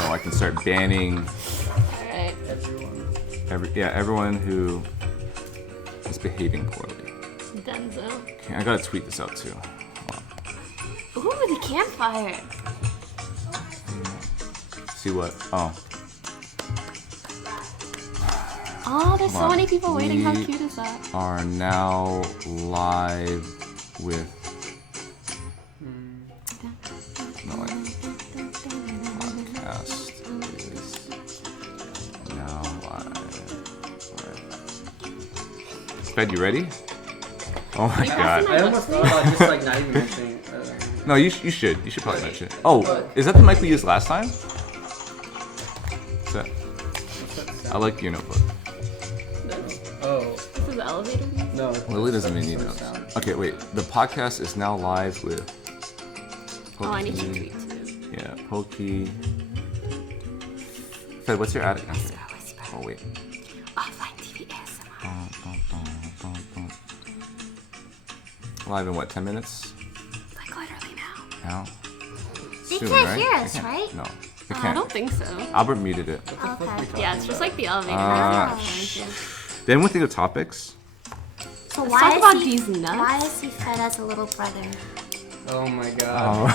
so I can start banning. Alright. Everyone who is behaving poorly. Denzo. Okay, I gotta tweet this out too. Ooh, the campfire. See what? Oh. Oh, there's so many people waiting. How cute is that? Are now live with. No, wait. Podcast is now live. Fed, you ready? Oh my god. I almost thought about just like not even mentioning it. No, you should. You should probably mention it. Oh, is that the mic we used last time? Is that? I like your notebook. Oh. This is the elevator music? No. Lily doesn't mean need notes. Okay, wait. The podcast is now live with. Poki. Oh, I need to tweet too. Yeah, Poki. Fed, what's your ad? Whisper. Oh wait. Offline TV ASMR. Live in what? 10 minutes? Like literally now. Now. They Soon, can't right? hear They us, can't. right? No, they I can't. don't think so. Albert muted it. Okay. Yeah, it's just like the elevator. Did anyone think of topics? So Let's why talk is about he, these nuts. Why is he fed as a little brother? Oh my god.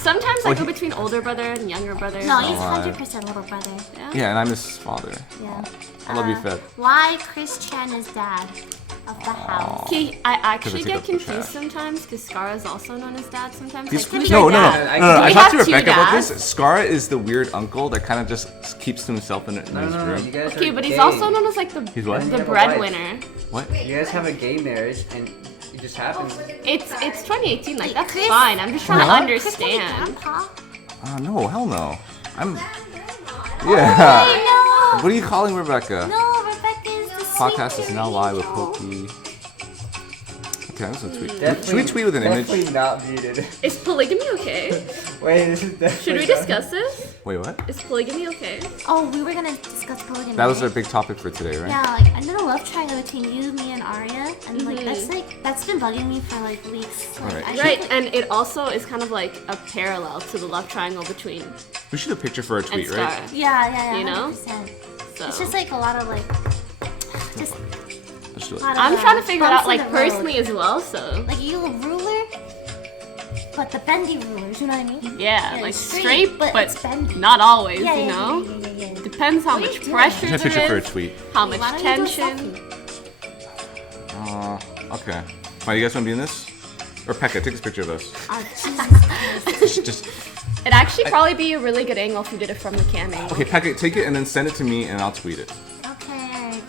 Sometimes I go between older brother and younger brother. No, he's Alive. 100% little brother. Yeah, and I'm his father. Yeah. I love you, Fed. Why Chris Chan is dad of the house? Okay, I actually Because I get took up the confused chat. sometimes because Scar is also known as dad sometimes. He's, Like, could be no, your no, no, dad. no, no. We I talked to have two Rebecca about dads. this. Scar is the weird uncle that kind of just keeps to himself in his No, you room. guys Okay, are but gay. he's also known as like the He's what? You the have a breadwinner. What? You guys have a gay marriage and it just happens. It's 2018. Like that's Chris- fine. I'm just trying to What? understand. Grandpa? No, hell no. I'm. I Yeah. know. What are you calling Rebecca? No, Rebecca is the Podcast is now live with angel. Poki. Okay, I'm just gonna tweet. Definitely, Should we tweet with an image? Definitely not muted. Is polygamy okay? Wait, this is definitely. Should we discuss this? Wait, what? Is polygamy okay? Oh, we were gonna discuss polygamy. That was our right? big topic for today, right? Yeah, like I did a love triangle between you, me, and Arya, and like that's been bugging me for like weeks. Like, Alright. I should, Right, like- and it also is kind of like a parallel to the love triangle between We should have a picture for our and tweet, Star. right? Yeah, You know? 100%. So It's just like a lot of like, just Let's do it. a lot of, I'm trying to figure it out bumps in like the road. personally as well. So Like you a ruler, but the bendy rulers, you know what I mean? yeah, Yeah, like it's straight, but but it's bendy. not always. Yeah, you yeah, know, yeah. depends how What are much you doing? pressure Just a picture for there a is, tweet. how Why much don't you do a tension. selfie? Okay. Why, you guys want to be in this? Or Pekka, take this picture of us. Oh, Jesus. Just It'd actually probably be a really good angle if you did it from the cam angle. okay, Pekka, take it and then send it to me, and I'll tweet it. Okay.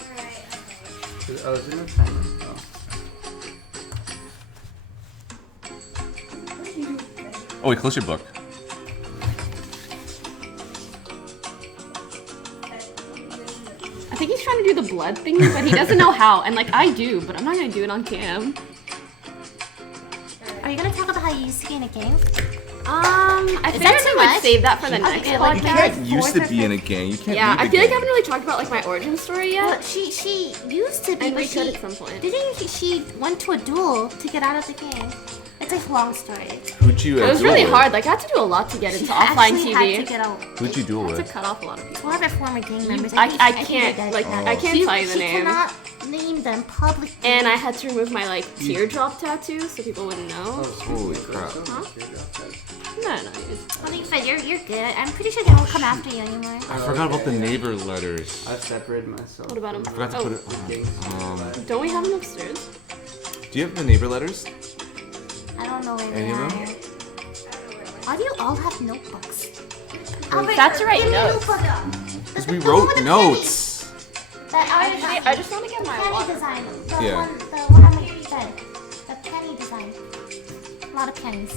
Oh, is there no timer? Oh. Oh, wait, close your book. I think he's trying to do the blood thing, but he doesn't know how. And like I do, but I'm not gonna do it on cam. Are you gonna talk about how you used to be in a game? I Is figured that too we would much? save that for the next Okay, like, You podcast. can't used to be in a gang. You can't Yeah, leave I the feel like I gang. haven't really talked about like my origin story yet. Well, she used to be, And but we could she at some point. didn't. She went to a duel to get out of the game. It's a long story. Who'd you It was duel really with? hard. Like I had to do a lot to get into She offline actually TV. had to get out. Who'd you duel I had with? to cut off a lot of people. One of her former gang members. I think can't they're dead like now. I can't tell you the She name. cannot name them publicly. And I had to remove my like teardrop tattoo so people wouldn't know. Holy crap. No. I think Fed, you're good. I'm pretty sure they won't come after you anymore. I forgot about the neighbor letters. I've separated myself. What about him? I forgot to Oh, put it. don't we have him upstairs? Do you have the neighbor letters? I don't know where Any they of are. them? Why do you all have notebooks? That's right, give me a notes. notebook. Because we The one wrote with the notes. That Actually, I just want to get my penny water. design. Yeah. The one on the bed. The penny design. A lot of pennies.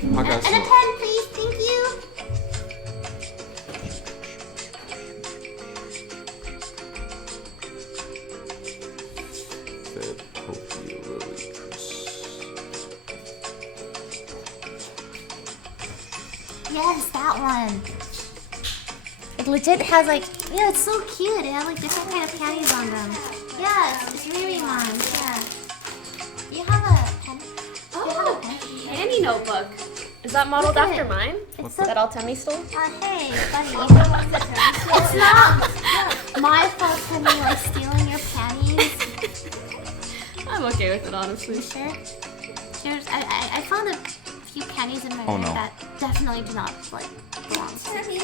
Podcast. And a pen, please. Thank you. Fed, Poki, Lily, Yes, that one. It legit has like, yeah, it's so cute. It has like different kind of panties on them. Yes, it's really mine. Yeah. Do you have a pen? Do you have a pen? Candy notebook. Is that modeled Look at after it. mine? It's That a, all Temmie stole? hey, buddy. It's not my fault for me like stealing your panties. I'm okay with it, You honestly. sure? I found a few panties in my Oh, room no. that definitely do not like belong to me.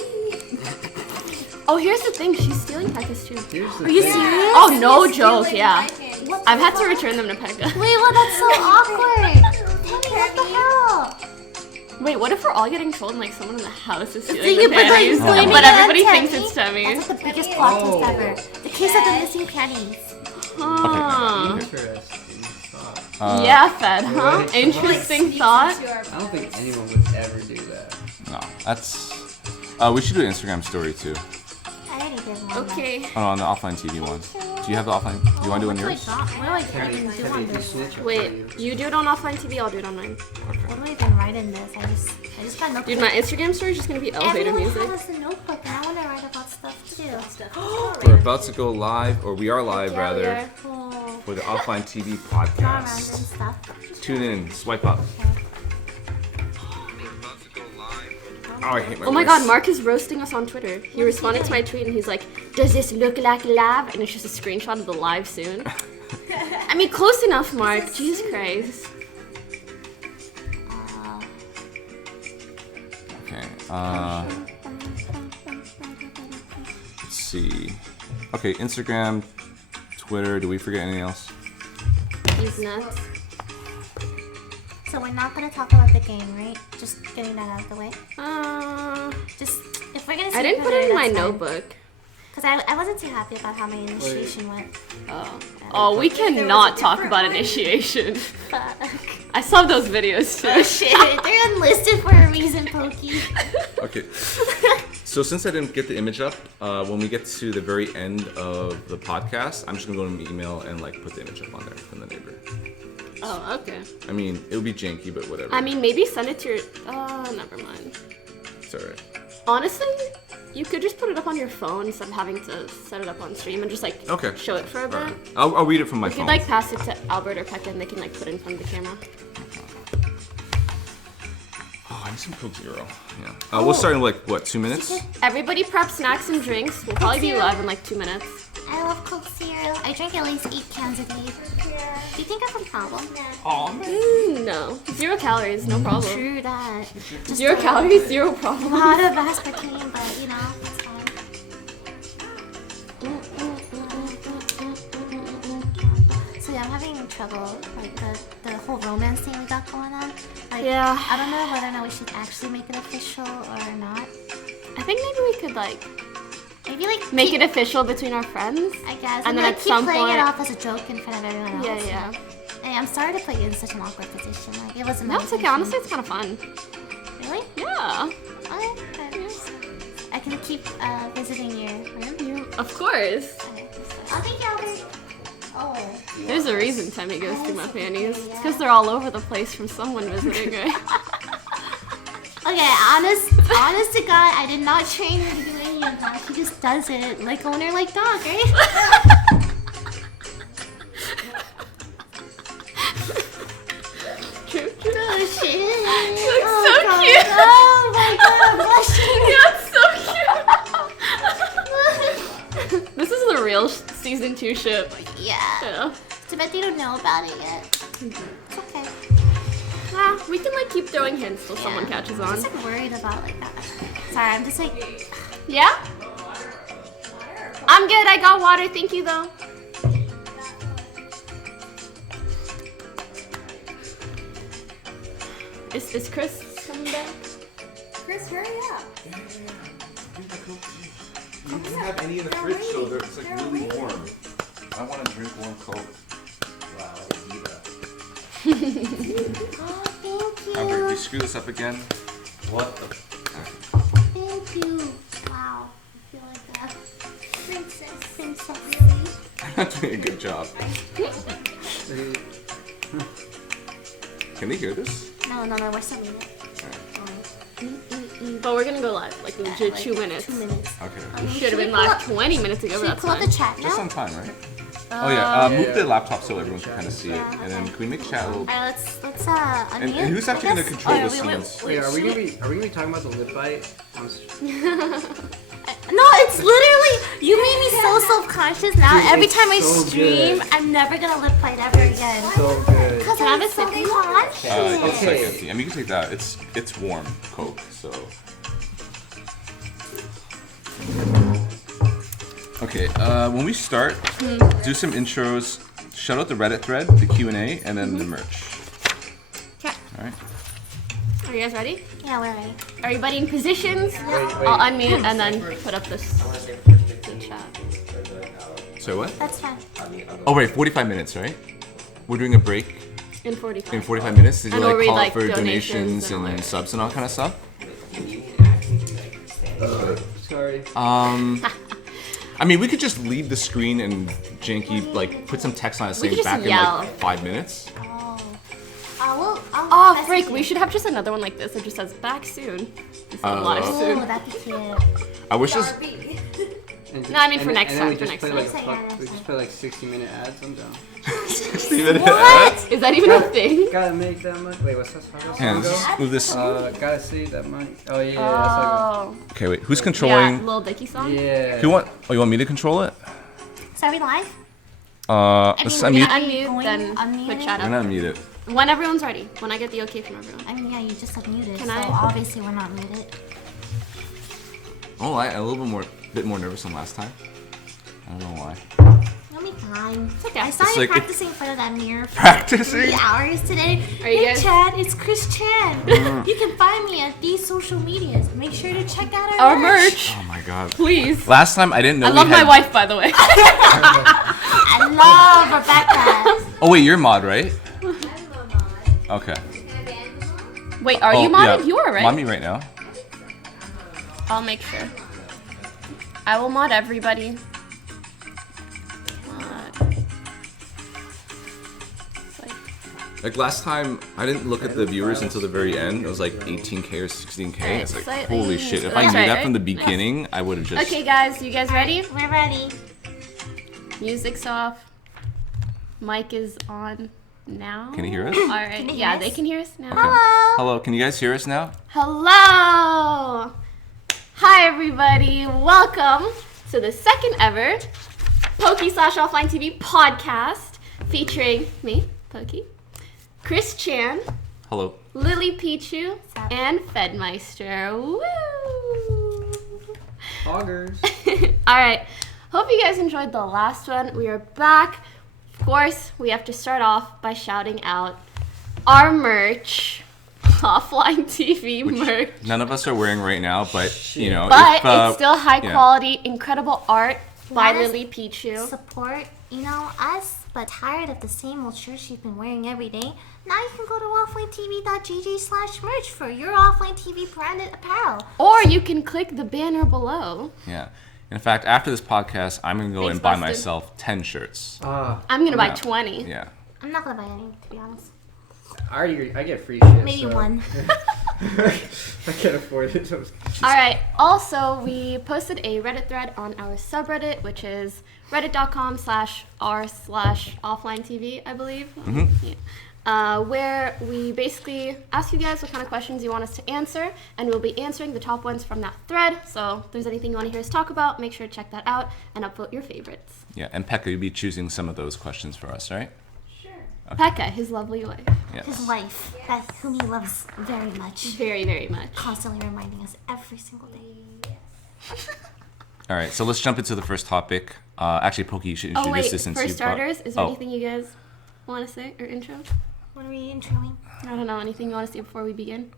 Oh, here's the thing. She's stealing Pekka's too. Here's the Are you thing. serious? Oh, no joke. Yeah. What I've the had to fuck? return them to Pekka. Wait, what? That's so awkward. Penny, what the hell? Wait, what if we're all getting trolled and like someone in the house is stealing You the put, like, panties, blaming but it on everybody Temmie? thinks it's Temmie? That's like the biggest plot twist Oh. ever. The case of the missing panties. Huh. Interesting thought. Yeah, Fed, huh? What? Interesting thought. I don't think anyone would ever do that. No, that's. We should do an Instagram story too. I already did one. Okay. Oh, on the offline TV one. Do you have the offline? Do you want to do one yours? What do I even do on Temmie, this? snitch Wait, you do it on offline TV, I'll do it on mine. What do I even write in this? I just got notebook. Dude, my Instagram story is just gonna be elevator Everyone music. has a notebook, and I want to write about stuff too. We're about to go live, or we are live Yeah, rather, we are. Oh, for the offline TV draw around and podcast. stuff. Tune in, swipe up. Oh, I hate my Oh my voice. god, Mark is roasting us on Twitter. He responded to my tweet and he's like, does this look like live? And it's just a screenshot of the live soon. I mean, close enough, Mark. Jesus Christ. Okay. Let's see. Okay, Instagram, Twitter. Do we forget anything else? He's nuts. So we're not gonna talk about the game, right? Just getting that out of the way. Just if we're gonna. I didn't put it in my notebook. Because I wasn't too happy about how my initiation went. Oh, we cannot talk about initiation. Fuck. I saw those videos too. Oh shit, they're unlisted for a reason, Poki. Okay. So since I didn't get the image up, when we get to the very end of the podcast, I'm just gonna go to my email and like put the image up on there from the neighbor. Oh, okay. I mean, it would be janky, but whatever. I mean, maybe send it to your... Oh, never mind. It's alright. Honestly, you could just put it up on your phone instead of having to set it up on stream and just like Okay. show it for a bit. Alright. I'll read it from my You phone. could like pass it to Albert or Pekka and they can like put it in front of the camera. Oh, I need some Coke Zero. Yeah. We'll start in like what, 2 minutes? Everybody prep snacks and drinks. We'll probably be live in like 2 minutes. I love Coke Zero. I drink at least 8 cans a day. Do you think I have a problem? No. 0 calories, no problem. True that. Just 0 calories, 0 problem. a lot of aspartame, but you know, it's fine. So yeah, I'm having trouble, like the whole romance thing we got going on. Like, Yeah. I don't know whether or not we should actually make it official or not. I think maybe we could like Maybe like make keep, it official between our friends. I guess, and then like at keep some playing point- it off as a joke in front of everyone else. Yeah. Hey, I'm sorry to put you in such an awkward position. Like it wasn't. No, my it's okay. intention. Honestly, it's kind of fun. Really? Yeah. Okay. I can keep visiting your room. Of course. Okay. Oh, thank you, Albert. Oh. There's a reason Temmie goes through my panties. It's because they're all over the place from someone visiting, right? Okay, honest to God, I did not train her to do any of that. She just does it like owner, like dog, right? True. Oh shit! You look Oh, so God. cute. Oh my God, I'm blushing. Yeah, it's so cute. This is the real season 2 ship. Yeah. Yeah. Too bad they don't know about it yet. It's okay. Well, we can like keep throwing hints till someone catches I'm on. just like worried about like that. Sorry, I'm just like. Yeah? I'm good. I got water. Thank you, though. Is Chris coming back? Chris, hurry up. You don't have any in the fridge, so it's like really warm. I want to drink warm Coke. Wow, Diva. Oh, thank you. Albert, you screw this up again? What the? Thank you. Wow. I feel like a princess. Really? I'm not doing a good job. Can they hear this? No, we're still muted. But we're gonna go live, like legit Like 2 minutes. 2 minutes. Okay. We should have Should we been pull live up- 20 minutes ago, Should but we that's pull up the fine. chat Just now? on time, right? Oh yeah, move yeah. the laptop so everyone can kind of see it. Yeah, And then okay. can we make chat a little... Alright, let's unmute. And who's actually going to control Oh, the yeah, scenes? Wait, are we gonna be talking about the lip bite? No, it's literally, you made me so self-conscious now. Dude, Every it's time I so stream, good. I'm never gonna lip bite ever again. So good. Because Can I have I'm a so sippy? conscious. It's Okay. like empty. I mean, you can take that. It's warm Coke, so. Okay, when we start, do some intros, shout out the Reddit thread, the Q&A, and then the merch. Okay. All right. Are you guys ready? Yeah, we're ready. Everybody in positions? Wait. I'll unmute and then put up this in chat. Sorry, what? That's fine. Oh, right, 45 minutes, right? We're doing a break In 45. in 45 minutes. Did you And we'll like read, call like, it for donations donations and all and that. subs and all kind of stuff? Sorry. I mean, we could just leave the screen and janky, like, put some text on it saying could just back in yell. like 5 minutes. I'll Oh, message frick, you. we should have just another one like this that just says back soon. Instead of live Ooh, soon. that'd be cute. I wish this. No, I mean for next and time, then we for just next play time. like Next time, yeah, we just play like 60-minute ads. I'm down. 60-minute What? Is that even a thing? Gotta make that money. Wait, what's this? How does Hands. that go? Move this. Gotta save that money. Oh yeah, that's Oh. Okay, wait. Who's Yeah, controlling? Lil Dicky song? like yeah. Who want? Oh, you want me to control it? So are we live? Let's we're unmute. gonna Unmute, Going then unmuted? put chat We're up. gonna unmute it. When everyone's ready. When I get the okay from everyone. I mean, yeah, you just unmuted, Can so I? obviously we're not muted. Oh, I'm a little bit more nervous than last time. I don't know why. It'll be fine. It's okay. I saw It's you like- practicing in front of that mirror for Practicing? 3 hours today. Are you Hey guys- Chad, it's Chris Chan. You can find me at these social medias. Make sure to check out Our merch. Oh my god. Please. Last time I didn't know I we love had. my wife, by the way. I love Rebecca. Oh wait, you're mod, right? Okay. Wait, are Oh, you modded? yeah. You are, right? Mod me right now. I'll make sure. I will mod everybody. It's like- Like last time, I didn't look at the viewers until the very end. It was like 18K or 16K. It's like, Slightly- holy shit. If That's I knew right, that right? from the Nice. beginning, I would have just. Okay, guys, you guys ready? We're ready. Music's off. Mic is on now. Can you hear us? All right. Can you Yeah, hear they us? can hear us now. Okay. Hello, can you guys hear us now? Hello! Hi, everybody. Welcome to the second ever Poki / Offline TV podcast featuring me, Poki, Chris Chan, Hello. Lilypichu, up? and Fedmyster. Woo! Hoggers. All right. Hope you guys enjoyed the last one. We are back. Of course, we have to start off by shouting out our merch. Offline TV merch. None of us are wearing right now, but you know. But if, it's still high yeah. quality, incredible art by Yes. Lilypichu. Support, us, but tired of the same old shirts you've been wearing every day. Now you can go to offlinetv.gg/merch for your Offline TV branded apparel. Or you can click the banner below. Yeah. In fact, after this podcast, I'm gonna go Thanks, and buy Busted. myself 10 shirts. I'm gonna buy Yeah. 20. Yeah. I'm not gonna buy any, to be honest. I get free shit. Maybe so. one. I can't afford it. So All right. Also, we posted a Reddit thread on our subreddit, which is reddit.com/r/offline-tv, I believe. Yeah. Where we basically ask you guys what kind of questions you want us to answer, and we'll be answering the top ones from that thread. So if there's anything you want to hear us talk about, make sure to check that out and upvote your favorites. Yeah. And Pekka, you'll be choosing some of those questions for us, right? Pekka, his lovely wife. Yes. His wife, that whom he loves very much. Very, very much. Constantly reminding us every single day. All right. So let's jump into the first topic. Actually, Poki, you should Oh introduce wait, this since for you starters, is there Oh. anything you guys want to say or intro? What are we introing? I don't know, anything you want to say before we begin?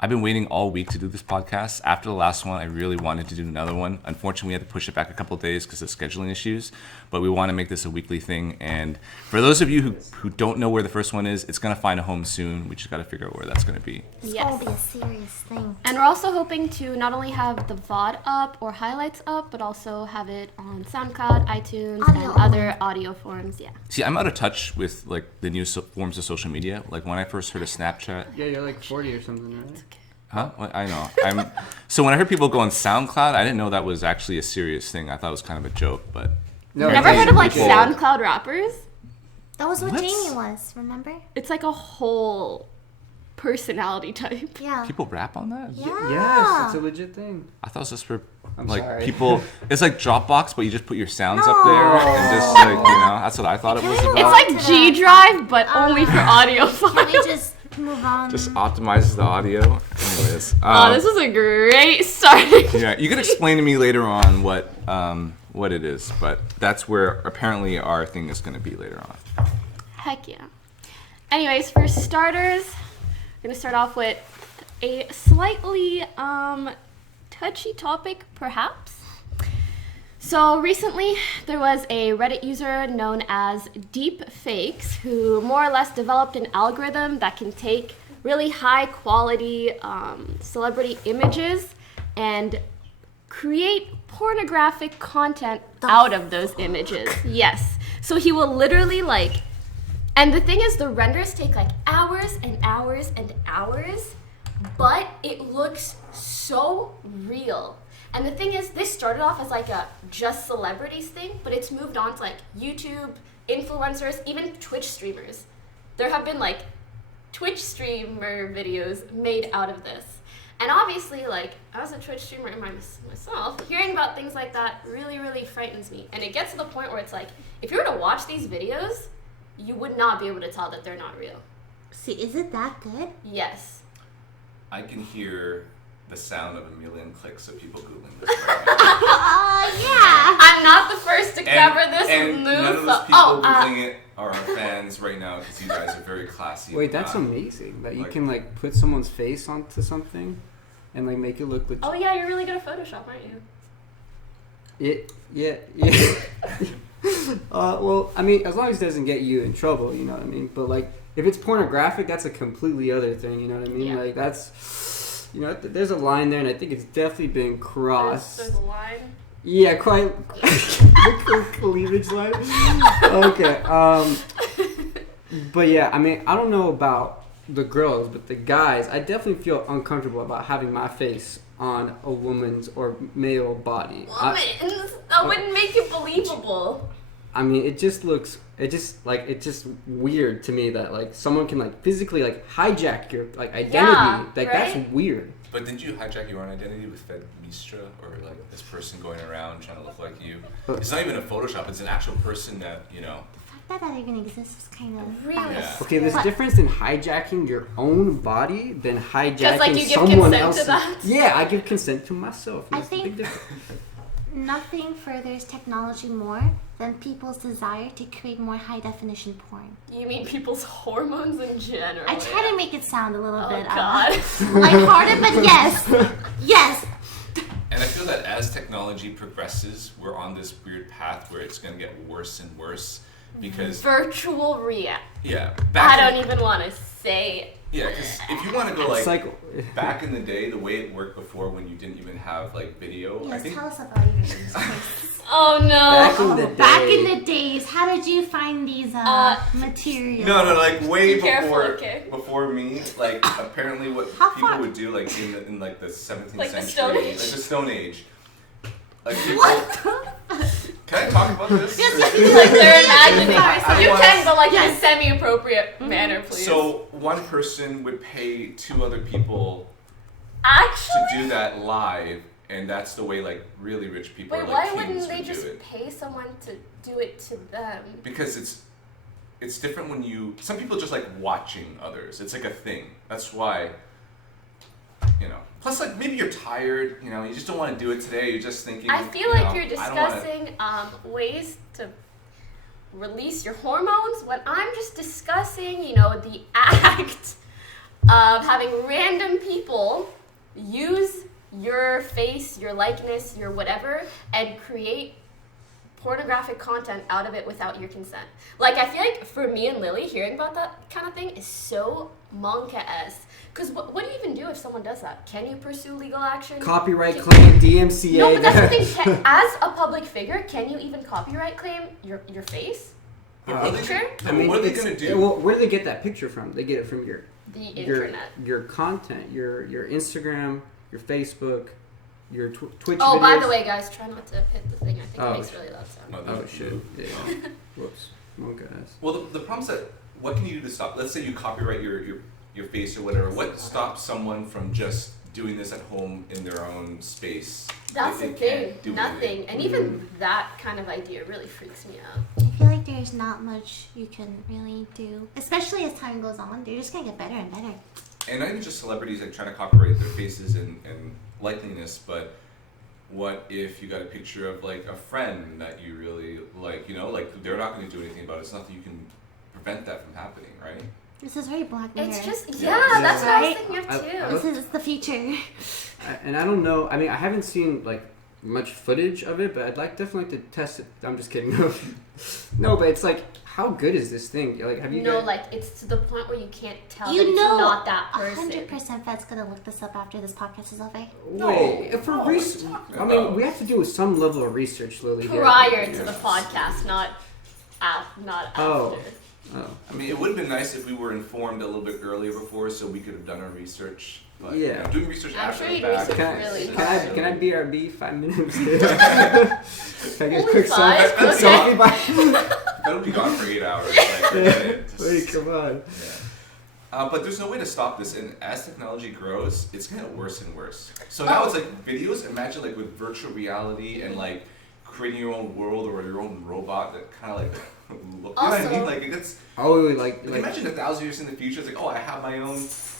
I've been waiting all week to do this podcast. After the last one, I really wanted to do another one. Unfortunately, we had to push it back a couple of days because of scheduling issues. But we want to make this a weekly thing. And for those of you who don't know where the first one is, it's going to find a home soon. We just got to figure out where that's going to be. It's Yes. gonna be a serious thing. And we're also hoping to not only have the VOD up or highlights up, but also have it on SoundCloud, iTunes, Audio and other audio forms. Yeah. See, I'm out of touch with like the new forms of social media. Like when I first heard of Snapchat, yeah, you're like 40 or something, right? huh? What? I know. So when I heard people go on SoundCloud, I didn't know that was actually a serious thing. I thought it was kind of a joke, but No, Never it's heard of like people- SoundCloud rappers? That was what What? Jamie was, remember? It's like a whole personality type. Yeah. People rap on that? Yeah. Yes, it's a legit thing. I thought it was just for I'm like sorry. people. It's like Dropbox, but you just put your sounds up there and just like that's what I thought it was It's about. It's like G Drive, but only for audio Can we files. just move on? Just optimizes the audio. Anyways, Oh, this was a great start. yeah, you can explain to me later on what it is, but that's where apparently our thing is going to be later on. Heck yeah. Anyways, for starters, I'm going to start off with a slightly touchy topic, perhaps. So recently, there was a Reddit user known as Deepfakes who more or less developed an algorithm that can take really high quality celebrity images and create pornographic content out of those images. Yes. So he will literally and the thing is, the renders take like hours and hours and hours, but it looks so real. And the thing is, this started off as like a just celebrities thing, but it's moved on to like YouTube, influencers, even Twitch streamers. There have been like Twitch streamer videos made out of this. And obviously, like, as a Twitch streamer myself, hearing about things like that really, really frightens me. And it gets to the point where it's like, if you were to watch these videos, you would not be able to tell that they're not real. See, is it that good? Yes. I can hear the sound of 1 million clicks of people Googling this right now. Yeah. I'm not the first to cover this and news. none of those people Googling it are our fans right now because you guys are very classy. Wait, that's amazing that you like- can like put someone's face onto something and like make it look legit. Oh yeah, you're really good at Photoshop, aren't you? Yeah. Well, I mean, as long as it doesn't get you in trouble, you know what I mean? But like, if it's pornographic, that's a completely other thing, you know what I mean? Yeah. Like, that's, you know, there's a line there, and I think it's definitely been crossed. There's a line. Yeah, quite. The cleavage line. Okay. But yeah, I mean, I don't know about the girls, but the guys, I definitely feel uncomfortable about having my face on a woman's or male body. That wouldn't make it believable. I mean, it's just weird to me that like someone can like physically like hijack your like identity. Yeah, like right? that's weird. But didn't you hijack your own identity with Fedmyster or like this person going around trying to look like you? It's not even a Photoshop. It's an actual person that The fact that that even exists is kind of Really? Yeah. Okay, there's a What? difference in hijacking your own body than hijacking like, you give someone consent to else's. that? Yeah, I give consent to myself. I That's the big think- difference. Nothing furthers technology more than people's desire to create more high definition porn. You mean people's hormones in general? I try to make it sound a little Oh bit God. lighthearted, but yes, yes. And I feel that as technology progresses, we're on this weird path where it's going to get worse and worse because Virtual reality. yeah, I don't even want to say. Yeah, because if you want to go like Cycle. back in the day, the way it worked before when you didn't even have like video, I Yes, think tell us about your use. Oh no. Back in the day. Back in the days, how did you find these materials? no, like way Be careful, before okay? before me. Like apparently, what How people far? would do, like in like the 17th Like the century, Stone Age? like the Stone Age. Like people, What? can I talk about this? Like they're imagining. I You wanna- can, but like in a Yes. semi-appropriate manner, please. So one person would pay 2 other people actually, to do that live, and that's the way like really rich people wait, or like why kings wouldn't they would just do it. pay someone to do it to them? Because it's different when some people just like watching others. It's like a thing. That's why, plus like maybe you're tired, you just don't want to do it today. You're just thinking. I feel like you're I don't wanna- discussing ways to release your hormones when I'm just discussing, the act of having random people use your face, your likeness, your whatever, and create pornographic content out of it without your consent. Like, I feel like for me and Lily, hearing about that kind of thing is so monka-esque. Because what do you even do if someone does that? Can you pursue legal action? Copyright Can- claim, DMCA. No, but that's the thing. As a public figure, can you even copyright claim your face? Your What are they picture? gonna- what are they it's- gonna do? Well, where do they get that picture from? They get it from your The internet. your content, your Instagram, your Facebook, your Twitch. Oh, by videos. the way, guys, try not to hit the thing. I think Oh, it makes really loud sound. Oh, Oh there's shit! blue. Yeah. Whoops. Monk ass. Well, the problem is that what can you do to stop? Let's say you copyright your face or whatever. What stops someone from just doing this at home in their own space? That's the thing. Can't do Nothing. anything? And even that kind of idea really freaks me out. I feel like there's not much you can really do, especially as time goes on. They're just gonna get better and better. And not even just celebrities like trying to copyright their faces and likeliness, but what if you got a picture of like a friend that you really like, you know, like they're not going to do anything about it. It's nothing you can prevent that from happening, right? This is very Black Mirror. It's just, Yeah. that's what I was Right? thinking of too. This is the future. And I don't know. I mean, I haven't seen like much footage of it, but I'd definitely like to test it. I'm just kidding. No, but it's like, how good is this thing? Like, have you? No, guys... like it's to the point where you can't tell You that know, it's not that person. 100% Fed's gonna look this up after this podcast is over. Wait, if we're I mean, we have to do some level of research, Lily. here. Prior to the podcast, not after. Oh. I mean, it would have been nice if we were informed a little bit earlier before, so we could have done our research. But Yeah. you know, doing research I'm after sure the you'd fact. research is- really is hard. so- Can I BRB 5 minutes? Can I get a Only quick 5? quick Okay. selfie? By... That'll be gone for 8 hours. Like, forget it. Wait, come on. Yeah. But there's no way to stop this, and as technology grows, it's gonna get worse and worse. So now it's like videos. Imagine like with virtual reality and like creating your own world or your own robot that kind of like look. You know what I Also- mean? Like it gets. Oh, like Imagine 1,000 years in the future. It's like, oh, I have my own.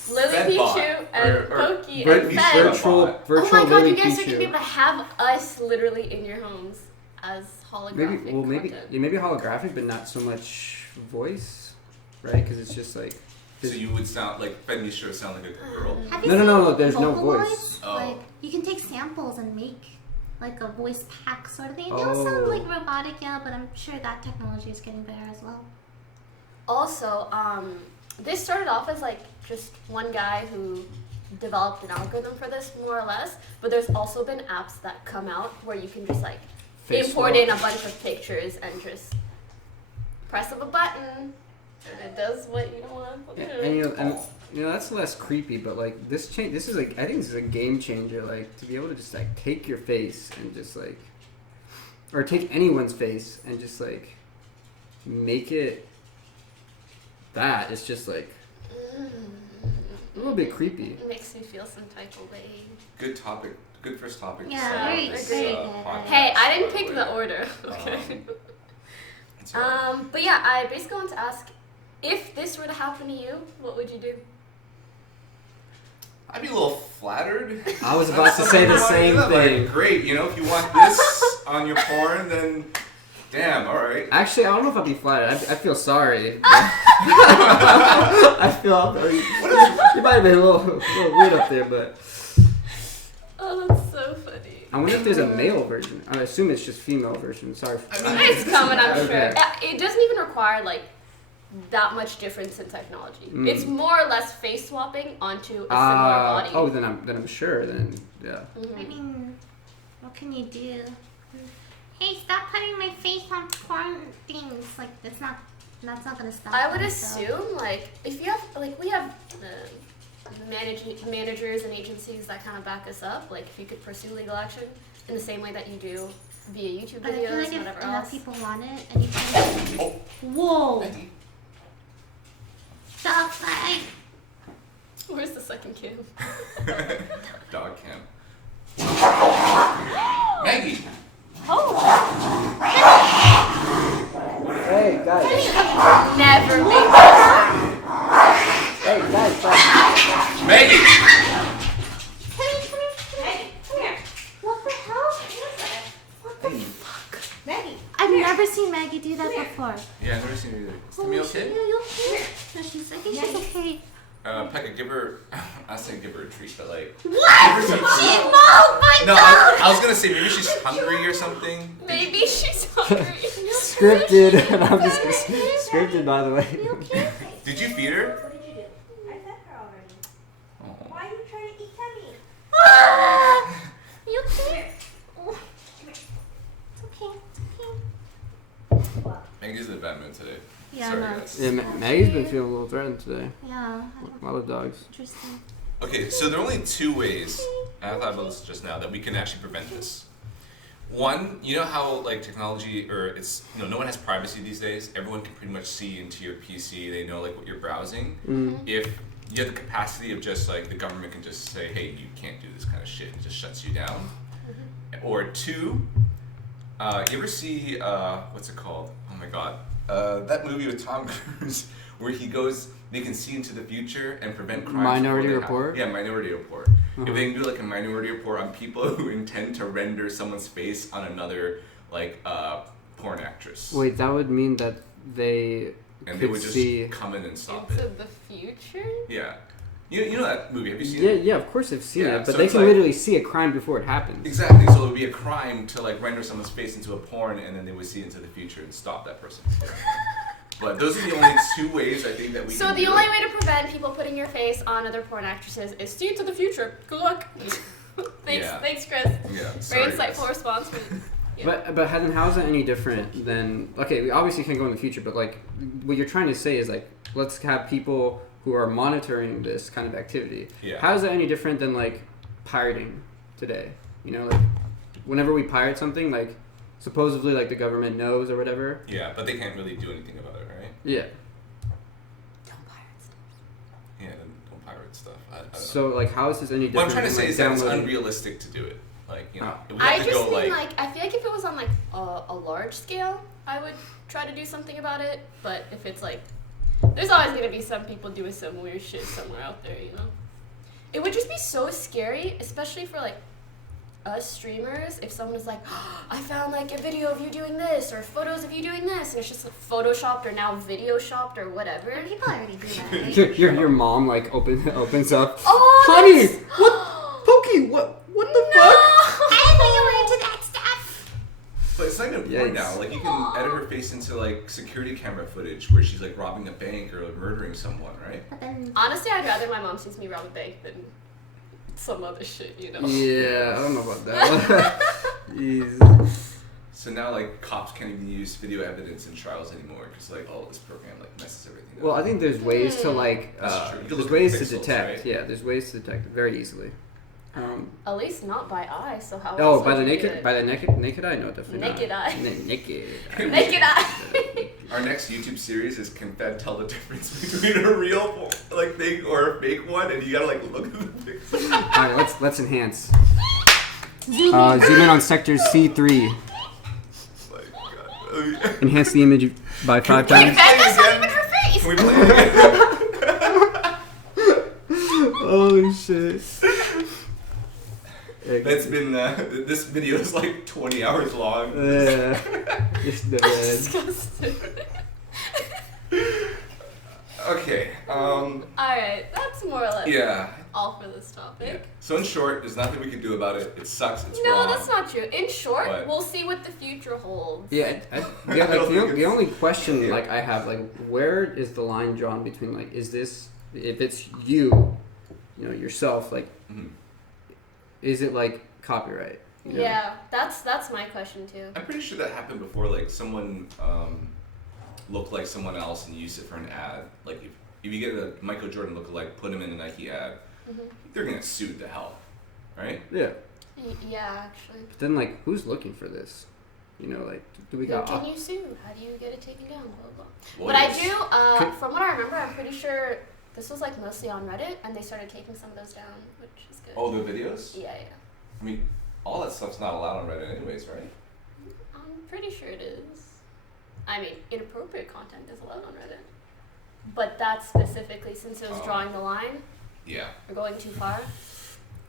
Lilypichu and or Poki vir- and Fed. Fed. virtual Oh virtual my god, you Lily guys are gonna be Pichu. able to have us literally in your homes as holographic Maybe content. maybe holographic, but not so much voice, right? Because it's just like. So you would sound like Fedmyster sound like a girl. Have you No, seen no, no, there's no Vocaloid? voice. Oh. Like, you can take samples and make like a voice pack sort of thing. They'll Oh. sound like robotic, yeah, but I'm sure that technology is getting better as well. Also, this started off as like just one guy who developed an algorithm for this, more or less. But there's also been apps that come out where you can just like Face import swap. in a bunch of pictures and just press of a button, and it does what you don't want to do. And you know that's less creepy, but like this change. This is like I think this is a game changer. Like to be able to just like take your face and just like, or take anyone's face and just like make it. That it's just like a little bit creepy. It makes me feel some type of way. Good topic. Good first topic. to Yeah, start very- this, very good. podcast, Hey, I by didn't the pick way. the order. Okay. It's all right. But yeah, I basically want to ask, if this were to happen to you, what would you do? I'd be a little flattered. I was about to say the same Like, thing. great, you know, if you want this on your porn, then damn, all right. Actually, I don't know if I'd be flattered. I feel sorry. I feel you might have been a little weird up there, but Oh, that's so funny. I wonder if there's a male version. I assume it's just female version. Sorry. I mean, It's coming, I'm Okay. sure. It doesn't even require like that much difference in technology. Mm. It's more or less face swapping onto a similar body. Oh, then I'm sure. Then yeah. I mean, what can you do? Hey, stop putting my face on porn things. Like, that's not gonna stop. I would me, so. assume like if you have like we have managers and agencies that kind of back us up. Like if you could pursue legal action in the same way that you do via YouTube But I videos feel like and if whatever enough else. people want it, and you can. Oh. Whoa! Maggie. Stop that! Where's the second cam? Dog cam. Maggie. Hey guys. Never make that. Hey guys. Maggie. Come here. What the hell? What the Hey. fuck? Maggie. I've never seen Maggie do that before. Yeah, I've never seen it either. Is Timmy Holy okay? shit, are you okay? No, I think she's okay. Pekka, give her. I say give her a treat, but like. What? Give her some She food. oh my No, god! I was gonna say maybe she's hungry or something. Maybe she's hungry. Scripted. I'm just scripted, by the way. You okay? Did you feed her? What did you do? I fed her already. Oh. Why are you trying to eat Timmy? Ah! You okay? Oh, it's okay. It's okay. Maggie's in a bad mood today. Yeah, Sorry, no, guys. it's- Yeah, Maggie's been feeling a little threatened today. Yeah. A lot of dogs. Interesting. Okay, so there are only two ways, and I thought about this just now, that we can actually prevent this. One, you know how like technology, or it's no one has privacy these days. Everyone can pretty much see into your PC. They know like what you're browsing. If you have the capacity of just like the government can just say, hey, you can't do this kind of shit. It just shuts you down. Or two, you ever see what's it called? Oh my god, that movie with Tom Cruise where they can see into the future and prevent crimes. Minority Report? Yeah, Minority Report. If they can do like a Minority Report on people who intend to render someone's face on another like porn actress. Wait, that would mean that they And could they would just see. come in and stop Into it. the future? Yeah. You know that movie? Have you seen Yeah, it? yeah, of course I've seen Yeah, it, but so they it's can like- literally see a crime before it happens. Exactly. So it would be a crime to like render someone's face into a porn, and then they would see into the future and stop that person. But those are the only two ways I think that we. So can the do only it. way to prevent people putting your face on other porn actresses is see into the future. Good luck. Thanks, Yeah. thanks, Chris. Yeah. Very Sorry, insightful guys. response. Yeah. But how is that any different than, okay, we obviously can't go in the future, but like what you're trying to say is like, let's have people who are monitoring this kind of activity. Yeah. How is that any different than like pirating today? You know, like whenever we pirate something, like supposedly like the government knows or whatever. Yeah, but they can't really do anything about it, right? Yeah. Don't pirate stuff. Yeah, then don't pirate stuff. I don't know. So like how is this any different? What I'm trying to than, say like, is that it's downloading- unrealistic to do it. Like, you know, Oh. we have I to just go mean like. I feel like if it was on like a large scale, I would try to do something about it. But if it's like, there's always gonna be some people doing some weird shit somewhere out there, you know. It would just be so scary, especially for like us streamers. If someone is like, oh, I found like a video of you doing this or photos of you doing this, and it's just like, photoshopped or now video shopped or whatever. But people already do that, right? Your mom like opens up. Oh, Honey, that's- what? Pokey, what the No! fuck? I didn't know you were into that stuff. But it's not even porn Yikes. now. Like, you can edit her face into like security camera footage where she's like robbing a bank or like, murdering someone, right? But then Honestly, I'd rather my mom sees me rob a bank than some other shit, you know. Yeah, I don't know about that. Jeez. So now like cops can't even use video evidence in trials anymore because like this program like messes everything up. Well, I think there's ways to like. That's true. You can There's look at ways to pixels, detect. right? Yeah, there's ways to detect it very easily. At least not by eye. So how? Oh, else by would the you do naked, it? by the naked eye, no, definitely Naked not. eye. Naked. Naked eye. Our next YouTube series is can Fed tell the difference between a real like thing or a fake one, and you gotta like look at the picture. All right, let's enhance. Zoom in on sector C3. Like, God. Enhance the image by 5 Wait, times. that's not even her face. Can we play it again? Holy shit. That's been this video is like 20 hours long. Just the Disgusting. Okay. Alright, that's more or less Yeah. all for this topic. Yeah. So in short, there's nothing we can do about it. It sucks. It's No, wrong. that's not true. In short, But- we'll see what the future holds. Yeah, I like, don't think the it's- only question yeah. like I have like where is the line drawn between like is this if it's you know yourself like Mhm. is it like copyright? You know? Yeah, that's my question too. I'm pretty sure that happened before. Like someone looked like someone else and used it for an ad. Like if you get a Michael Jordan lookalike, put him in a Nike ad, they're gonna sue the hell, right? Yeah. Yeah, actually. But then like who's looking for this? You know like do we Who got can you sue? How do you get it taken down? Blah blah. Well, But I yes. do. From what I remember, I'm pretty sure this was like mostly on Reddit, and they started taking some of those down, which is good. Oh, the videos? Yeah. I mean, all that stuff's not allowed on Reddit, anyways, right? I'm pretty sure it is. I mean, inappropriate content is allowed on Reddit. But that specifically, since it was Oh. drawing the line Yeah. or going too far,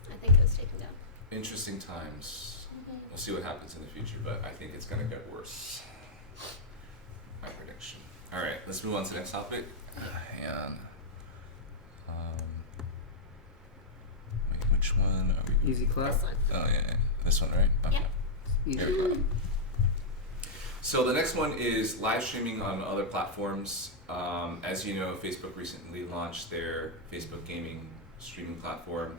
I think it was taken down. Interesting times. We'll see what happens in the future, but I think it's gonna get worse. My prediction. All right, let's move on to the next topic. And wait, which one are we? easy clap? This one. Oh yeah, this one, right? Okay. Yeah. Easy. Here we go. So the next one is live streaming on other platforms. As you know, Facebook recently launched their Facebook gaming streaming platform.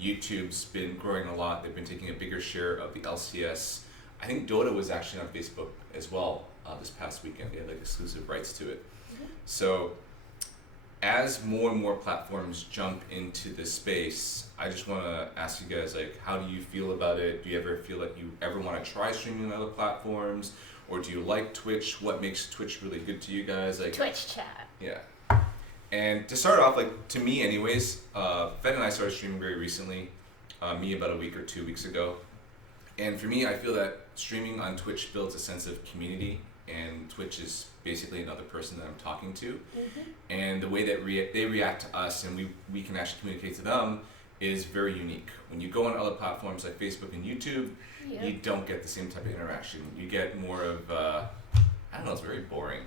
YouTube's been growing a lot. They've been taking a bigger share of the LCS. I think Dota was actually on Facebook as well this past weekend. They had like exclusive rights to it. So as more and more platforms jump into this space, I just want to ask you guys, like, how do you feel about it? Do you ever feel like you ever want to try streaming on other platforms? Or do you like Twitch? What makes Twitch really good to you guys? Like Twitch chat. Yeah. And to start off, like, to me anyways, Fed and I started streaming very recently, me about a week or 2 weeks ago. And for me, I feel that streaming on Twitch builds a sense of community, and Twitch is basically another person that I'm talking to. And the way that they react to us and we can actually communicate to them is very unique. When you go on other platforms like Facebook and YouTube, you don't get the same type of interaction. You get more of, I don't know, it's very boring.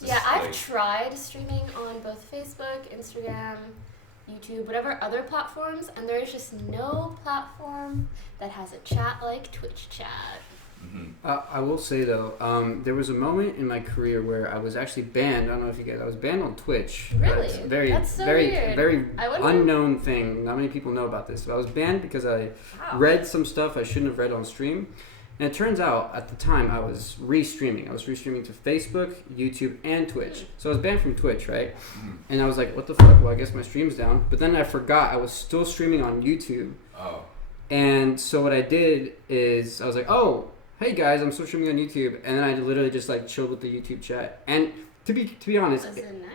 Yeah, I've tried streaming on both Facebook, Instagram, YouTube, whatever other platforms, and there is just no platform that has a chat like Twitch chat. I will say though, there was a moment in my career where I was actually banned. I don't know if you guys. I was banned on Twitch. Really? That's so very, weird. very I wonder... unknown thing. Not many people know about this. But I was banned because I read some stuff I shouldn't have read on stream. And it turns out at the time I was restreaming. I was restreaming to Facebook, YouTube, and Twitch. So I was banned from Twitch, right? And I was like, what the fuck? Well, I guess my stream's down. But then I forgot I was still streaming on YouTube. Oh. And so what I did is I was like, oh, hey guys, I'm still streaming on YouTube. And then I literally just like chilled with the YouTube chat. And to be honest, Was it nice?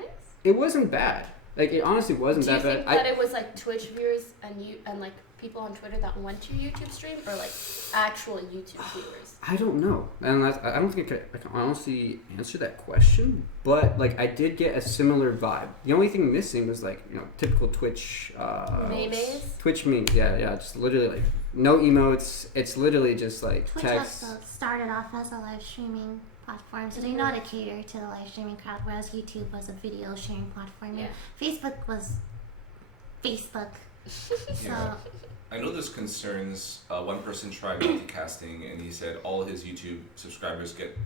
it wasn't bad. Like, it honestly wasn't that bad. Do you think that it was like Twitch viewers and like people on Twitter that went to your YouTube stream, or like actual YouTube viewers? I don't know, and I don't think I can honestly answer that question. But like, I did get a similar vibe. The only thing missing was like, you know, typical Twitch. Memes? Twitch memes, yeah, just literally like no emotes. It's literally just like Twitch text. also started off as a live streaming platform, so they know how to cater to the live streaming crowd, whereas YouTube was a video sharing platform. Yeah. Facebook was Facebook. Yeah. I know there's concerns. One person tried multicasting, and he said all his YouTube subscribers get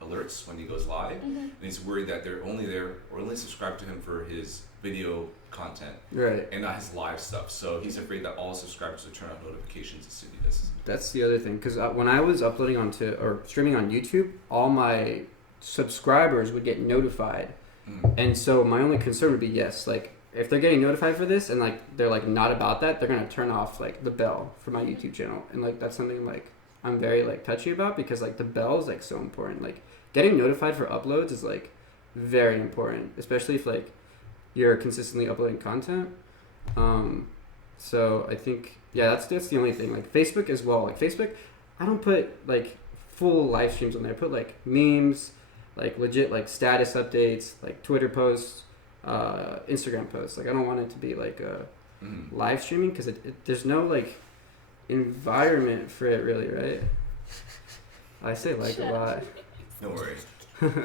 alerts when he goes live, and he's worried that they're only there or only subscribed to him for his video content, Right. and not his live stuff. So he's afraid that all subscribers would turn on notifications as soon as he does. That's the other thing, because when I was uploading or streaming on YouTube, all my subscribers would get notified, and so my only concern would be, yes, like, if they're getting notified for this and like they're like not about that, they're gonna turn off like the bell for my YouTube channel, and like that's something like I'm very like touchy about, because like the bell is like so important. Like, getting notified for uploads is like very important, especially if like you're consistently uploading content. So I think, yeah, that's the only thing. Like Facebook as well. Like Facebook, I don't put like full live streams on there. I put like memes, like legit like status updates, like Twitter posts, Instagram posts. Like, I don't want it to be like a live streaming, because there's no like environment for it really, right? I say like a lot. No worries.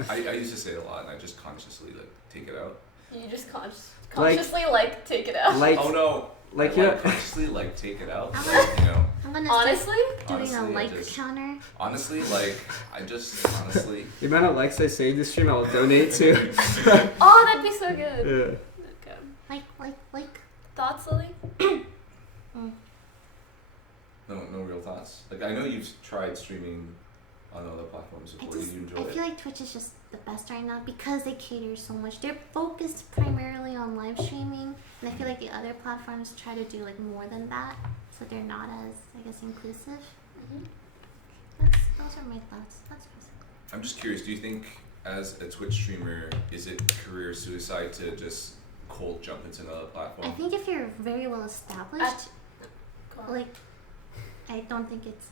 I used to say it a lot, and I just consciously like take it out. You just consciously like take it out. Like, Oh no! like, I yeah. consciously like take it out. I'm Like, you know. I'm gonna Honestly? start doing Honestly, a I like just- counter. Honestly, like honestly. The amount of likes I save this stream, I'll donate to. Oh, that'd be so good. Yeah. Okay. Like. Thoughts, Lily? No real thoughts. Like, I know you've tried streaming on other platforms before. Did you enjoy I feel it? like Twitch is just the best right now because they cater so much. They're focused primarily on live streaming, and I feel like the other platforms try to do like more than that, so they're not as, I guess, inclusive. Those are my thoughts. That's basically. I'm just curious. Do you think, as a Twitch streamer, is it career suicide to just cold jump into another platform? I think if you're very well established, like, I don't think it's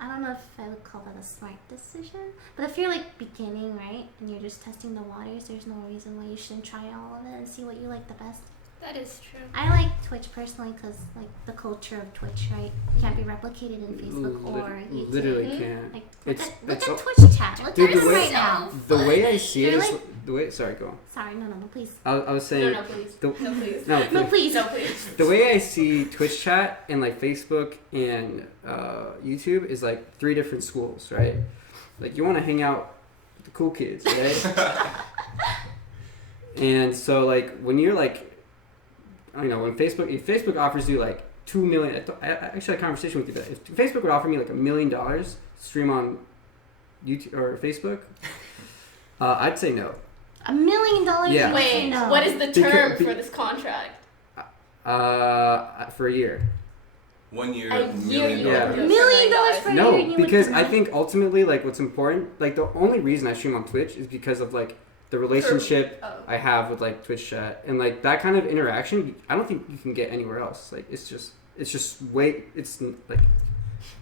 I don't know if I would call that a smart decision, but if you're like beginning, right, and you're just testing the waters, there's no reason why you shouldn't try all of it and see what you like the best. That is true. I like Twitch personally because like the culture of Twitch, right, can't be replicated in Facebook or YouTube. Literally can't. Like, It's look at all- Twitch chat. Look Dude, at the them way- right now. The way I see it They're is like- the way. Sorry, go on. Sorry, no, please. I was saying. No, please. The, No, please. no, No, please. No, please. The way I see Twitch chat and like Facebook and YouTube is like three different schools, right? Like, you want to hang out with the cool kids, right? And so like when you're like, you know, when if Facebook offers you like $2 million, I actually had a conversation with you that if Facebook would offer me like $1 million to stream on YouTube or Facebook, I'd say no. $1 million. Yeah. Wait, No. what is the term Because- for this contract? For a year. 1 year, A $1 year million. you Yeah. would $1 do million $1 for a No, year? You would because do I that? think ultimately, like, what's important, like, the only reason I stream on Twitch is because of, like, the relationship Oh. I have with, like, Twitch chat. And, like, that kind of interaction, I don't think you can get anywhere else. Like, it's just way, it's, like,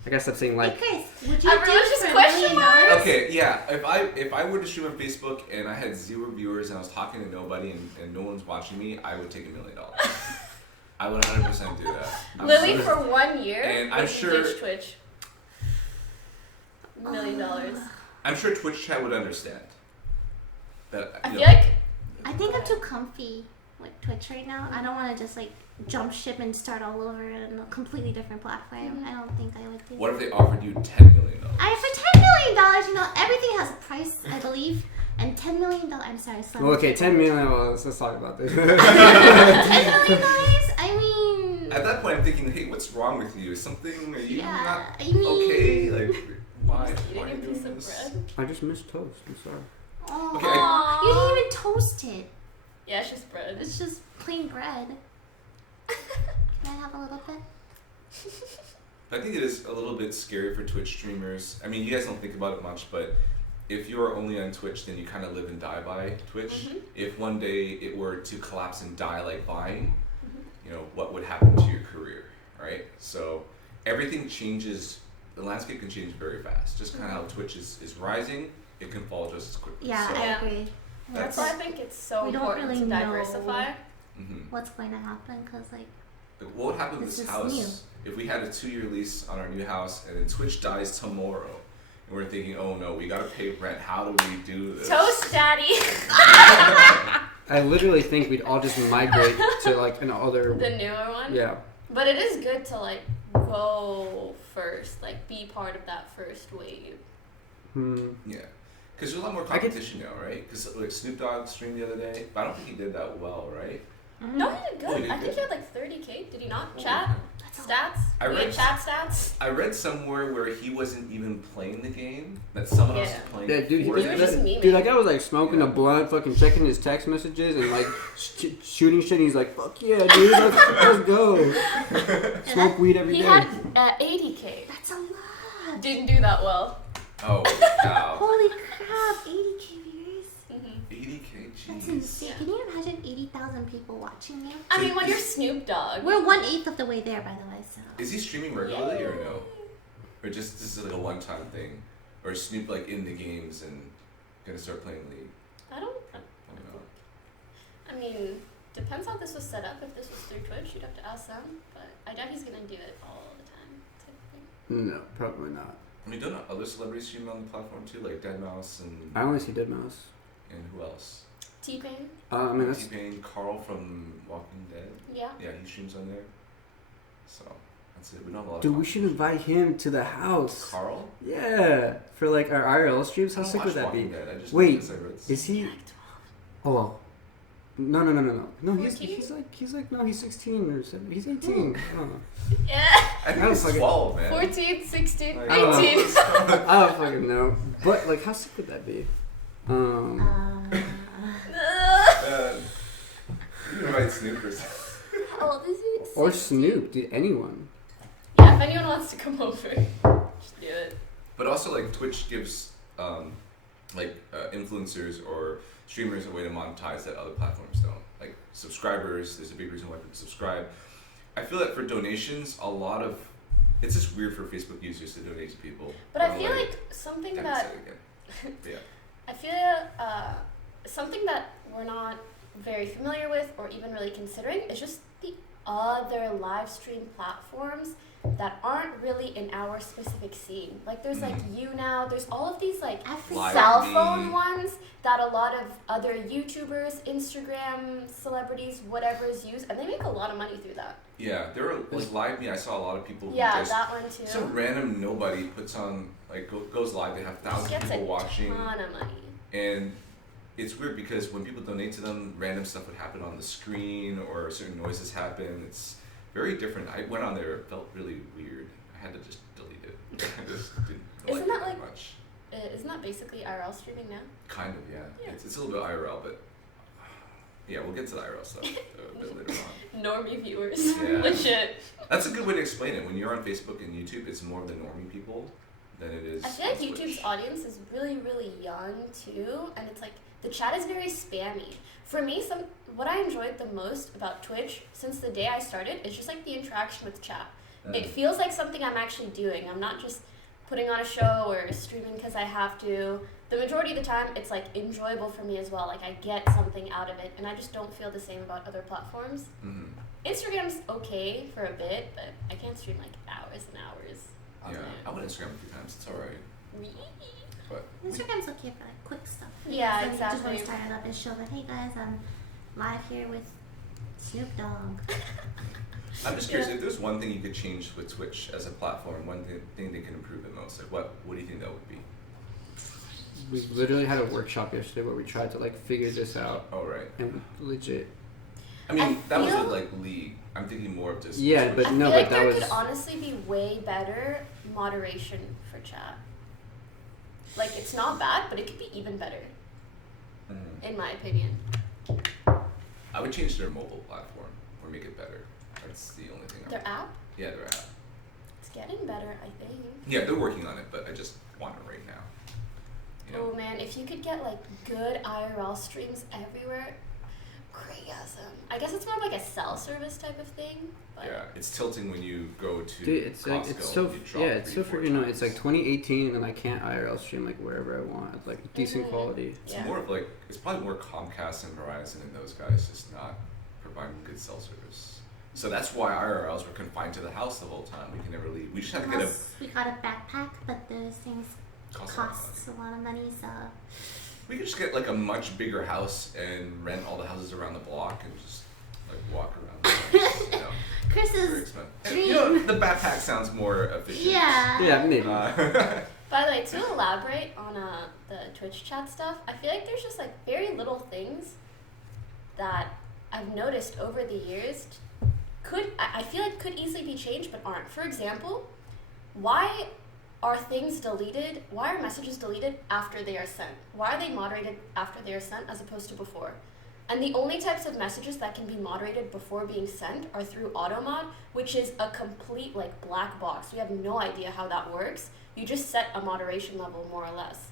I gotta stop saying, like, Hey, Chris, would you Everyone's do just for $1 question million? marks. Okay, yeah. If I were to stream on Facebook and I had 0 viewers and I was talking to nobody and no one's watching me, I would take $1 million. I would 100% do that. Lily, Absolutely. for 1 year, And I'm would you sure- ditch Twitch? $1 million. I'm sure Twitch chat would understand. That I you feel know, like I think I'm too comfy with Twitch right now. I don't want to just like jump ship and start all over in a completely different platform. I don't think I would do. what if they offered you $10 million? For $10 million, you know, everything has a price, I believe. And $10 million, I'm sorry. well, okay, $10 million, well, let's talk about this. $10 million, I mean. At that point, I'm thinking, hey, what's wrong with you? Is something? Are you Yeah, not I mean- okay? Like, why? eating Why are a you piece doing of this? bread. I just missed toast. I'm sorry. Oh, Okay, you didn't even toast it. Yeah, it's just bread. It's just plain bread. Can I have a little bit? I think it is a little bit scary for Twitch streamers. I mean, you guys don't think about it much, but if you're only on Twitch, then you kind of live and die by Twitch. Mhm. If one day it were to collapse and die like Vine, you know, what would happen to your career, right? So everything changes. The landscape can change very fast. Just kind of how Twitch is rising, it can fall just as quickly. Yeah, So, I Yeah. agree. That's why I think it's so We don't important really to know. diversify. mhm. What's going to happen? Because, like, What would happen to This this is house if we had a 2-year lease on our new house and then Twitch dies tomorrow? And we're thinking, oh no, we gotta pay rent. How do we do this? Toast Daddy! I literally think we'd all just migrate to, like, another. The newer one. Yeah. But it is good to like go first, like be part of that first wave. Yeah, because there's a lot more I get- competition now, right? Because like Snoop Dogg streamed the other day, but I don't think he did that well, right? No, he did Oh, he good. did I think good. he had like 30K. Did he not? Oh, Chat that's stats. I We had read- chat stats. I read somewhere where he wasn't even playing the game; that someone else was Yeah. playing. Yeah, dude, for was him. just memeing. dude, that guy was like smoking Yeah. a blunt, fucking checking his text messages and like shooting shit. And he's like, "Fuck yeah, dude, let's go." Smoke weed every He day. had 80K. that's a lot. Didn't do that well. Oh cow! Holy crap, 80K viewers. 80K, That's jeez. insane. Can you imagine 80,000 people watching you? I mean, when you're Snoop Dogg. We're 1/8 of the way there, by the way, so. Is he streaming regularly or no? Or just this is like a one-time thing? Or is Snoop like in the games and gonna start playing League? I don't. I don't know. I mean, depends how this was set up. If this was through Twitch, you'd have to ask them. But I doubt he's gonna do it all the time. Type of thing. No, probably not. I mean, don't other celebrities stream on the platform too, like Deadmau5 and I only see Deadmau5. who else? T-Pain. I mean, that's T-Pain, Carl from Walking Dead. Yeah. Yeah, he streams on there. So that's it. We don't have a lot. dude. of We should invite him to the house. Carl. Yeah, for like our IRL streams. How I don't sick would watch that Walking be? Dead. I just Wait, because I read Is he? Oh well. No. No, he's 14? he's like no, he's 16 or 17. He's 18. I don't know. Yeah. I think I don't it's fucking- 12, man. 14, 16, Like, I don't know. 18. I don't fucking know. But like, how sick would that be? Uh, you can invite Snoop or something. How old is he? Or 16? Snoop, dude, anyone. Yeah, if anyone wants to come over, just do it. But also, like Twitch gives influencers or streamers a way to monetize that other platforms don't. Like subscribers, there's a big reason why people subscribe. I feel that for donations, a lot of it's just weird for Facebook users to donate to people. But I Or, feel like something damn, that say it again. Yeah. I feel something that we're not very familiar with or even really considering is just the other live stream platforms that aren't really in our specific scene. Like there's like YouNow, there's all of these like Live cell Me. phone ones that a lot of other YouTubers, Instagram celebrities, whatever's use, and they make a lot of money through that. Yeah, there was Live Me. I saw a lot of people who Yeah, just that one too. some random nobody puts on goes live. They have thousands of Gets people a watching, ton of money. and it's weird because when people donate to them, random stuff would happen on the screen or certain noises happen. It's very different. I went on there, it felt really weird. I had to just delete it. I just didn't Isn't like that it like- much. Isn't that basically IRL streaming now? Kind of, yeah. Yeah. It's a little bit IRL, but yeah, we'll get to the IRL stuff a bit later on. Normie viewers. Yeah. Legit. That's a good way to explain it. When you're on Facebook and YouTube, it's more of the normie people than it is. I feel like on Twitch. YouTube's audience is really, really young too, and it's like the chat is very spammy. For me, what I enjoyed the most about Twitch since the day I started is just like the interaction with chat. It feels like something I'm actually doing. I'm not just putting on a show or streaming because I have to. The majority of the time, it's like enjoyable for me as well. Like I get something out of it, and I just don't feel the same about other platforms. Mm-hmm. Instagram's okay for a bit, but I can't stream like hours and hours. all Yeah, day. I went Instagram a few times. It's alright. But Instagram's okay for like quick stuff. Yeah, Like, exactly. Just want to start it up and show that, hey guys, I'm live here with Snoop Dogg. I'm just curious, if there's one thing you could change with Twitch as a platform, one thing they can improve the most, like what do you think that would be? We literally had a workshop yesterday where we tried to like figure this out, Oh, right. and legit. I mean, I that was feel- with like League. I'm thinking more of just Yeah, Twitch. but I no, feel but like that there was- could honestly be way better moderation for chat. Like it's not bad, but it could be even better, Mhm. in my opinion. I would change their mobile platform or make it better. That's the only thing. Their app, Yeah, their app. it's getting better, I think. Yeah, they're working on it, but I just want it right now. You know? Oh man, if you could get like good IRL streams everywhere, great awesome. I guess it's more of like a cell service type of thing. But Yeah, it's tilting when you go to Dude, it's like Costco it's so and you drop it's so 3-4 freaking annoying. It's like times. 2018 and I can't IRL stream like wherever I want. It's like decent Mhm. quality. It's Yeah. more of like, it's probably more Comcast and Verizon and those guys just not providing good cell service. So that's why IRLs were confined to the house the whole time. We can never leave. We just have to get a Plus, we got a backpack, but those things cost a lot of costs money. a lot of money, so We could just get like a much bigger house and rent all the houses around the block and just like walk around. The place, you know, very Chris's expensive. And, dream. you know, the backpack sounds more efficient. Yeah. Yeah, maybe. by the way, to elaborate on the Twitch chat stuff, I feel like there's just like very little things that I've noticed over the years I feel like could easily be changed but aren't. For example, why are things deleted? Why are messages deleted after they are sent? Why are they moderated after they are sent as opposed to before? And the only types of messages that can be moderated before being sent are through automod, which is a complete like black box. We have no idea how that works. You just set a moderation level more or less.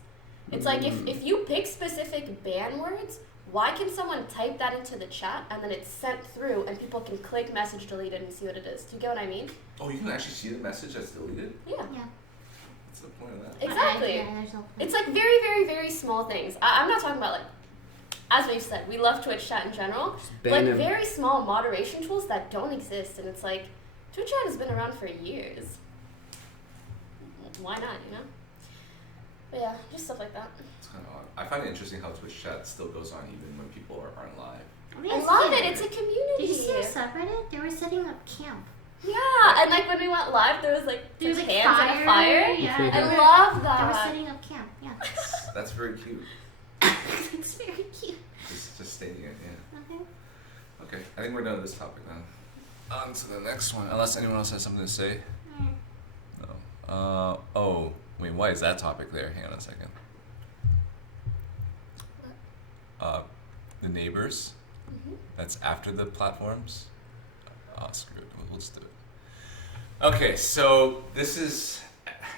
It's like if you pick specific ban words, why can someone type that into the chat and then it's sent through and people can click message deleted and see what it is? Do you get what I mean? Oh, you can actually see the message that's deleted? Yeah. yeah. What's the point of that? Exactly. Yeah, there's no point. It's like very, very, very small things. I'm not talking about like, as we've said, we love Twitch chat in general, ban but him. very small moderation tools that don't exist. And it's like, Twitch chat has been around for years. Why not, you know? But yeah, just stuff like that. It's kind of odd. I find it interesting how Twitch chat still goes on even when people aren't live. mean, I it's love cute. it. It's a community. Did you see our subreddit? They were setting up camp. Yeah, and like when we went live, there was like There was like hands fire. on a fire. Yeah, I I they were, love they were that. setting up camp. Yeah. That's very cute. It's very cute. Just stating it, yeah. Okay. Okay, I think we're done with this topic then. On to the next one, unless anyone else has something to say. Alright. No. Oh, wait, why is that topic there? Hang on a second. The neighbors. Mhm. That's after the platforms. Oh, screw it. We'll just do it. Okay, so this is,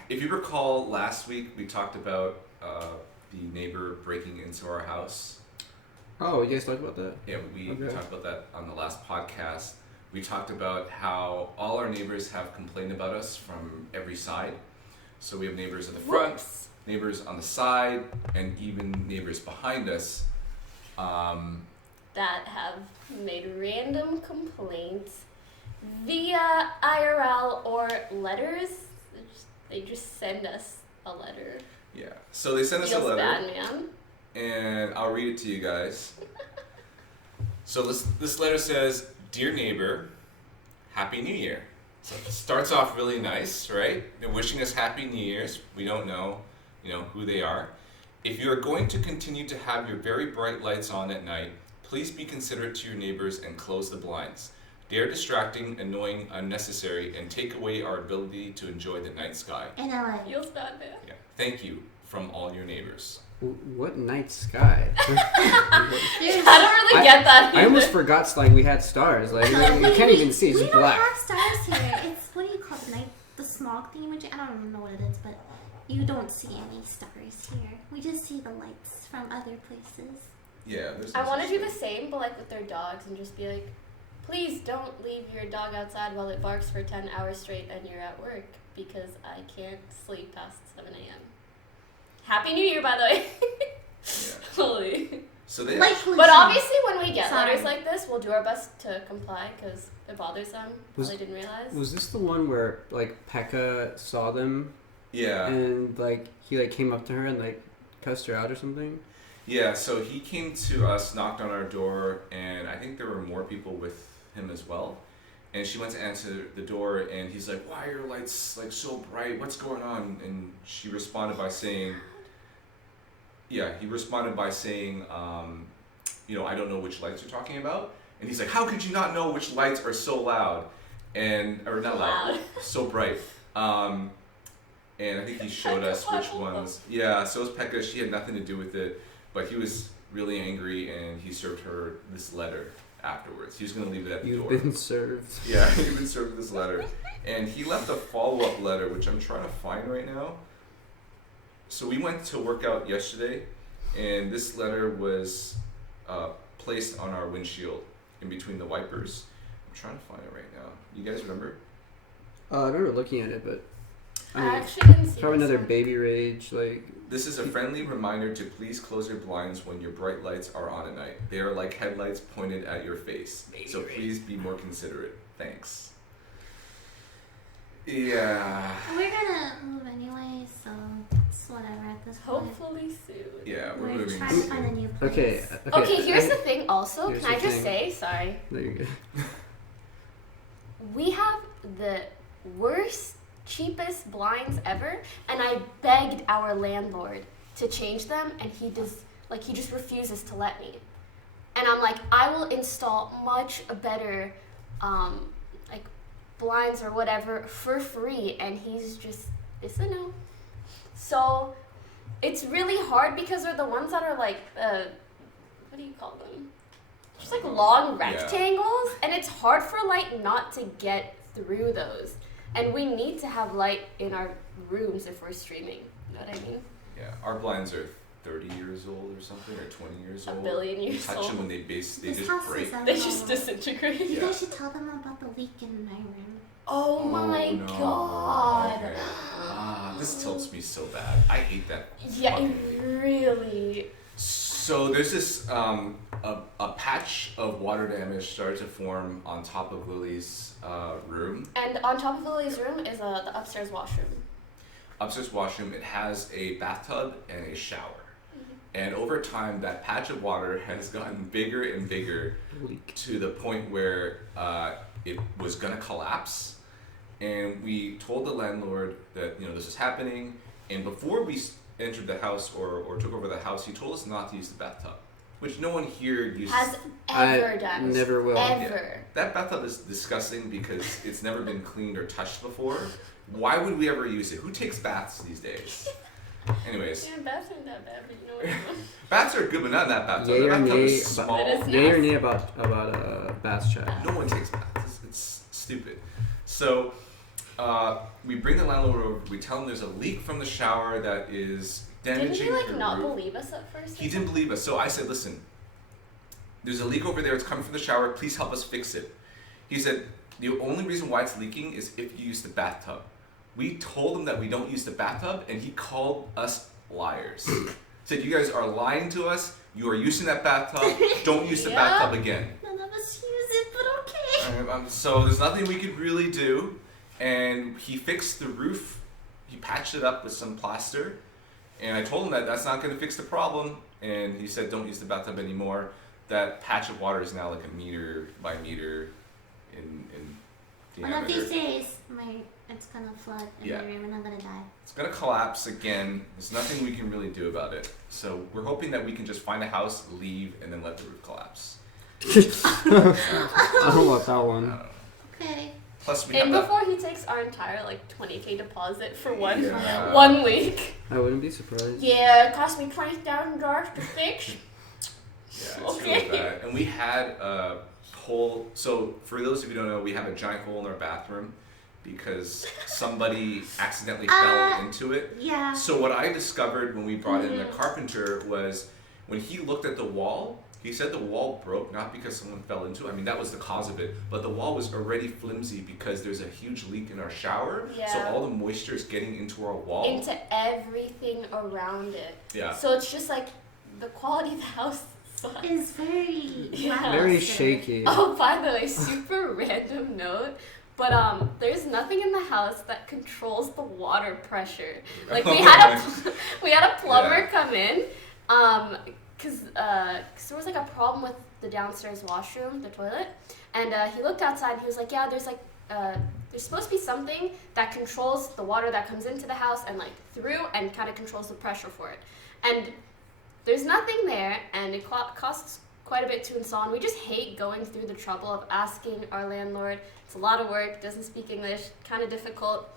if you recall, last week we talked about the neighbor breaking into our house. Oh, you guys talked about that? Yeah, we Okay. talked about that on the last podcast. We talked about how all our neighbors have complained about us from every side. So we have neighbors at the front, Whoops. neighbors on the side, and even neighbors behind us. That have made random complaints via IRL or letters. They just send us a letter. Yeah, so they sent us a Feels letter, bad, man. and I'll read it to you guys. So this letter says, "Dear neighbor, Happy New Year." So it starts off really nice, right? They're wishing us Happy New Year's. We don't know, who they are. If you are going to continue to have your very bright lights on at night, please be considerate to your neighbors and close the blinds. They are distracting, annoying, unnecessary, and take away our ability to enjoy the night sky. In LA. Feels bad, man. Yeah. Thank you. from all your neighbors. What night sky? I don't really get that. I almost forgot like we had stars. Like you can't even see. It's we just don't black. have stars here. It's what do you call it? The smog thingamajig. I don't even know what it is, but you don't see any stars here. We just see the lights from other places. Yeah, there's. I want to do the same, but like with their dogs, and just be like, please don't leave your dog outside while it barks for 10 hours straight and you're at work, because I can't sleep past 7 a.m. Happy New Year, by the way. Holy. So they. But obviously, when we get Sorry. letters like this, we'll do our best to comply because it bothers them. They didn't realize. Was this the one where like Pekka saw them? Yeah. And like he like came up to her and like cussed her out or something? Yeah, so he came to us, knocked on our door, and I think there were more people with him as well. And she went to answer the door, and he's like, "Why are your lights like so bright? What's going on?" And she responded by saying, "Yeah." He responded by saying, "I don't know which lights you're talking about." And he's like, "How could you not know which lights are so loud, or not loud, so bright?" And I think he showed us which ones. Yeah, so was Pekka. She had nothing to do with it. But he was really angry, and he served her this letter afterwards. He was going to leave it at the door. You've been served. Yeah, you've been served this letter. And he left a follow-up letter, which I'm trying to find right now. So we went to work out yesterday, and this letter was placed on our windshield in between the wipers. I'm trying to find it right now. You guys remember? I remember looking at it, but I actually didn't see probably this another one. baby rage. Like This is a friendly reminder to please close your blinds when your bright lights are on at night. They are like headlights pointed at your face. So please be more considerate. Thanks. Yeah. We're gonna move anyway, so it's whatever at this point. Hopefully soon. Yeah, we're We're moving. trying to find a new place. Okay. Here's the thing also. Here's Can I the just thing. say, sorry. No, you're good. We have the worst, cheapest blinds ever, and I begged our landlord to change them, and he just refuses to let me. And I'm like, I will install much better, like blinds or whatever for free, and it's a no. So it's really hard because they're the ones that are like, what do you call them? Just like long rectangles, and it's hard for light not to get through those. And we need to have light in our rooms if we're streaming. You know what I mean? Yeah, our blinds are 30 years old or something, or 20 years old. A billion years Touch old. them when they This just house break. is They just disintegrate. You Yeah. guys should tell them about the leak in my room. Oh my no. god. Okay. This tilts me so bad. I hate that. Yeah, it fucking- really. So there's this a patch of water damage started to form on top of Lily's room. And on top of Lily's room is the upstairs washroom. Upstairs washroom, it has a bathtub and a shower. And over time, that patch of water has gotten bigger and bigger Leak. to the point where it was gonna collapse. And we told the landlord that this is happening. And before we entered the house or took over the house, he told us not to use the bathtub, which no one here uses. Has ever done. never will. Ever. That bathtub is disgusting because it's never been cleaned or touched before. Why would we ever use it? Who takes baths these days? Anyways, Yeah, baths aren't that bad, but you know what I mean. baths are good, but not in that bathtub. Yay The or bathtub nay is about- small. That is Yay or nasty. nay about bath chat? No one takes baths. It's stupid. So we bring the landlord over. We tell him there's a leak from the shower that is damaging Didn't he like your not roof. believe us at first? He didn't believe us. So I said, listen, there's a leak over there. It's coming from the shower. Please help us fix it. He said, the only reason why it's leaking is if you use the bathtub. We told him that we don't use the bathtub, and he called us liars. Said, you guys are lying to us. You are using that bathtub. Don't use the Yeah. bathtub again. None of us use it, but okay. So there's nothing we could really do. And he fixed the roof. He patched it up with some plaster. And I told him that that's not going to fix the problem. And he said, don't use the bathtub anymore. That patch of water is now like a meter by meter in One of these diameter. days, it's gonna flood in Yeah. my room and I'm gonna die. It's going to collapse again. There's nothing we can really do about it. So we're hoping that we can just find a house, leave, and then let the roof collapse. I don't want that I one. don't know. Okay. Plus, we And have before he takes our entire like 20K deposit for one Yeah. 1 week. I wouldn't be surprised. Yeah, it cost me $20,000 to fix. Yeah, it's Okay. really bad. And we had a hole. So for those of you who don't know, we have a giant hole in our bathroom because somebody accidentally fell into it. Yeah. So what I discovered when we brought in the carpenter was when he looked at the wall, he said the wall broke not because someone fell into it. I mean, that was the cause of it. But the wall was already flimsy because there's a huge leak in our shower. So Yeah. all the moisture is getting into our wall. Into everything around it. Yeah. So it's just like the quality of the house sucks. It's very Yeah. Very lackluster. shaky. Oh, by the way, super random note. But there's nothing in the house that controls the water pressure. Like we had a plumber Yeah. come in, cause there was like a problem with the downstairs washroom, the toilet, and he looked outside and he was like, yeah, there's supposed to be something that controls the water that comes into the house and like through and kind of controls the pressure for it, and there's nothing there, and it costs quite a bit to install, and we just hate going through the trouble of asking our landlord. It's a lot of work, doesn't speak English, kind of difficult.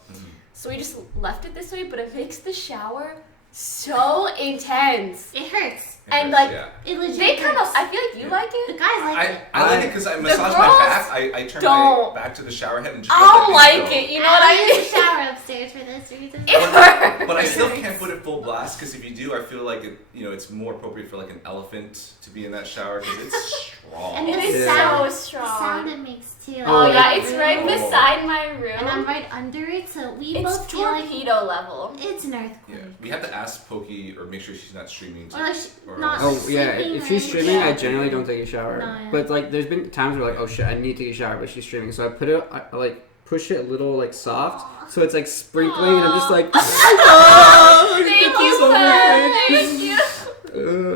So we just left it this way, but it makes the shower so intense. It hurts. And like, yeah. It legit they kind of, hurts. I feel like you like The it. guys like it. I like it because I massage my girls back. I turn don't. my back to the shower head and just I let don't that like thing it, go. you know what I use mean? the shower upstairs for this reason. It hurts. But I still can't put it full blast because if you do, I feel like it's more appropriate for like an elephant to be in that shower because it's strong. And It the is sound, so The sound strong. it makes too. Oh Oh, yeah, yeah. it's right Oh. beside my room. And I'm right under it, so we It's both feel like torpedo level. it's an Yeah, earthquake. we have to ask Poki or make sure she's not streaming. Or like or not else- Oh yeah, sleeping if or she's streaming, I Yeah. generally don't take a shower. No, yeah. But like, there's been times where like, oh shit, I need to take a shower, but she's streaming, so I put it, I like push it a little like soft, so it's like sprinkling, and I'm just like, oh, Thank get you, this over Pat. with. Thank you.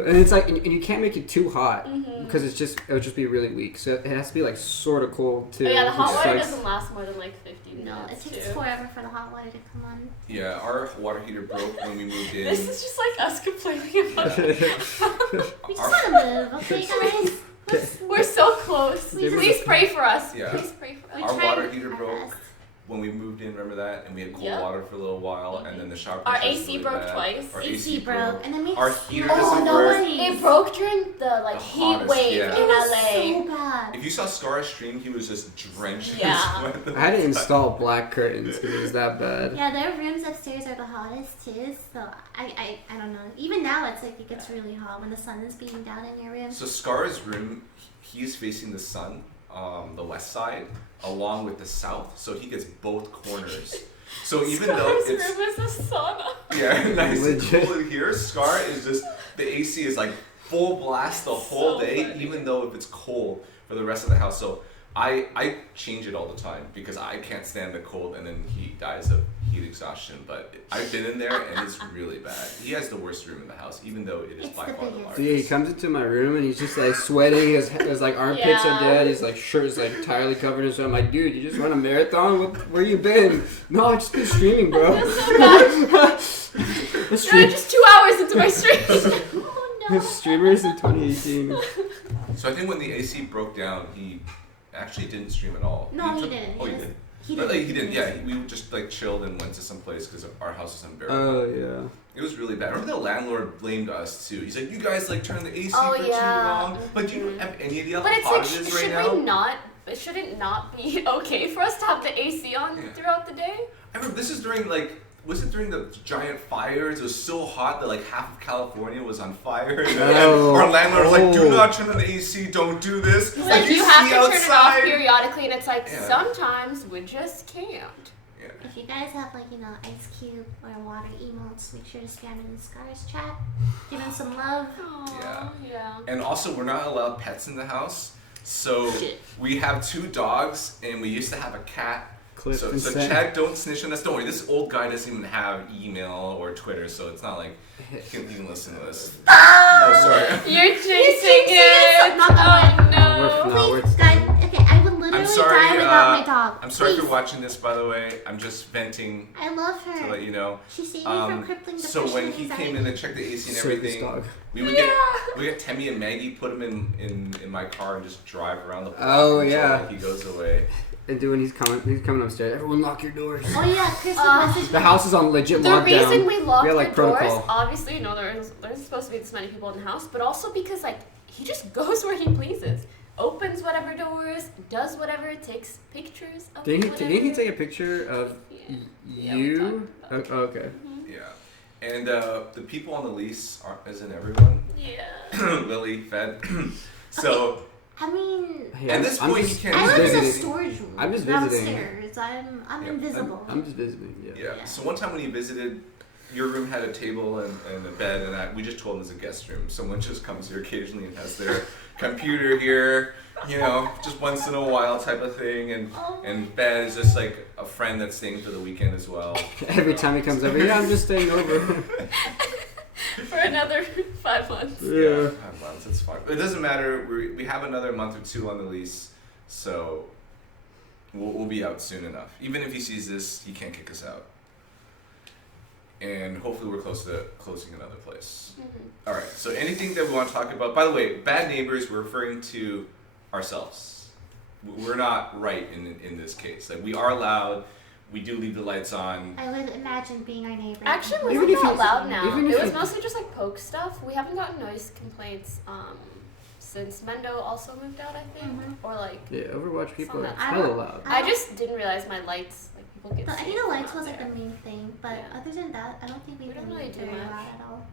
And it's like, and you can't make it too hot Mhm. because it would just be really weak. So it has to be like sort of cold too. Oh yeah, the hot It's water like- doesn't last more than like 15 No, it minutes takes too. forever for the hot water to come on. Yeah, our water heater broke when we moved in. This is just like us complaining about it. We just wanna move, okay, guys? We're so close. Give us Please a- pray for us. Yeah. Please pray for We us. Our tried water heater our broke. best. When we moved in, remember that? And we had cold Yep. water for a little while, and then the shower Our pressure was AC really broke bad. twice. Our AC broke, and it makes Our heater no doesn't noise. work. It broke during the like The heat hottest, wave yeah. in It was LA. so bad. If you saw Scar's stream, he was just drenched Yeah. in sweat. I had to install black curtains because it was that bad. Yeah, their rooms upstairs are the hottest too, so I don't know. Even now it's like it gets really hot when the sun is beating down in your room. So Scar's room, he's facing the sun, the west side, along with the south, so he gets both corners. So even though Scar's it's room is a sauna. yeah nice and Legit. cool in here, Scar is just the AC is like full blast the whole So day, funny. even though if it's cold for the rest of the house. So I change it all the time because I can't stand the cold, and then he dies of heat exhaustion. But I've been in there and it's really bad. He has the worst room in the house, even though it is It's by the far the biggest. largest. So yeah, he comes into my room and he's just like sweating. His like armpits Yeah. are dead. His like shirt is like entirely covered in sweat. I'm like, dude, you just run a marathon? Where you been? No, I just been streaming, bro. That's so bad. Let's You're stream. just 2 hours into my stream. Oh no. Streamers in 2018. So I think when the AC broke down, he actually didn't stream at all. No, he took- didn't. Oh, He he was- did. He But, didn't. like, he didn't. Yeah, we just like chilled and went to some place because our house is unbearable. Oh yeah. It was really bad. I remember the landlord blamed us too. He's like, "You guys like turn the AC Oh, for yeah. too long." But do you have any idea But how it's hot like, it is should right now? we not? Should it not be okay for us to have the AC on Yeah. throughout the day? I remember this is during like. Was it during the giant fires? It was so hot that like half of California was on fire. And Oh. our landlord was like, "Do Oh. not turn on the AC. Don't do this." It's like you have to turn it off periodically, and it's like Yeah. sometimes we just can't. Yeah. If you guys have like, ice cube or water emotes, make sure to spam in the Scars chat. Give him some love. Aww, yeah. And also, we're not allowed pets in the house. So Shit. we have 2 dogs, and we used to have a cat. Cliff So and Sam. Chad, don't snitch on us. Don't worry, this old guy doesn't even have email or Twitter, so it's not like he can listen to this. Oh, sorry. You're jinxing it! it! Not gonna Oh We're- no! no, we're- Please, guys. Okay, I would literally I'm sorry. die without my dog. I'm sorry Please. for watching this, by the way. I'm just venting I love her. to let you know. She saved me from crippling So depression when and he anxiety. came in to check the AC and Service everything, dog. we would get Temmie and Maggie, put him in my car and just drive around the block Oh, until yeah. like, he goes away. and doing he's coming upstairs. Everyone lock your doors. Oh yeah, Christmas message. The house is on legit The lockdown. reason we locked had, the doors, protocol. obviously, you know, there's supposed to be this many people in the house, but also because like he just goes where he pleases, opens whatever doors, does whatever, takes pictures of Didn't whatever. he take a picture of Yeah, we you? talked about Oh, okay. Yeah. And the people on the lease isn't everyone. Yeah. Lily, Fed. So I mean, Hey, at this I'm point, just- you I can't. live in a visiting. storage room. I'm just visiting. downstairs. I'm Yeah, invisible. I'm just visiting. Yeah. Yeah. So one time when you visited, your room had a table and a bed, and we just told them it's a guest room. Someone just comes here occasionally and has their computer here, you know, just once in a while type of thing. And Ben is just like a friend that's staying for the weekend as well. Every time he comes over, yeah, I'm just staying over. For another 5 months. Yeah. 5 months, it's fine. But it doesn't matter. We have another month or two on the lease, so we'll be out soon enough. Even if he sees this, he can't kick us out. And hopefully we're close to closing another place. All right. So anything that we want to talk about? By the way, bad neighbors. We're referring to ourselves. We're not right in this case. Like we are loud. We do leave the lights on. I would imagine being our neighbor. Actually, Even we're if not you- loud now. even if It was you- mostly just like poke stuff. We haven't gotten noise complaints since Mendo also moved out, I think. Or like, Yeah, Overwatch people are Something. hella loud. I just didn't realize my lights, like people get I sick think the from lights out wasn't there. the main thing, but Yeah. other than that, I don't think We we've don't been really do very much. loud at all.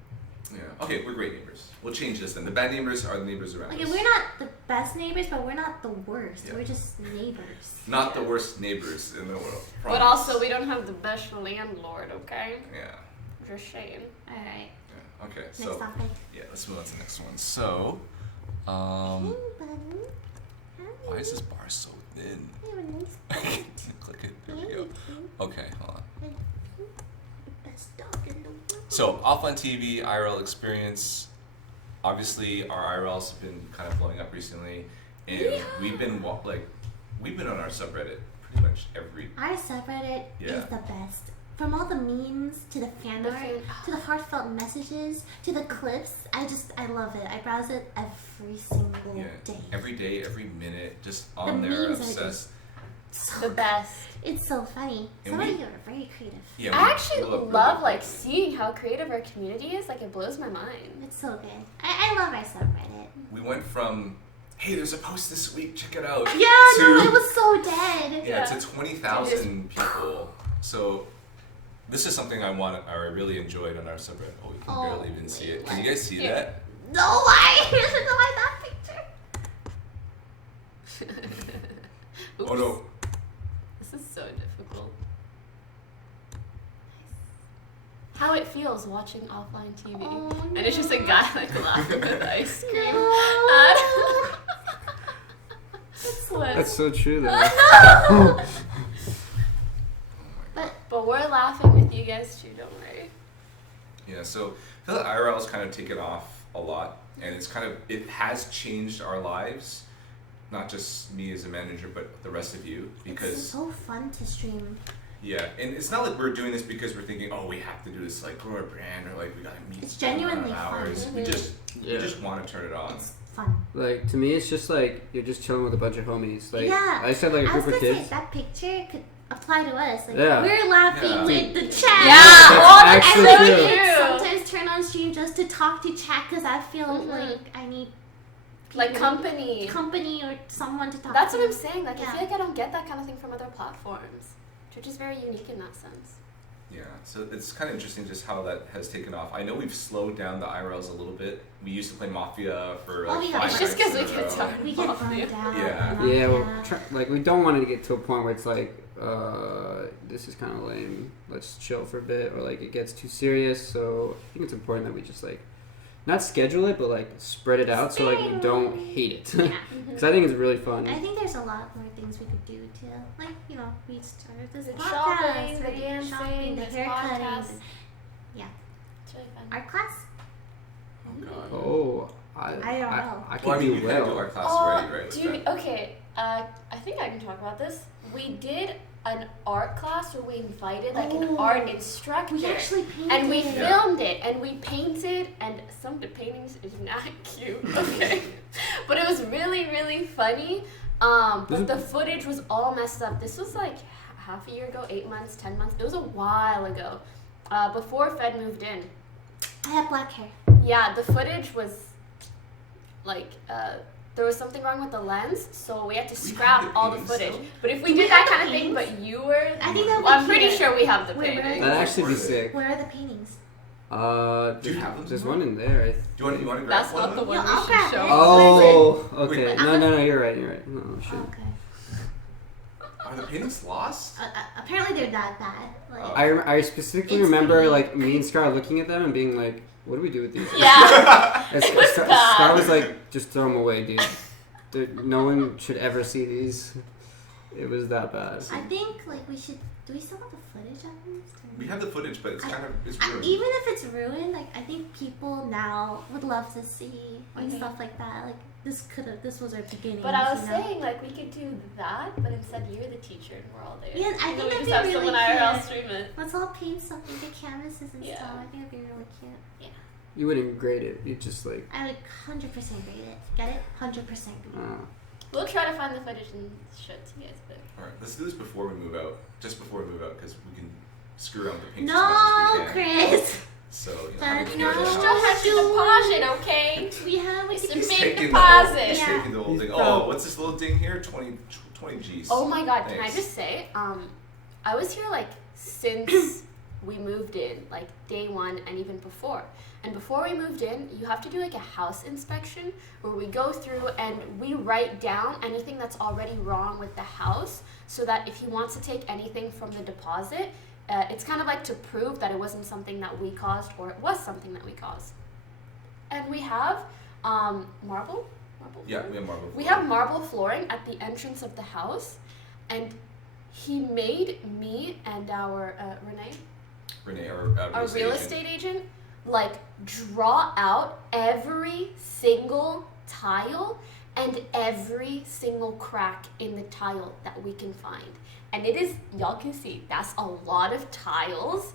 Yeah. Okay, we're great neighbors. We'll change this then. The bad neighbors are the neighbors around Like, us. we're not the best neighbors, but we're not the worst. Yeah. We're just neighbors. Not the worst neighbors in the world. But Promise. also, we don't have the best landlord, okay? Yeah. Just saying. Alright, Yeah. Okay. next So topic. yeah, let's move on to the next one. So, why is this bar so thin? Click it. There we go. Okay, hold on. Best dog in the world. So, offline TV, IRL experience. Obviously, our IRLs have been kind of blowing up recently, and we've been on our subreddit pretty much every. Our subreddit Yeah. is the best. From all the memes to the fan The art fan- to the heartfelt messages to the clips, I love it. I browse it every single Yeah, day. every day, every minute, just on The there, memes are obsessed. So The good. best. It's so funny. And Some of we- you are very creative. Yeah, I actually we really love like creative. seeing how creative our community is. Like it blows my mind. It's so good. I love our subreddit. We went from, hey, there's a post this week, check it out. Yeah, no, to, it was so dead. Yeah, Yeah. to 20,000 people. So this is something I really enjoyed on our subreddit. Oh, you can Oh, barely even see it. Can you wait. guys see Yeah. that? No, why? Why that picture? Oops. Oh no. This is so difficult. How it feels watching offline TV. Oh, And it's just a guy like laughing with ice cream. That's so true, though. But we're laughing with you guys too, don't worry. Yeah, so I feel like IRL's kind of taken off a lot, and it has changed our lives, not just me as a manager, but the rest of you, It's because so fun to stream. yeah, and it's not like we're doing this because we're thinking, oh, we have to do this like grow our brand or like we gotta meet. It's genuinely hours. fun. We just Yeah. want to turn it on. It's fun. Like, to me, it's just like you're just chilling with a bunch of homies. Like, Yeah. I just had like a I was group of gonna say kids. that picture could apply to us. Like, Yeah. we're laughing Yeah. with the chat. Yeah, That's all the actually time. true. I sometimes turn on stream just to talk to chat because I feel like I need Like people- company. company or someone to talk That's to. what I'm saying. Like I Yeah. feel like I don't get that kind of thing from other platforms. Twitch is very unique in that sense. Yeah, so it's kind of interesting just how that has taken off. I know we've slowed down the IRLs a little bit. We used to play Mafia for like Oh, yeah. 5 It's just nights 'cause in we a get row. tired. We get Off burned you. out. Yeah. and Yeah, all well, that. like we don't want it to get to a point where it's like, this is kind of lame. Let's chill for a bit, or like it gets too serious. So I think it's important that we just like, not schedule it, but like spread it out so like we don't hate it. Yeah. Because I think it's really fun. I think there's a lot more things we could do to, like, you know, we started this The podcast, shopping, the right? dancing, Shopping, the this hair podcast. cutting, It's really fun. art class. Oh god. Oh, I don't know. I can Well, I mean, do you can do well. our class already, right? with do you, that. okay, I think I can talk about this. We did an art class where we invited like an Oh. art instructor. We actually painted. and we it. filmed it and we painted and some of the paintings is not cute, okay? But it was really, really funny. But the footage was all messed up. This was like half a year ago, 8 months, 10 months. It was a while ago. Before Fed moved in. I had black hair. Yeah, the footage was like there was something wrong with the lens, so we had to scrap all the footage. So? But if we Do did we that have kind of the thing, paintings? but you were, I think that would be I'm pretty cute. sure we have the Wait, where are painting. That'd actually be sick. Where are the paintings? Do you have them There's somewhere? one in there. Do you want to grab That's one? not the of them? one Yeah, we I'll should grab show. it. Oh, okay. Wait, No, you're right. No, shoot. Oh, okay. Are the paintings lost? Apparently they're that bad. Like, I specifically It's remember really like me and Scar looking at them and being like, "What do we do with these?" Yeah. And It was Scar bad. was like, "Just throw them away, dude. No one should ever see these." It was that bad. I think like we should. Do we still have the footage of this? Or- We have the footage, but it's it's ruined. Even if it's ruined, like I think people now would love to see and Mhm. stuff like that. Like this was our beginning. But I was saying, like, we could do that, but instead you're the teacher and we're all there. Yeah, I And think then we that'd just have be someone really IRL cute. stream it. Let's all paint something, the canvases and Yeah. stuff. I think it'd be really cute. You wouldn't grade it. You'd just like. I would 100% grade it. Get it? 100% grade it. We'll try to find the footage and show it to you guys. But All right, let's do this before we move out. Just before we move out, because we can screw around with the paints as No, much as we can. Chris. So you know, That's having not kids you at still house- have to deposit, okay? We have like It's a He's big taking deposit. The whole, he's Yeah. taking the whole He's thing. proud. Oh, what's this little ding here? 20 G's. Oh my god, can I Thanks. just say, I was here like since we moved in, like day one and even before. And before we moved in, you have to do like a house inspection where we go through and we write down anything that's already wrong with the house so that if he wants to take anything from the deposit, it's kind of like to prove that it wasn't something that we caused or it was something that we caused. And we have marble. Yeah, we have marble. We have marble flooring at the entrance of the house, and he made me and our Renee, our real estate agent, like draw out every single tile and every single crack in the tile that we can find. And it is, y'all can see, that's a lot of tiles.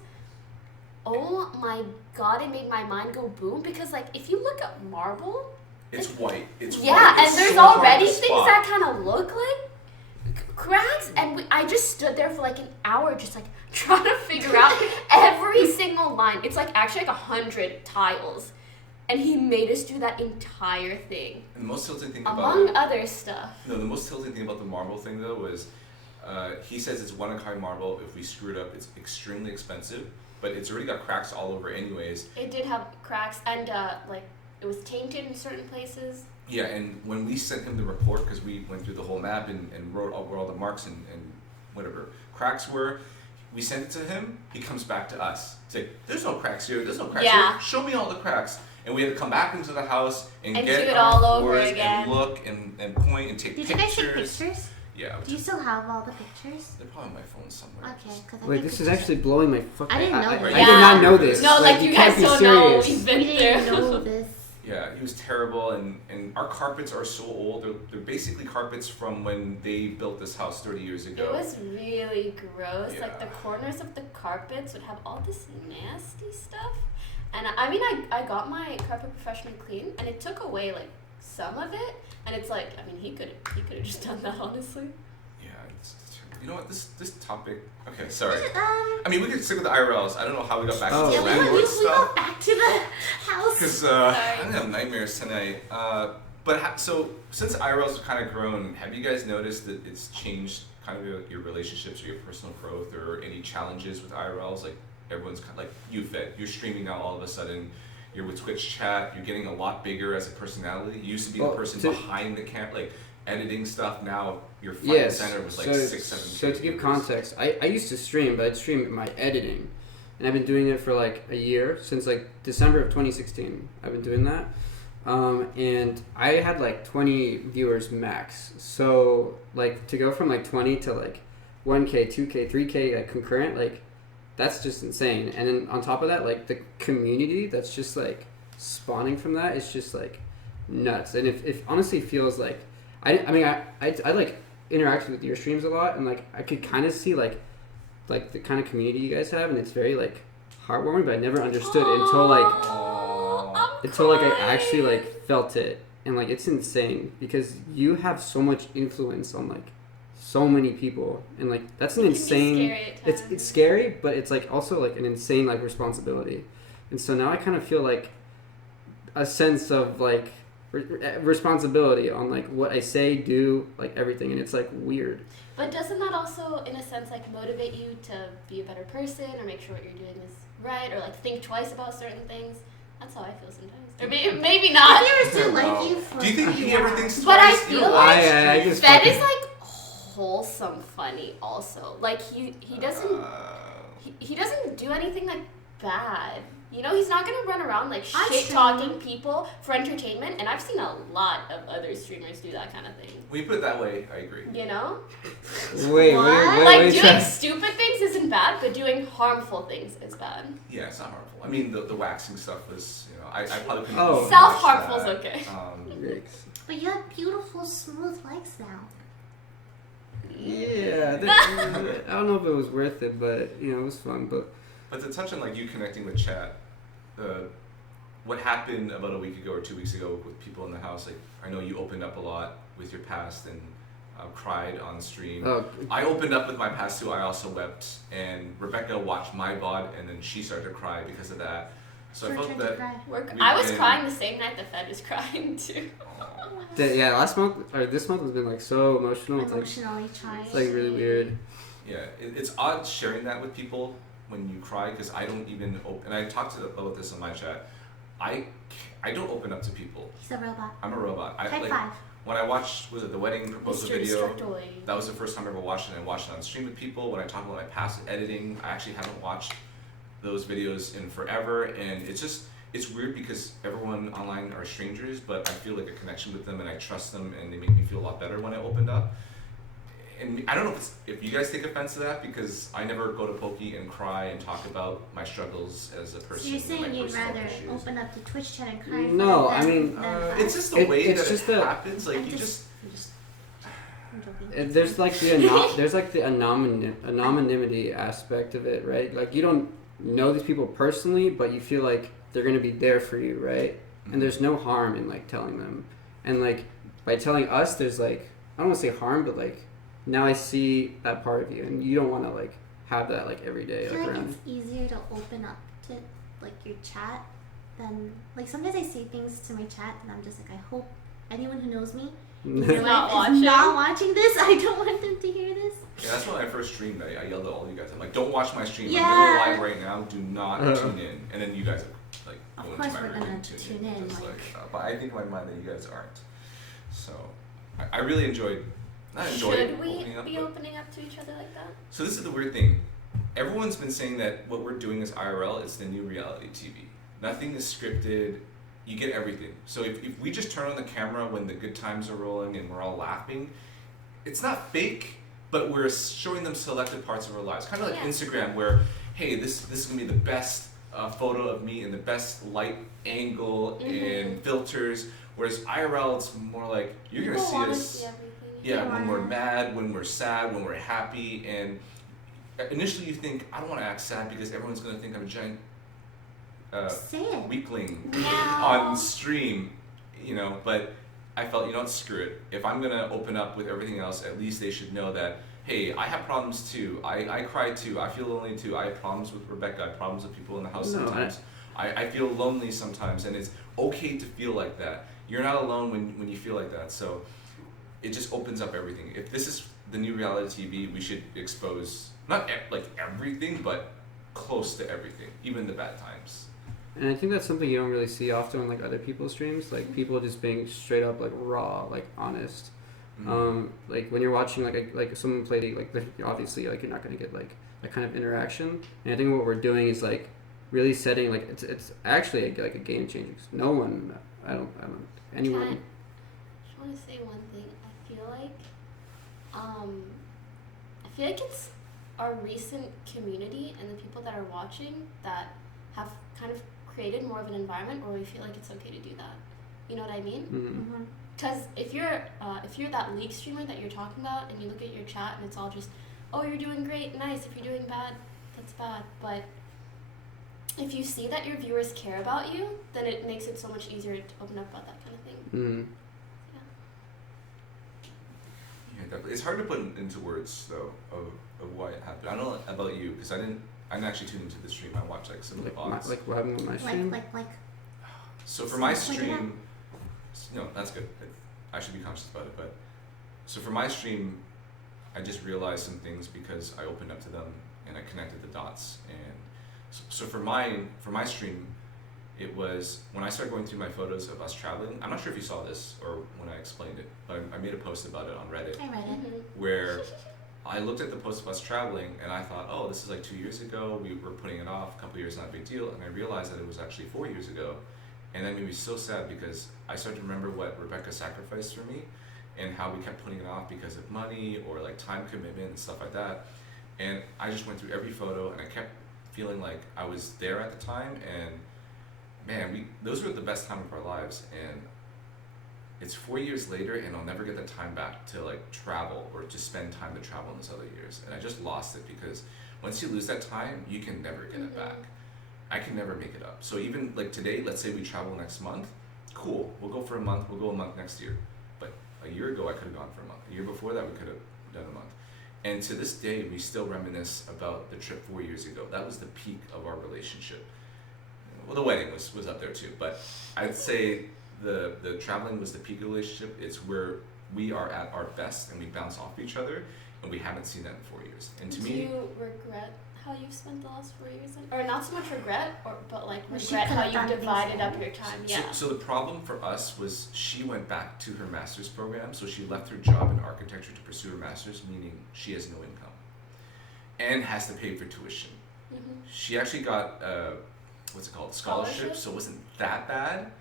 Oh my god, it made my mind go boom because like if you look at marble, It's white. It's yeah, white. and It's there's so hard already to things spot. that kind of look like cracks, and I just stood there for like an hour just like trying to figure out every single line. It's like actually like 100 tiles, and he made us do that entire thing, And the most tilting thing among about other stuff. the most tilting thing about the marble thing though was he says it's one of a kind marble. If we screw it up, it's extremely expensive, but it's already got cracks all over anyways. It did have cracks, and like it was tainted in certain places. Yeah, and when we sent him the report, because we went through the whole map and wrote where all the marks and whatever cracks were, we sent it to him. He comes back to us. It's like, there's no cracks here. There's no cracks Yeah. here. Show me all the cracks. And we had to come back into the house and And get do it on all our over floors again. and look and point and take Did you guys take pictures. pictures? Yeah. Do you still have all the pictures? They're probably on my phone somewhere. Okay, because Wait, this is actually blowing my fucking. I didn't know I this. did Yeah. not know this. No, like you can't guys be don't know what serious. we've been We didn't through. know this. Yeah, he was terrible, and our carpets are so old. They're basically carpets from when they built this house 30 years ago. It was really gross. Like the Yeah. corners of the carpets would have all this nasty stuff. And I mean, I got my carpet professionally clean, and it took away like some of it. And it's like, I mean, he could have just done that honestly. Yeah, it's you know what? This topic. Okay, sorry. Um, I mean, we could stick with the IRLs. I don't know how we got back Oh. to yeah, the we landlord go stuff. back to the house. Because Sorry. I'm gonna have nightmares tonight. So since IRLs have kind of grown, have you guys noticed that it's changed kind of your relationships or your personal growth or any challenges with IRLs? Like everyone's kind of like you, Fed. You're streaming now all of a sudden. You're with Twitch chat. You're getting a lot bigger as a personality. You used to be the Well, person to- behind the camera, like editing stuff. Now you're front and Yes. center with like so, 6-7. so to give context, I used to stream, but I'd stream my editing, and I've been doing it for like a year since like December of 2016. I've been doing that, and I had like 20 viewers max. So like to go from like 20 to like 1K, 2K, 3K like concurrent, like that's just insane. And then on top of that, like the community that's just like spawning from that is just like nuts. And if honestly feels like I mean I like interacted with your streams a lot, and like I could kind of see like the kind of community you guys have, and it's very like heartwarming. But I never understood until like Aww. I actually like felt it, and like it's insane because you have so much influence on like so many people, and like that's an insane. It's scary, but it's like also like an insane like responsibility, and so now I kind of feel like a sense of like responsibility on like what I say, do, like everything, and it's like weird. But doesn't that also, in a sense, like motivate you to be a better person or make sure what you're doing is right or like think twice about certain things? That's how I feel sometimes. Or maybe not. I never still like you for Do you think he ever thinks twice? But I feel like I just Fed is like wholesome funny also. Like he doesn't he doesn't do anything like bad. You know, he's not gonna run around like shit talking people for entertainment, and I've seen a lot of other streamers do that kind of thing. When you put it that way, I agree. You know? Wait, like doing stupid things isn't bad, but doing harmful things is bad. Yeah, it's not harmful. I mean, the waxing stuff was, you know, I probably couldn't. Oh. Self-harmful's okay. But you have beautiful, smooth legs now. Yeah, I don't know if it was worth it, but you know, it was fun. But to touch on like you connecting with chat, what happened about a week ago or 2 weeks ago with people in the house? Like I know you opened up a lot with your past and cried on stream. Oh. I opened up with my past too. I also wept, and Rebecca watched my VOD, and then she started to cry because of that. So I felt that I was crying the same night that Fed was crying too. Yeah, last month or this month has been like so emotional. Emotionally trying. It's like really weird. Yeah, it's odd sharing that with people when you cry, because I don't even and I talked about this in my chat. I don't open up to people. He's a robot. I'm a robot. High five. When I watched, was it the wedding proposal video? That was the first time I ever watched it. I watched it on stream with people. When I talk about my past editing, I actually haven't watched those videos in forever, and it's weird because everyone online are strangers, but I feel like a connection with them, and I trust them, and they make me feel a lot better when I opened up. And I don't know if you guys take offense to that, because I never go to Poki and cry and talk about my struggles as a person. So you're saying you'd rather open up the Twitch chat and cry? No, I mean, it's just the way that it happens. Like there's like the anonymity aspect of it, right? Like you don't know these people personally, but you feel like they're gonna be there for you, right? Mm-hmm. And there's no harm in like telling them, and like by telling us, there's like, I don't want to say harm, but like now I see that part of you, and you don't want to like have that like every day. I feel like it's easier to open up to like your chat than like sometimes I say things to my chat and I'm just like, I hope anyone who knows me is not watching this. I don't want them to hear this. Yeah, that's when I first streamed. I yelled at all you guys. I'm like, don't watch my stream. Yeah. I'm going live right now. Do not tune in. And then you guys are like, of course we're gonna tune in. But I think in my mind that you guys aren't. So I really enjoyed. Should we be opening up to each other like that? So this is the weird thing. Everyone's been saying that what we're doing is IRL. It's the new reality TV. Nothing is scripted. You get everything. So if we just turn on the camera when the good times are rolling and we're all laughing, it's not fake, but we're showing them selected parts of our lives. Kind of like Instagram, where, hey, this is going to be the best photo of me in the best light angle and filters. Whereas IRL, it's more like, you're going to see us... when we're mad, when we're sad, when we're happy, and initially you think, I don't want to act sad because everyone's going to think I'm a giant weakling on stream, you know, but I felt, you know what, screw it. If I'm going to open up with everything else, at least they should know that, hey, I have problems too. I cry too. I feel lonely too. I have problems with Rebecca. I have problems with people in the house sometimes. I feel lonely sometimes, and it's okay to feel like that. You're not alone when you feel like that, so... It just opens up everything. If this is the new reality TV, we should expose not like everything, but close to everything, even the bad times. And I think that's something you don't really see often on like other people's streams, like people just being straight up like raw, like honest. Mm-hmm. Like when you're watching like someone play, like obviously like you're not gonna get like that kind of interaction. And I think what we're doing is like really setting like it's actually like a game changer. No one, I don't anyone. I just want to say one thing. I feel like it's our recent community and the people that are watching that have kind of created more of an environment where we feel like it's okay to do that. You know what I mean? Because if you're that league streamer that you're talking about and you look at your chat and it's all just, oh, you're doing great, nice. If you're doing bad, that's bad. But if you see that your viewers care about you, then it makes it so much easier to open up about that kind of thing. definitely. It's hard to put into words though of why it happened. I don't know about you because I didn't actually tune into the stream. I watched like some of the VODs. Like what happened with my stream? Like. So for my stream, that's good. I should be conscious about it. But so for my stream, I just realized some things because I opened up to them and I connected the dots. And so for my stream, it was when I started going through my photos of us traveling. I'm not sure if you saw this or when I explained it, but I made a post about it on Reddit. I read it. Where I looked at the post of us traveling and I thought, oh, this is like 2 years ago. We were putting it off. A couple years, not a big deal. And I realized that it was actually 4 years ago. And that made me so sad because I started to remember what Rebecca sacrificed for me and how we kept putting it off because of money or like time commitment and stuff like that. And I just went through every photo and I kept feeling like I was there at the time. And man, those were the best time of our lives. And it's 4 years later and I'll never get the time back to like travel or to spend time to travel in those other years. And I just lost it because once you lose that time, you can never get it back. I can never make it up. So even like today, let's say we travel next month, cool, we'll go for a month, we'll go a month next year. But a year ago, I could have gone for a month. A year before that, we could have done a month. And to this day, we still reminisce about the trip 4 years ago. That was the peak of our relationship. Well, the wedding was up there too, but I'd say the traveling was the peak of the relationship. It's where we are at our best and we bounce off each other, and we haven't seen that in 4 years. And to Do me, you regret how you've spent the last 4 years? Or not so much regret, but like Well, she regret how could've done you things divided up better. your time. Yeah. So the problem for us was she went back to her master's program, so she left her job in architecture to pursue her master's, meaning she has no income and has to pay for tuition. She actually got what's it called, scholarship, so it wasn't that bad.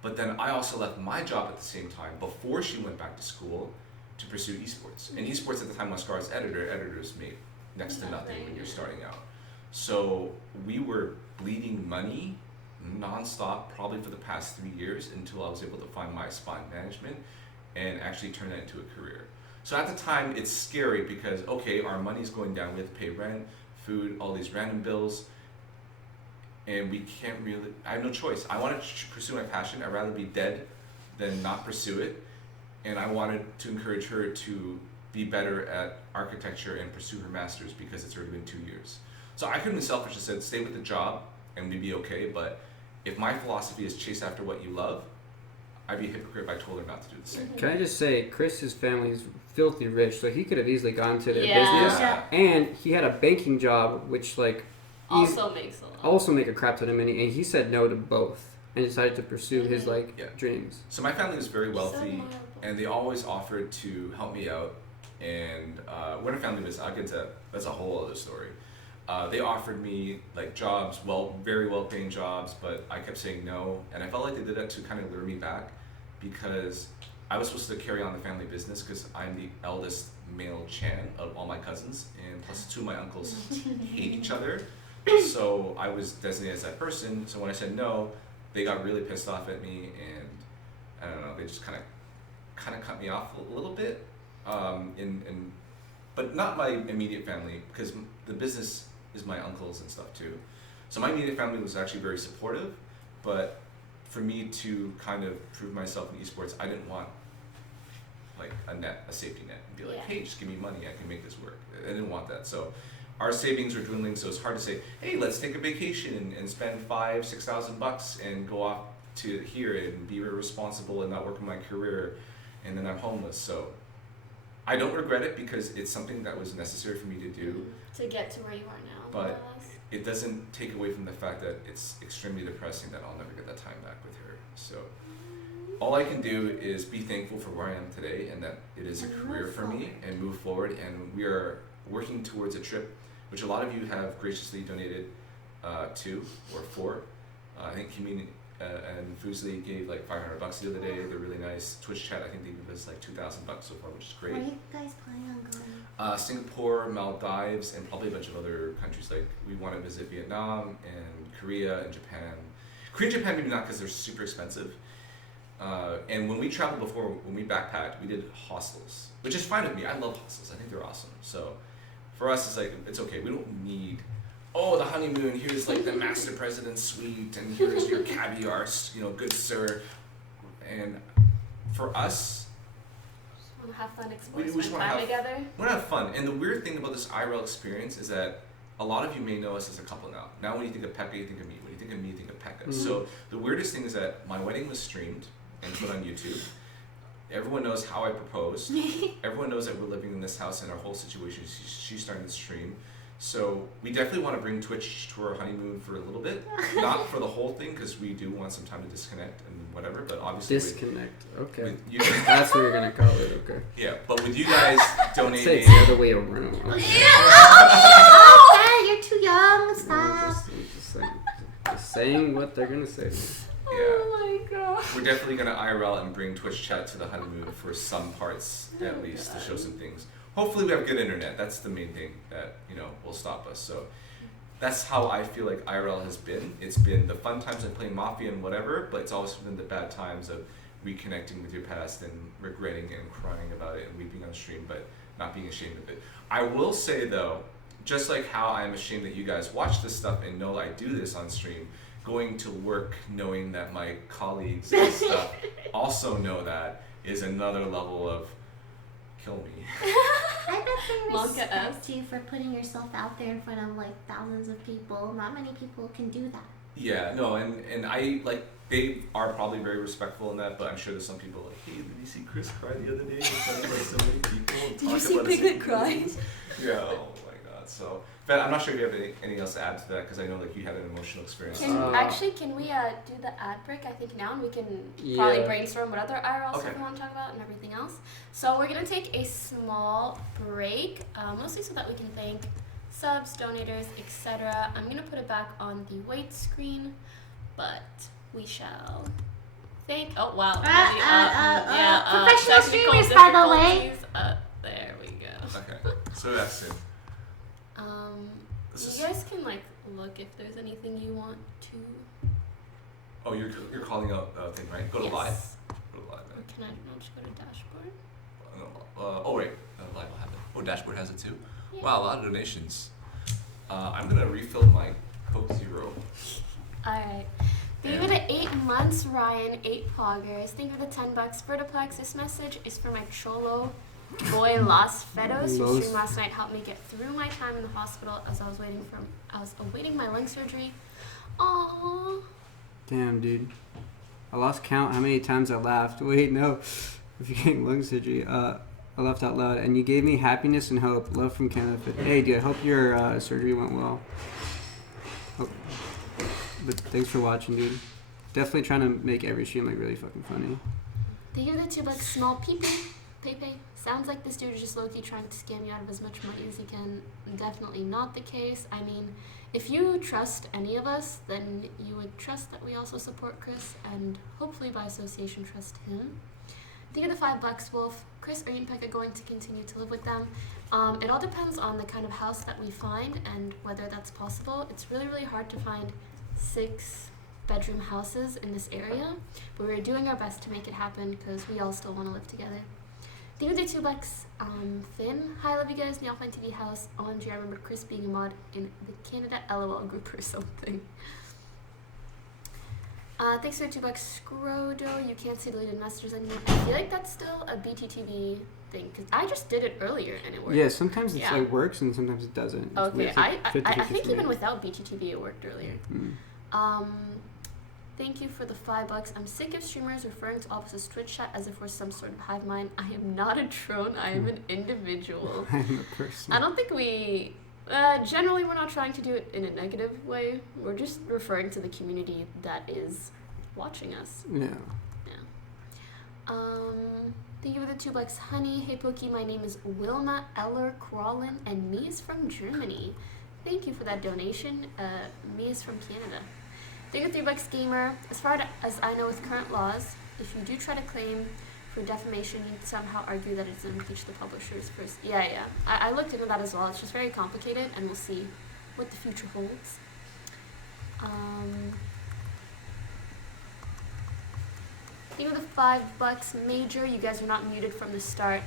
But then I also left my job at the same time before she went back to school to pursue esports. And esports at the time was Scar's editors made next to nothing when you're starting out. So we were bleeding money nonstop probably for the past 3 years until I was able to find my spine management and actually turn that into a career. So at the time it's scary because okay, our money's going down, we have to pay rent, food, all these random bills, and we can't really, I have no choice. I wanted to pursue my passion. I'd rather be dead than not pursue it. And I wanted to encourage her to be better at architecture and pursue her master's because it's already been 2 years. So I couldn't be selfish and said, stay with the job and we'd be okay. But if my philosophy is chase after what you love, I'd be a hypocrite if I told her not to do the same. Can I just say, Chris's family is filthy rich, so he could have easily gone to their Yeah. business. Yeah. And he had a banking job, which like Also makes a lot. also make a crap ton of money, and he said no to both and decided to pursue his like Yeah. dreams. So my family was very So wealthy admirable. and they always offered to help me out. And what a family was, I'll get to, that's a whole other story. They offered me like jobs, very well-paying jobs, but I kept saying no. And I felt like they did that to kind of lure me back because I was supposed to carry on the family business because I'm the eldest male Chan of all my cousins, and plus 2 of my uncles hate each other. So I was designated as that person. So when I said no, they got really pissed off at me, and I don't know, they just kind of cut me off a little bit. But not my immediate family, because the business is my uncles and stuff too. So my immediate family was actually very supportive, but for me to kind of prove myself in esports, I didn't want like a safety net and be like, Yeah. hey, just give me money, I can make this work. I didn't want that. So our savings were dwindling, so it's hard to say, hey, let's take a vacation and spend $5,000-6,000 and go off to here and be responsible and not work in my career, and then I'm homeless. So I don't regret it because it's something that was necessary for me to do, To get to where you are now. but more or less. it doesn't take away from the fact that it's extremely depressing that I'll never get that time back with her. So all I can do is be thankful for where I am today and that it is a And career move for me and move forward. And we are working towards a trip, which a lot of you have graciously donated to or for. I think Community and Fusli gave like $500 the other day. They're really nice. Twitch chat, I think they gave us like $2,000 so far, which is great. Where are you guys planning on going? Singapore, Maldives, and probably a bunch of other countries. Like we want to visit Vietnam and Korea and Japan. Korea and Japan maybe not because they're super expensive. And when we traveled before, when we backpacked, we did hostels, which is fine with me. I love hostels. I think they're awesome. So for us, it's like, it's okay. We don't need, oh, the honeymoon, here's like the master president's suite, and here's your caviar, good sir. And for us, Want to have fun, explore, we spend just time want to together. have fun. And the weird thing about this IRL experience is that a lot of you may know us as a couple now. Now when you think of Pekka, you think of me. When you think of me, you think of Pekka. So the weirdest thing is that my wedding was streamed and put on YouTube. Everyone knows how I proposed. Everyone knows that we're living in this house and our whole situation. She's starting to stream. So we definitely want to bring Twitch to our honeymoon for a little bit. Not for the whole thing, because we do want some time to disconnect and whatever, but obviously... Disconnect. Okay. With you, That's what you're going to call it, okay. yeah, but with you guys Say donating... it's the other way around. Okay. Oh, you're too young. Stop. Just saying what they're going to say. Yeah. Oh my god. We're definitely going to IRL and bring Twitch chat to the honeymoon for some parts, at least, to show some things. Hopefully we have good internet. That's the main thing that, will stop us. So that's how I feel like IRL has been. It's been the fun times of playing Mafia and whatever, but it's also been the bad times of reconnecting with your past and regretting and crying about it and weeping on stream, but not being ashamed of it. I will say though, just like how I'm ashamed that you guys watch this stuff and know I do this on stream, going to work knowing that my colleagues and stuff also know that is another level of kill me. I definitely Monka respect you for putting yourself out there in front of like thousands of people. Not many people can do that. Yeah, no, and I like they are probably very respectful in that, but I'm sure there's some people like, hey, did you see Chris cry the other day in front of like so many people? And Did you talk see about his Piglet feelings?" cry? Yeah, oh my god. So, but I'm not sure if you have anything else to add to that because I know like you had an emotional experience. Can we do the ad break? I think now, and we can probably brainstorm what other IRL stuff we want to talk about and everything else. So we're gonna take a small break, mostly so that we can thank subs, donators, etc. I'm gonna put it back on the wait screen, but we shall thank. Oh wow! Professional technical streamers, by the way. difficulties. There we go. Okay, so that's it. You guys can look if there's anything you want to. Oh, you're calling out the thing, right? Go to Yes. live. Go to live. Or can I not just go to dashboard? Right. Live will have it. Oh, dashboard has it too. Yeah. Wow, a lot of donations. I'm gonna refill my Coke Zero. Alright. Thank you for the 8 months, Ryan. 8 poggers. Thank you for the $10. Vertiplex, this message is for my cholo boy Los Fedos, who streamed last night, helped me get through my time in the hospital as I was awaiting my lung surgery. Aww. Damn, dude. I lost count how many times I laughed. Wait, no. If you're getting lung surgery, I laughed out loud. And you gave me happiness and hope. Love from Canada. Hey, dude, I hope your surgery went well. Oh. But thanks for watching, dude. Definitely trying to make every stream really fucking funny. Thank you for the $2 small Pepe. Sounds like this dude is just low-key trying to scam you out of as much money as he can. Definitely not the case. I mean, if you trust any of us, then you would trust that we also support Chris, and hopefully by association trust him. Thank you for the $5, Wolf. Chris, are you and Pekka going to continue to live with them? It all depends on the kind of house that we find and whether that's possible. It's really, really hard to find 6-bedroom houses in this area, but we're doing our best to make it happen because we all still want to live together. Thank you for the $2, Finn. Hi, I love you guys in the Offline TV house. OMG, I remember Chris being a mod in the Canada LOL group or something. Thanks for the $2, Scrodo. You can't see deleted messages anymore. I feel like that's still a BTTV thing because I just did it earlier and it worked. Yeah, sometimes it works and sometimes it doesn't. Okay, I think even without BTTV it worked earlier. Thank you for the $5. I'm sick of streamers referring to Office's Twitch chat as if we're some sort of hive mind. I am not a drone. I am an individual. I'm a person. I don't think we... generally, we're not trying to do it in a negative way. We're just referring to the community that is watching us. Yeah. Thank you for the $2, Honey. Hey, Poki. My name is Wilma Eller Crawlin, and me is from Germany. Thank you for that donation. Me is from Canada. Thank you for $3, Gamer. As far as I know with current laws, if you do try to claim for defamation, you'd somehow argue that it's impeach the publishers first. Yeah. I looked into that as well. It's just very complicated, and we'll see what the future holds. Thank you for the $5, Major. You guys are not muted from the start.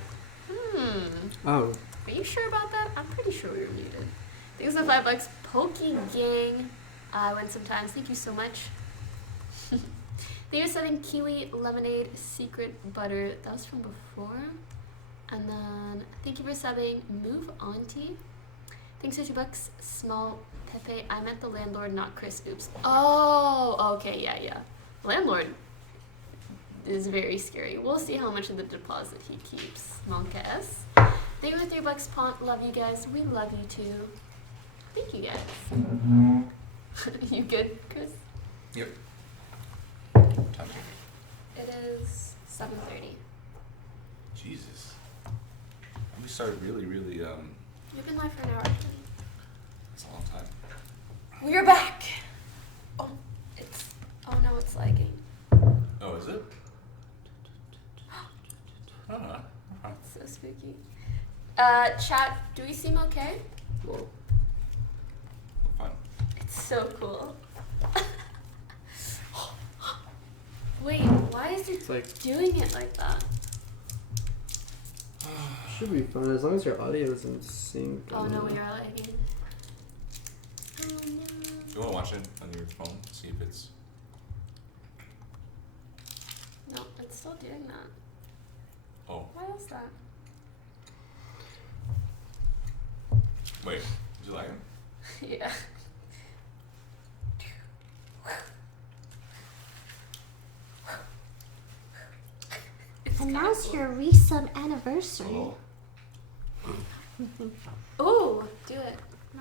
Oh. Are you sure about that? I'm pretty sure we were muted. Thank you for the $5, Poki Gang. I went sometimes. Thank you so much. Thank you for 7 Kiwi Lemonade Secret Butter. That was from before. And then, thank you for subbing. Move Auntie. Thanks for $2. Small Pepe. I meant the landlord, not Chris. Oops. Oh, okay, yeah. Landlord is very scary. We'll see how much of the deposit he keeps. Monka S. Thank you for $3, Pont. Love you guys. We love you too. Thank you guys. You good, Chris? Yep. Time. It is 7:30. Jesus. We started really, You've been live for an hour. that's a long time. We're back. Oh no, it's lagging. Oh, is it? Oh, That's so spooky. Chat, do we seem okay? Whoa. fine. It's so cool. Wait, why is it It's like doing it like that? should be fun as long as your audio is in sync. Oh no, we are lagging. Oh no. You want to watch it on your phone? See if it's. No, it's still doing that. Oh, Why is that? wait. Is it lagging? Yeah. And now it's your resub anniversary. Oh. Oh, do it.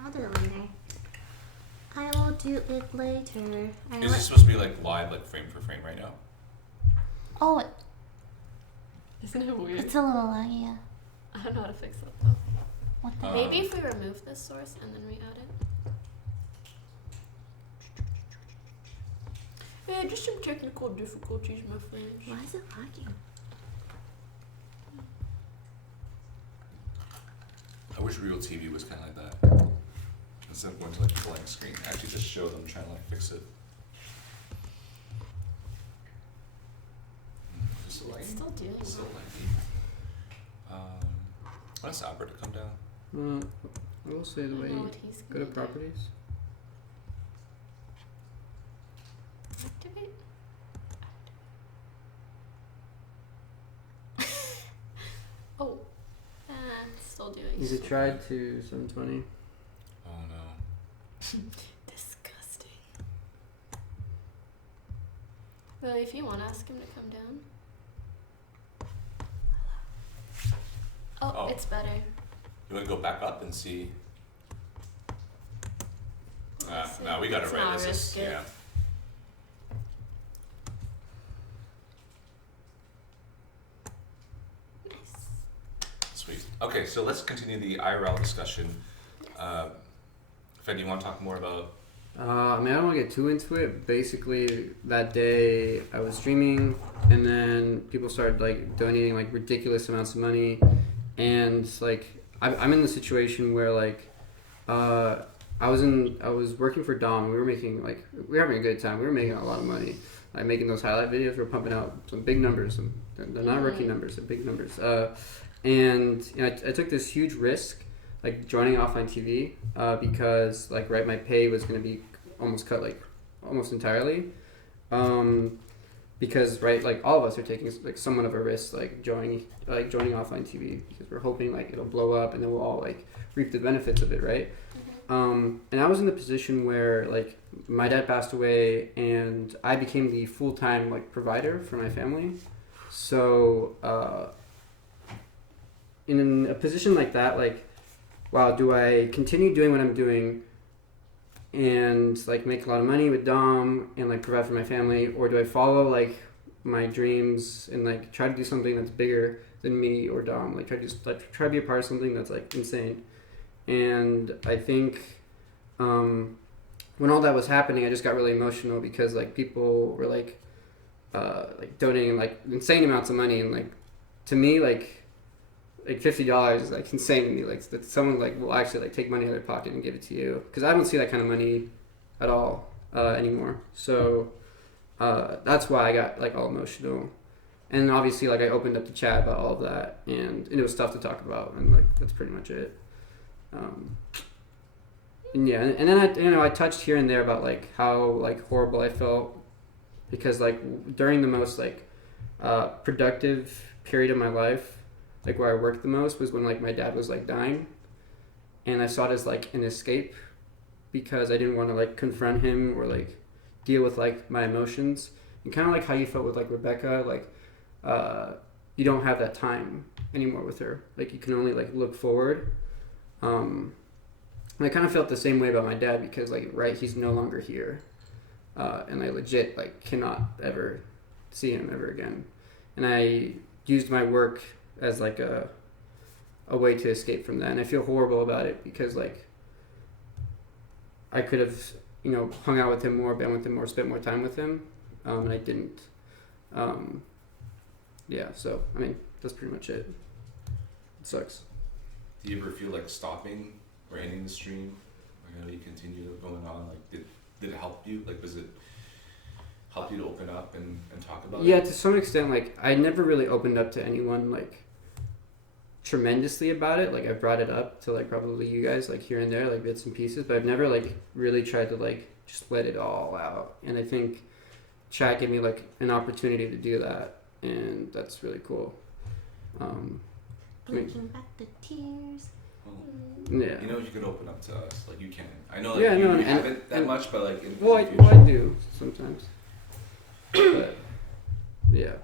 I'll do it later. I will do it later. Is this supposed to be like live, like frame for frame right now? Oh, Isn't it weird? it's a little laggy. Yeah. I don't know how to fix that though. What the? Maybe if we remove this source and then re-add it. Yeah, just some technical difficulties, my friends. Why is it lagging? I wish real TV was kind of like that. Instead of going to like a blank screen, actually just show them trying to like fix it. Just It's like. still doing So that. laggy. What's Albert to come down? I will say I the don't way. know what he's Go to gonna do. properties. Activate. Oh. It's still doing. You could try to 720. Oh no. Disgusting. Well, if you want, ask him to come down. Oh, Oh. it's better. You want to go back up and see? Let's see. No, we got Let's it right. not This is risk it. yeah. Nice. Sweet. Okay, so let's continue the IRL discussion. Fed, do you want to talk more about? I mean, I don't want to get too into it. Basically, that day I was streaming, and then people started like donating like ridiculous amounts of money, and like I'm in the situation where like I was working for Dom. We were having a good time. We were making a lot of money, like making those highlight videos. We were pumping out some big numbers. They're not rookie numbers, they're big numbers. And you know, I took this huge risk, like joining offline TV, because like my pay was gonna be almost cut like almost entirely, because like all of us are taking like somewhat of a risk, like joining offline TV, because we're hoping like it'll blow up and then we'll all like reap the benefits of it, right? And I was in the position where like my dad passed away and I became the full-time like provider for my family, so in a position like that, like, wow, do I continue doing what I'm doing and like make a lot of money with Dom and like provide for my family, or do I follow like my dreams and like try to do something that's bigger than me or Dom, like try to be a part of something that's like insane? And I think when all that was happening, I just got really emotional because like people were like donating like insane amounts of money, and like to me like $50 is like insane to me, like that someone like will actually like take money out of their pocket and give it to you, because I don't see that kind of money at all anymore. So that's why I got like all emotional, and obviously like I opened up the chat about all of that, and it was tough to talk about, and like that's pretty much it. And yeah, and then I touched here and there about like how like horrible I felt, because like during the most like productive period of my life, like where I worked the most was when like my dad was like dying, and I saw it as like an escape because I didn't want to like confront him or like deal with like my emotions, and kind of like how you felt with like Rebecca, like you don't have that time anymore with her, like you can only like look forward. And I kind of felt the same way about my dad because like he's no longer here, and I legit like cannot ever see him ever again, and I used my work as like a way to escape from that, and I feel horrible about it because like I could have, you know, hung out with him more, been with him more, spent more time with him, and I didn't. Yeah, so I mean that's pretty much it. It sucks. Do you ever feel like stopping or ending the stream? Like, I know you continue going on. Like, did it help you? Like, was it help you to open up and talk about it? Yeah, to some extent. Like, I never really opened up to anyone like tremendously about it. Like, I brought it up to like probably you guys like here and there, like bits and pieces, but I've never like really tried to like just let it all out. And I think chat gave me like an opportunity to do that, and that's really cool. Blinking back the tears. Yeah. You know, you can open up to us. Like, you can. I know, like, Yeah, you no, and- haven't that and- much, but like, in Well, the I future. do sometimes. But yeah,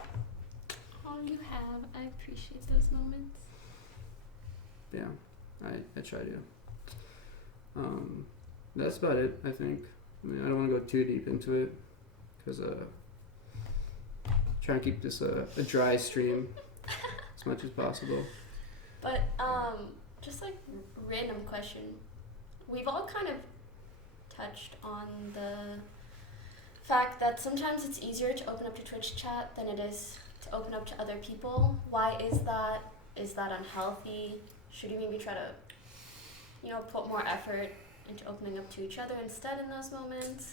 All you have, I appreciate those moments. yeah, I try to. That's about it, I think. I mean, I don't want to go too deep into it because trying to keep this a dry stream as much as possible. But just like random question, we've all kind of touched on the fact that sometimes it's easier to open up to Twitch chat than it is to open up to other people. Why is that? Is that unhealthy? Should we maybe try to, you know, put more effort into opening up to each other instead in those moments?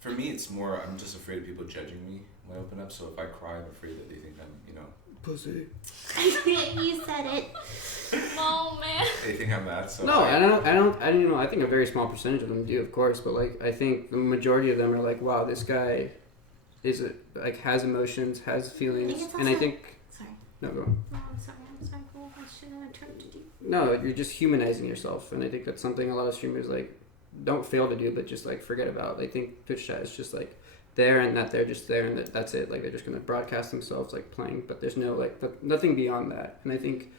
For me, it's more, I'm just afraid of people judging me when I open up. So if I cry, I'm afraid that they think I'm, you know, Pussy. You said it. Oh man. they think I'm mad. So No, I don't. You know, I think a very small percentage of them do, of course, but like I think the majority of them are like, wow, this guy has emotions, has feelings, and I think. Sorry. No, go on. No, I'm sorry. Well, I shouldn't have turned to you. No, you're just humanizing yourself, and I think that's something a lot of streamers like don't fail to do, but just like forget about. They think Twitch chat is just like there and that they're just there and that's it. Like they're just gonna broadcast themselves like playing, but there's no like nothing beyond that. And I think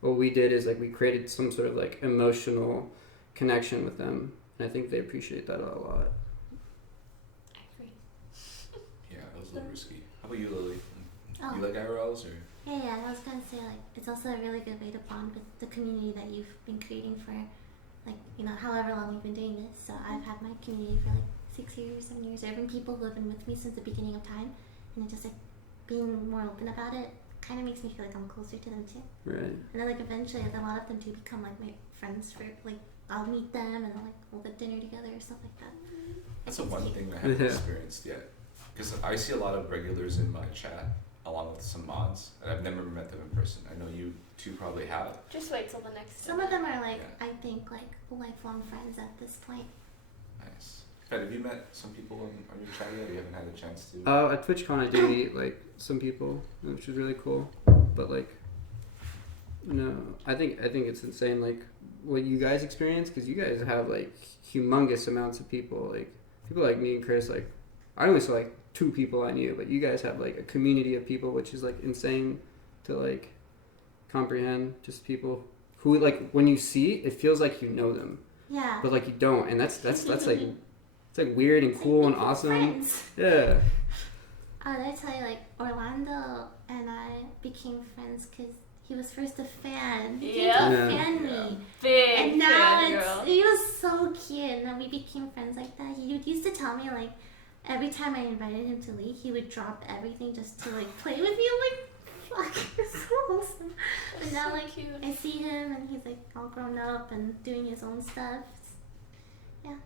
what we did is like we created some sort of like emotional connection with them, and I think they appreciate that a lot. I agree. Yeah, it was a little risky. How about you, Lily? Oh. You like IRLs or? Yeah, I was gonna say like it's also a really good way to bond with the community that you've been creating for, like, you know, however long you've been doing this. So I've had my community for like 6 years, 7 years. There have been people who have been with me since the beginning of time, and just like being more open about it kind of makes me feel like I'm closer to them too. Right. And then like eventually, like, a lot of them do become like my friends for like I'll meet them and we'll get dinner together or stuff like that. That's the one thing I haven't experienced yet. Because I see a lot of regulars in my chat, along with some mods, and I've never met them in person. I know you two probably have. Just wait till the next Some of them are like Yeah. I think like lifelong friends at this point. Nice. Fed, have you met some people on your chat yet? You haven't had a chance to? At TwitchCon I did meet like some people, which was really cool. But like, no, I think it's insane like what you guys experience, because you guys have like humongous amounts of people. Like people like me and Chris, like I only saw like 2 people I knew, but you guys have like a community of people, which is like insane to like comprehend. Just people who like when you see, it feels like you know them, Yeah. but like you don't, and that's like it's like weird and cool and awesome. Friends. Yeah. Did I tell you, like, Orlando and I became friends because he was first a fan. He came Yeah. to Yeah. fan me. Big And now fangirl. it was so cute. And then we became friends like that. He used to tell me, like, every time I invited him to league, he would drop everything just to, like, play with me. I'm like, fuck, it's so awesome. But now, So like, cute. I see him and he's, like, all grown up and doing his own stuff. Damn.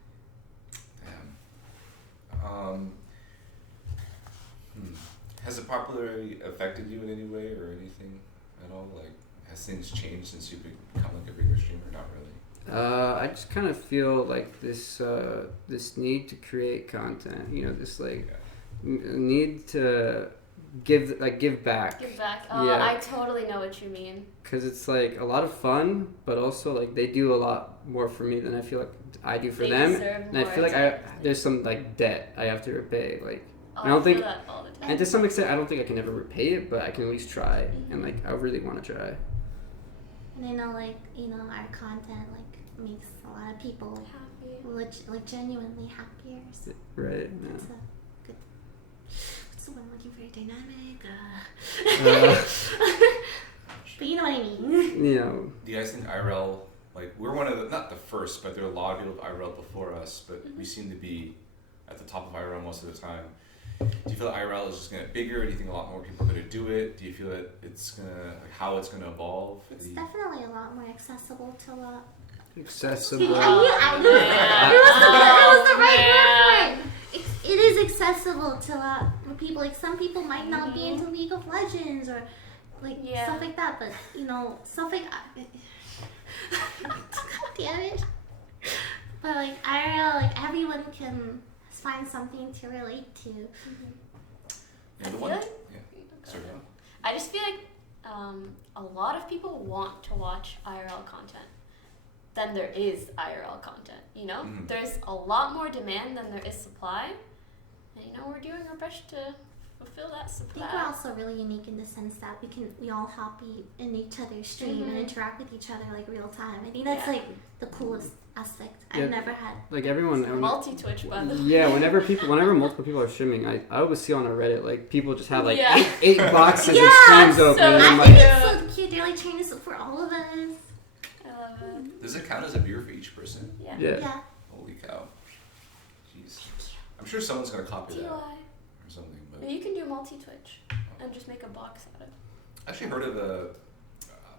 Has the popularity affected you in any way or anything at all? Like, has things changed since you've become like a bigger streamer? Not really. I just kind of feel like this this need to create content. You know, this like need to give back. Give back. Oh, Yeah. I totally know what you mean. Because it's like a lot of fun, but also like they do a lot more for me than I feel like I do for They them. deserve And I more feel like attention. there's some like debt I have to repay. Like, Oh, I don't feel think, that all the time. and to some extent, I don't think I can ever repay it, but I can at least try. Mm-hmm. And like, I really want to try. And I know, like, you know, our content like makes a lot of people like genuinely happier. So Right? it's Yeah. a good. What's the one I'm looking for? Dynamic. But you know what I mean. You know, Do you guys think IRL, like, we're one of the, not the first, but there are a lot of people with IRL before us, but we seem to be at the top of IRL most of the time. Do you feel that IRL is just going to get bigger? Do you think a lot more people are going to do it? Do you feel that it's going to, like, how it's going to evolve? It's definitely a lot more accessible to a lot. accessible. It was the right word for it. It is accessible to a lot of people. Like some people might not be into League of Legends or like stuff like that, but you know, stuff like damn it. But like IRL, like everyone can find something to relate to. Yeah, I the feel one, like- yeah. Sorry, no. I just feel like a lot of people want to watch IRL content than there is IRL content, you know? Mhm. There's a lot more demand than there is supply. And you know, we're doing our best to fulfill that I think we're supply. also really unique in the sense that we all hop in each other's stream and interact with each other like real time. I think that's Yeah. like the coolest aspect. Yeah. I've never had. Like everyone. Multi-Twitch, by the way. Yeah, whenever multiple people are streaming, I always see on a Reddit like people just have like Yeah. eight boxes Yeah, of streams so open. And I I'm think like, it's so cute. They're like trying to support all of us. I love it. Does it count as a beer for each person? Yeah. yeah. Yeah. Holy cow. Jeez. I'm sure someone's going to copy that TY. or something, but You can do multi-Twitch and just make a box out of it. I actually heard of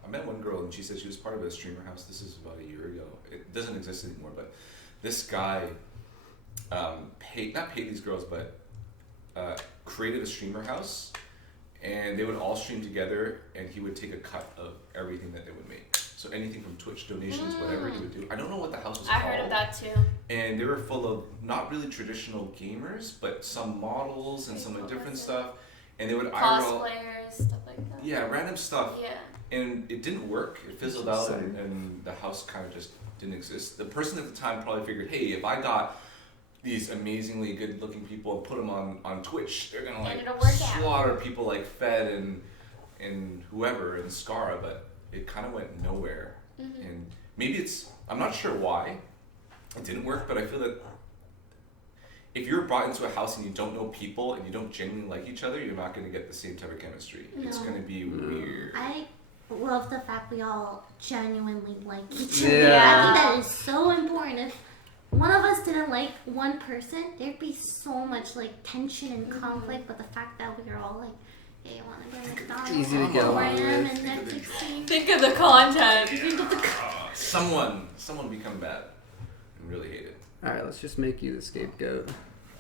I met one girl and she said she was part of a streamer house. This is about a year ago. It doesn't exist anymore, but this guy not paid these girls, but created a streamer house, and they would all stream together, and he would take a cut of everything that they would make. So anything from Twitch donations, whatever he would do. I don't know what the house was I called. heard of that too. And they were full of not really traditional gamers, but some models and some different stuff. And they would IRL, Cosplayers, stuff like that. yeah, random stuff. Yeah. And it didn't work. It fizzled out, and the house kind of just didn't exist. The person at the time probably figured, hey, if I got these amazingly good-looking people and put them on Twitch, they're gonna like it'll work out. slaughter people like Fed and whoever and Scara, but it kind of went nowhere. Mm-hmm. And maybe I'm not sure why it didn't work, but I feel that if you're brought into a house and you don't know people and you don't genuinely like each other, you're not going to get the same type of chemistry. It's No. going to be weird. I love the fact we all genuinely like each other. Yeah. I think that is so important. If one of us didn't like one person, there'd be so much like tension and conflict. But the fact that we are all like, hey, I want to go to McDonald's, Easy to get along program with. and Netflix scene. Think of the content. Someone become bad and really hate it. All right, let's just make you the scapegoat.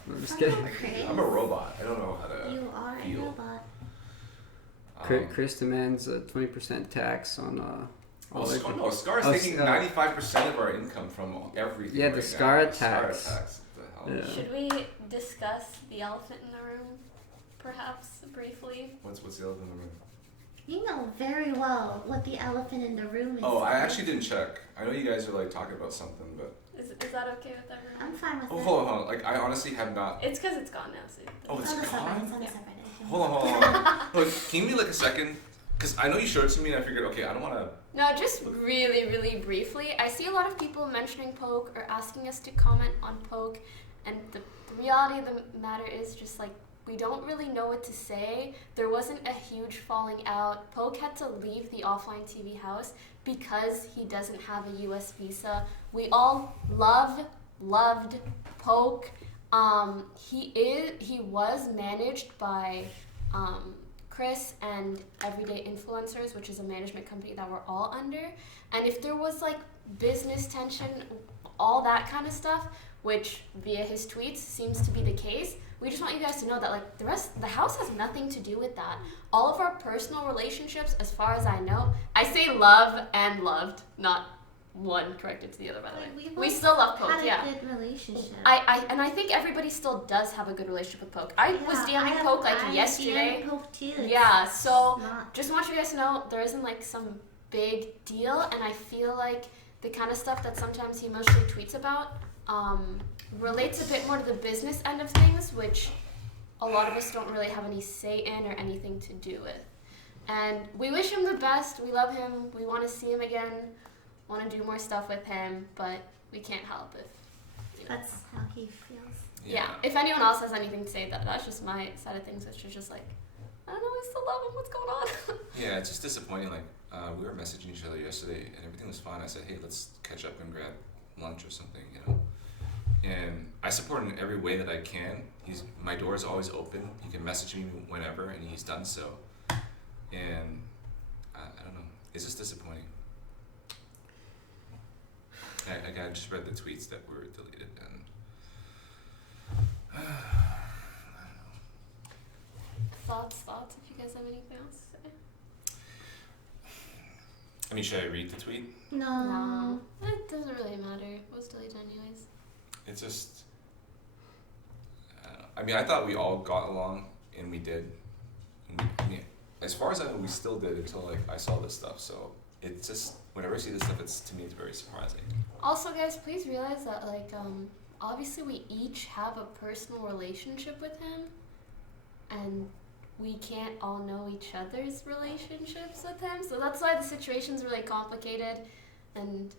I'm just Oh, kidding. Chris. I'm a robot. I don't know how to You are a feel. robot. Chris demands a 20% tax on all their. Scar's Oh, taking 95% of our income from everything. Yeah, the right Scara now. tax. Scara tax. What the hell? Yeah. Should we discuss the elephant in the room, perhaps briefly? What's the elephant in the room? You know very well what the elephant in the room is. Oh, I actually didn't check. I know you guys are like talking about something, but Is that okay with everyone? I'm fine with it. hold on. Like I honestly have not. It's because it's gone now. So Oh, it's on the subreddit, gone. it's on the Yeah. subreddit. Hold on. Look, can you give me like a second? Because I know you showed it to me, and I figured, okay, I don't want to. No, just really, really briefly. I see a lot of people mentioning Poke or asking us to comment on Poke, and the reality of the matter is just like we don't really know what to say. There wasn't a huge falling out. Poke had to leave the offline TV house because he doesn't have a US visa. We all loved Poke. He was managed by Chris and Everyday Influencers, which is a management company that we're all under. And if there was like business tension, all that kind of stuff, which via his tweets seems to be the case, we just want you guys to know that like the house has nothing to do with that. All of our personal relationships, as far as I know, I say love and loved, not one corrected to the other, by the way. Like, We still love Poke, had yeah. a good relationship. I think everybody still does have a good relationship with Poke. I was DMing Poke like yesterday. DMing Poke too. It's Yeah, so not- just want you guys to know there isn't like some big deal, and I feel like the kind of stuff that sometimes he mostly tweets about relates a bit more to the business end of things, which a lot of us don't really have any say in or anything to do with. And we wish him the best. We love him. We want to see him again. Want to do more stuff with him, but we can't help if, you know. That's how he feels. Yeah. If anyone else has anything to say, that's just my side of things, which is just like, I don't know, we still love him. What's going on? Yeah, it's just disappointing. Like, we were messaging each other yesterday, and everything was fine. I said, hey, let's catch up and grab lunch or something, you know. And I support him in every way that I can. My door is always open. He can message me whenever, and he's done so. And I don't know. It's just disappointing. I just read the tweets that were deleted, and I don't know. Thoughts, if you guys have anything else to say. I mean, should I read the tweet? No. It doesn't really matter. It was deleted anyways. It's just, I don't know. I mean, I thought we all got along, and we did. I mean, as far as I know, we still did until like I saw this stuff. So it's just, whenever I see this stuff, to me it's very surprising. Also, guys, please realize that like obviously we each have a personal relationship with him, and we can't all know each other's relationships with him. So that's why the situation's really complicated, and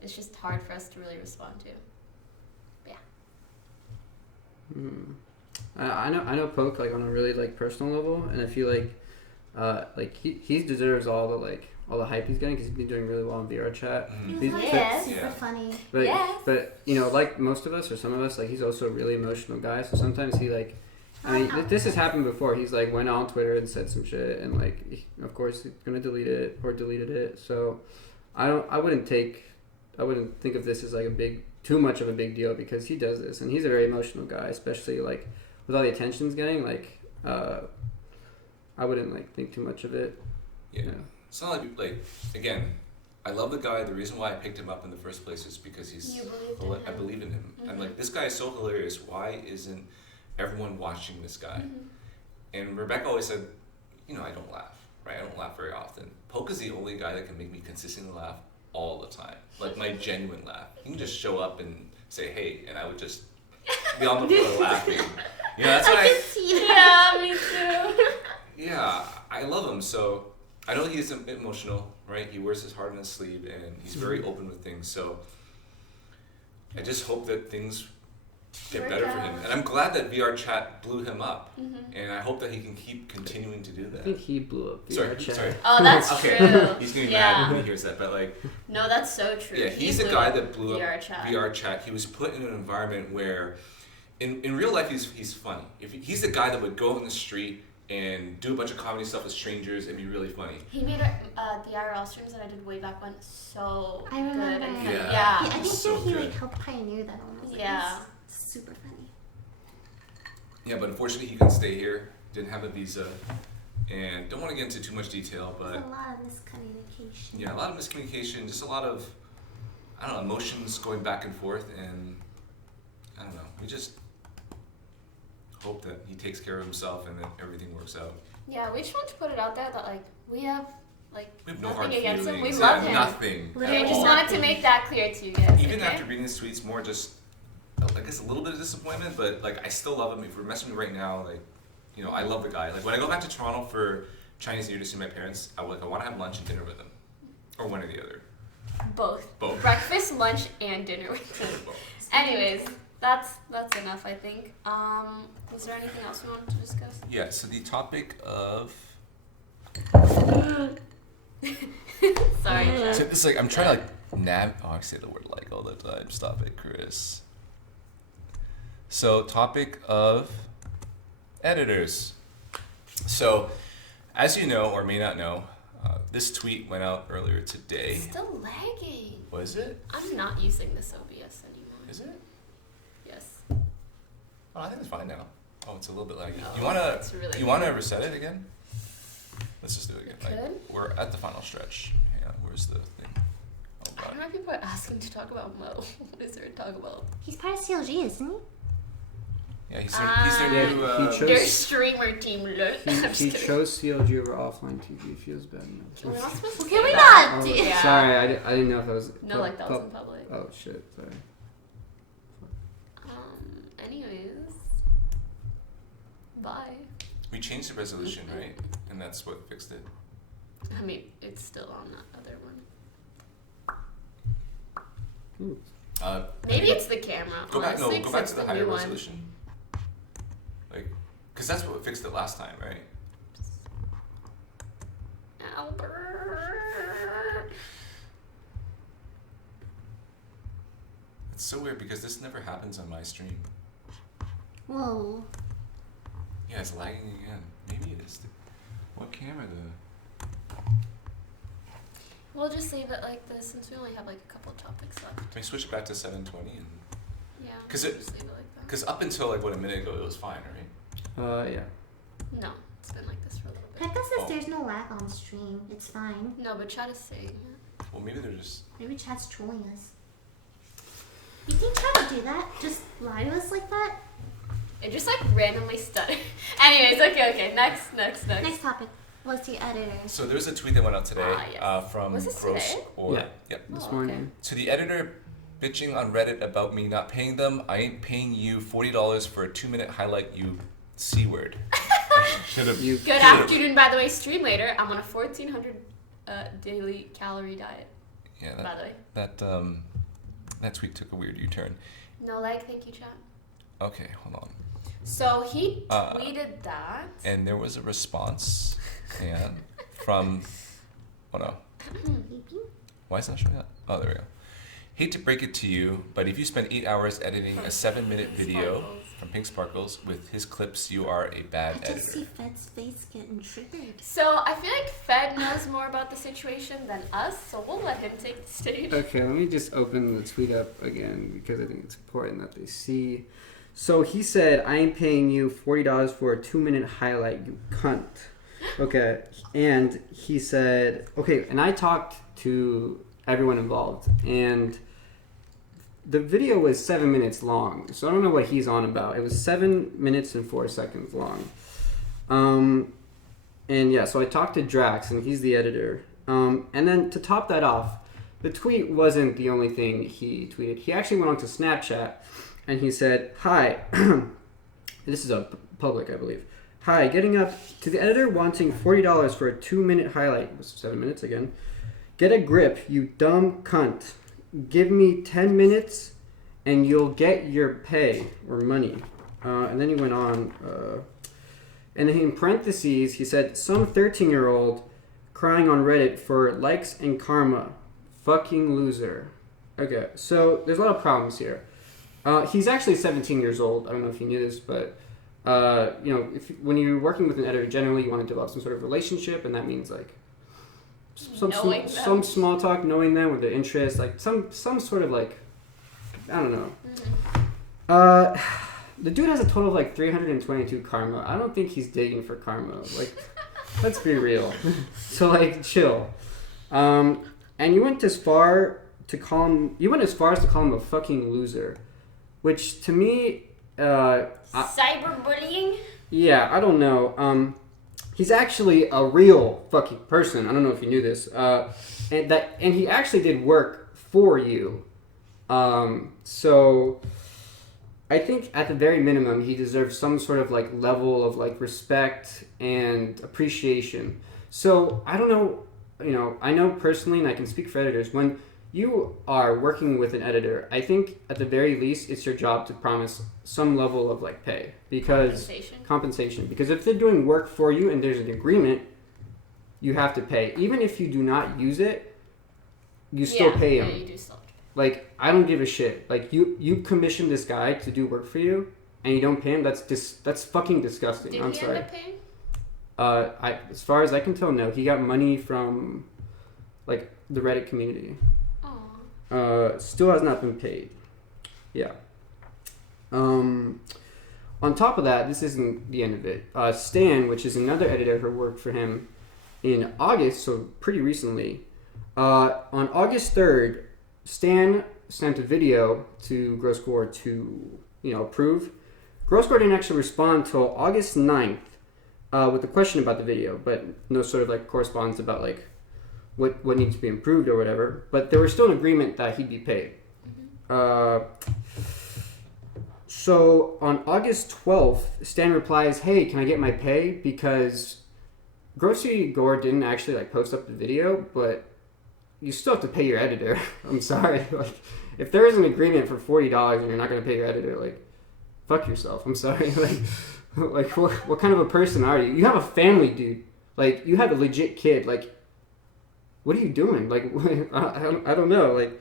it's just hard for us to really respond to. I know Poke like on a really like personal level, and I feel like he deserves all the hype he's getting because he's been doing really well in VR chat. He's like super Yeah. funny. But Yes. but you know, like most of us or some of us, like he's also a really emotional guy. So sometimes he like, I mean, this has happened before. He's like went on Twitter and said some shit, and like of course he's gonna delete it or deleted it. So I wouldn't think of this as like too much of a big deal because he does this, and he's a very emotional guy, especially like with all the attention he's getting. Like I wouldn't like think too much of it. Yeah. It's not like again, I love the guy. The reason why I picked him up in the first place is because I believe in him. Mm-hmm. I'm like, this guy is so hilarious. Why isn't everyone watching this guy? Mm-hmm. And Rebecca always said, you know, I don't laugh, right? I don't laugh very often. Poke is the only guy that can make me consistently laugh all the time. Like my genuine laugh. He can just show up and say, hey, and I would just be on the floor laughing. You know, that's why Yeah, me too. yeah, I love him. So I know he's a bit emotional, right? He wears his heart on his sleeve, and he's very open with things. So I just hope that things get Work better for him. out. And I'm glad that VR chat blew him up. Mm-hmm. And I hope that he can keep continuing to do I that. think he blew up VR Sorry, chat. sorry. Oh, that's Okay, true. he's gonna be Yeah. mad when he hears that, but like, No, that's so true. yeah, He he's the blew guy up that blew up VR chat. VR chat. He was put in an environment where, in real life, he's funny. He's the guy that would go in the street and do a bunch of comedy stuff with strangers and be really funny. He made the IRL streams that I did way back when so I remember. good and funny. Yeah. Yeah. I think So that he good. like helped pioneer that almost. Like, Yeah. it's super funny. Yeah, but unfortunately, he couldn't stay here. Didn't have a visa, and don't want to get into too much detail, There's but a lot of miscommunication. yeah, a lot of miscommunication, just a lot of, I don't know, emotions going back and forth, and I don't know. We just hope that he takes care of himself and that everything works out. Yeah, we just want to put it out there that like we have like We have no hard nothing against feelings. him. We love him. Nothing. We at just all. wanted to make that clear to you guys. Even okay? after reading his tweets, more just, I guess, a little bit of disappointment, but like I still love him. If you're messaging me right now, like, you know, I love the guy. Like when I go back to Toronto for Chinese New Year to see my parents, I want to have lunch and dinner with him, or one or the other. Both. Both. Breakfast, lunch, and dinner with him. Anyways, that's enough, I think. Was there anything else we wanted to discuss? Yeah. So the topic of Sorry. so it's like I'm trying to like I say the word like all the time. Stop it, Chris. So topic of editors. So as you know or may not know, this tweet went out earlier today. Still lagging. Was it? I'm not using this OBS anymore. Is it? Yes. Oh, I think it's fine now. Oh, it's a little bit laggy. No, it's really You wanna reset it again? Let's just do it again. We could. We're at the final stretch. Hang on, where's the thing? spot. I don't know why people are asking to talk about Mo. What is there to talk about? He's part of CLG, isn't he? Yeah, he's their new. he chose- Their streamer team. He chose CLG over offline TV. Feels bad. We're not supposed to Can say we that. not? Oh, Yeah. Sorry, I didn't know if that was. No, like that was in public. Oh shit! Sorry. Anyways. Bye. We changed the resolution, right? And that's what fixed it. I mean, it's still on that other one. Maybe it's the camera. Go back. No, honestly, go 'cause back it's to the new higher one. resolution. Like, because that's what fixed it last time, right? Albert. It's so weird because this never happens on my stream. Whoa. Yeah, it's lagging again. Maybe it is. What camera though? We'll just leave it like this since we only have like a couple of topics left. Can we switch it back to 720? And Yeah. 'Cause we'll it- just leave it like that. because up until like a minute ago, it was fine, right? Yeah. No, it's been like this for a little bit. Pekka says Oh. there's no lag on stream. It's fine. No, but chat is saying it. Well, maybe they're just. Maybe chat's trolling us. You think chat would do that? Just lie to us like that? It just like randomly stuttered. Anyways, okay. Next. Next topic. What's the editor? So there was a tweet that went out today Yes. from Was this Gross. today? Or Yeah. Yep. This Oh, morning. To the editor bitching on Reddit about me not paying them, I ain't paying you $40 for a 2-minute highlight, you C-word. Should have. You. Good afternoon, by the way. Stream later. I'm on a 1,400 daily calorie diet. Yeah, By the way. that tweet took a weird U-turn. No lag, thank you, chat. Okay, hold on. So he tweeted that. And there was a response, and from, oh no, why is it not showing up? Oh, there we go. Hate to break it to you, but if you spend 8 hours editing a 7-minute video from Pink Sparkles with his clips, you are a bad I just see editor. Fed's face getting triggered. So I feel like Fed knows more about the situation than us, so we'll let him take the stage. Okay, let me just open the tweet up again because I think it's important that they see. So he said, I ain't paying you $40 for a 2-minute highlight, you cunt. Okay, and he said, okay, and I talked to everyone involved, and the video was 7 minutes long, so I don't know what he's on about. It was 7 minutes and 4 seconds long. And yeah, so I talked to Drax, and he's the editor. And then to top that off, the tweet wasn't the only thing he tweeted. He actually went on to Snapchat, and he said, hi, this is a public, I believe. Hi, getting up to the editor wanting $40 for a 2-minute highlight. It was 7 minutes again. Get a grip, you dumb cunt. Give me 10 minutes and you'll get your pay or money. And then he went on. And in parentheses, he said, some 13-year-old crying on Reddit for likes and karma. Fucking loser. Okay, so there's a lot of problems here. He's actually 17 years old. I don't know if you knew this, but when you're working with an editor, generally you want to develop some sort of relationship, and that means like some small talk, knowing them, with their interests, like some sort of like, I don't know. The dude has a total of like 322 karma. I don't think he's digging for karma. Like, let's be real. So like, chill. And you went as far as to call him a fucking loser, which to me, Cyberbullying? yeah, I don't know. He's actually a real fucking person. I don't know if you knew this. And he actually did work for you. So I think at the very minimum, he deserves some sort of like level of like respect and appreciation. So I don't know, I know personally, and I can speak for editors, when you are working with an editor, I think at the very least, it's your job to promise some level of like pay, because compensation. Because if they're doing work for you and there's an agreement, you have to pay. Even if you do not use it, you still pay him. Yeah, you do still. Like, I don't give a shit. Like, you commissioned this guy to do work for you, and you don't pay him. That's fucking disgusting. Did I'm he sorry. end up paying? As far as I can tell, no. He got money from like the Reddit community. Still has not been paid. Yeah. On top of that, this isn't the end of it. Stan, which is another editor who worked for him in August, so pretty recently, on August 3rd, Stan sent a video to Grosscore to, approve. Grosscore didn't actually respond until August 9th with a question about the video, but no sort of like correspondence about like what needs to be improved or whatever. But there was still an agreement that he'd be paid. So on August 12th, Stan replies, "Hey, can I get my pay?" Because Grossy Gore didn't actually like post up the video, but you still have to pay your editor. I'm sorry. Like, if there is an agreement for $40 and you're not going to pay your editor, like, fuck yourself. I'm sorry. Like what kind of a person are you? You have a family, dude. Like, you have a legit kid. Like, what are you doing? Like, I don't know. Like,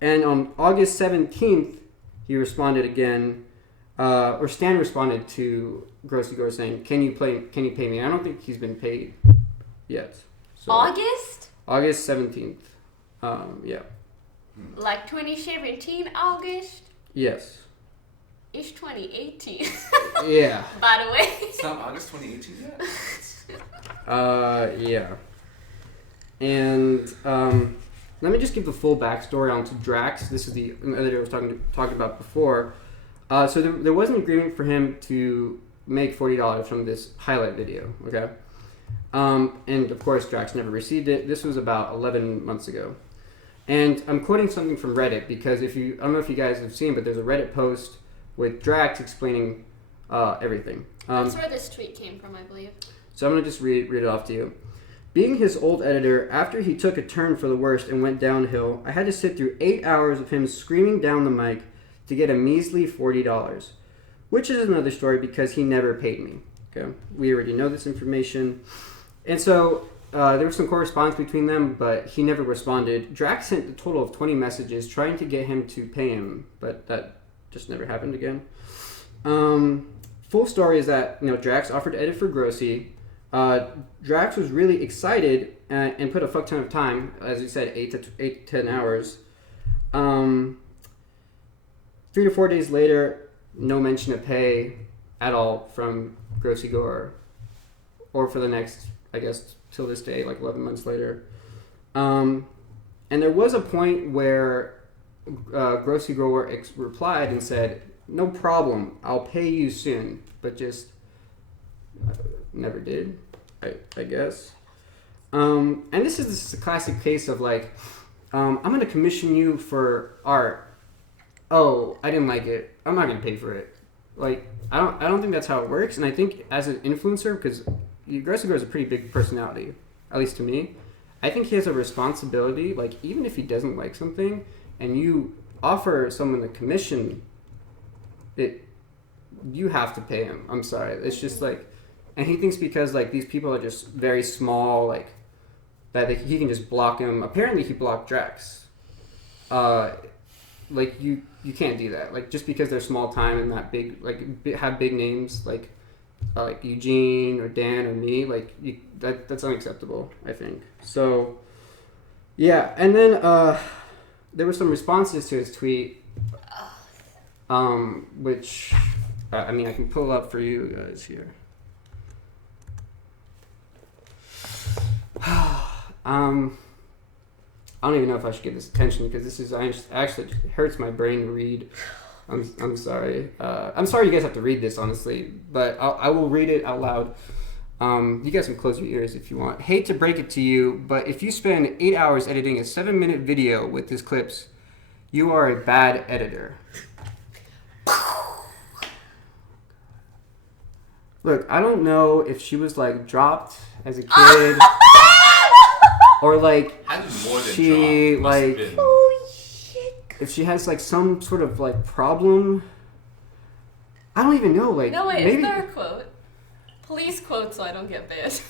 and on August 17th, he responded again, or Stan responded to Grossy Gore saying, "Can you pay me?" I don't think he's been paid yet. So, August 17th. Yeah. Like 2017 August? Yes. It's 2018. Yeah. By the way. It's not August 2018 yet? Yeah. And let me just give the full backstory onto Drax. This is the editor I was talking about before. So there was an agreement for him to make $40 from this highlight video, okay? And of course, Drax never received it. This was about 11 months ago. And I'm quoting something from Reddit because I don't know if you guys have seen, but there's a Reddit post with Drax explaining everything. That's where this tweet came from, I believe. So I'm going to just read it off to you. "Being his old editor, after he took a turn for the worst and went downhill, I had to sit through 8 hours of him screaming down the mic to get a measly $40, which is another story because he never paid me. Okay, we already know this information. And so there was some correspondence between them, but he never responded. Drax sent a total of 20 messages trying to get him to pay him, but that just never happened again. Full story is that Drax offered to edit for Grossy. Drax was really excited and put a fuck ton of time, as he said, 8 to 10 hours. 3 to 4 days later, no mention of pay at all from Grossy Gore, or for the next, I guess, till this day, like 11 months later. And there was a point where Grossy Gore replied and said, "No problem, I'll pay you soon," but just never did, I guess. And this is a classic case of like, I'm going to commission you for art. Oh, I didn't like it. I'm not going to pay for it. Like, I don't think that's how it works. And I think as an influencer, because Grossy Gore is a pretty big personality, at least to me, I think he has a responsibility, like, even if he doesn't like something, and you offer someone a commission, you have to pay him. I'm sorry. It's just like, and he thinks because like these people are just very small, like that he can just block him. Apparently, he blocked Drax. Like you can't do that. Like just because they're small time and not big, like have big names, like Eugene or Dan or me, like that's unacceptable, I think. So yeah, and then there were some responses to his tweet, which I mean I can pull up for you guys here. I don't even know if I should give this attention because this is actually hurts my brain to read. I'm sorry. I'm sorry you guys have to read this, honestly, but I will read it out loud. You guys can close your ears if you want. Hate to break it to you, but if you spend 8 hours editing a 7-minute video with these clips, you are a bad editor. Look, I don't know if she was like dropped as a kid. Or like she like if she has like some sort of like problem. I don't even know. Like no wait, maybe... is there a quote? Please quote so I don't get banned.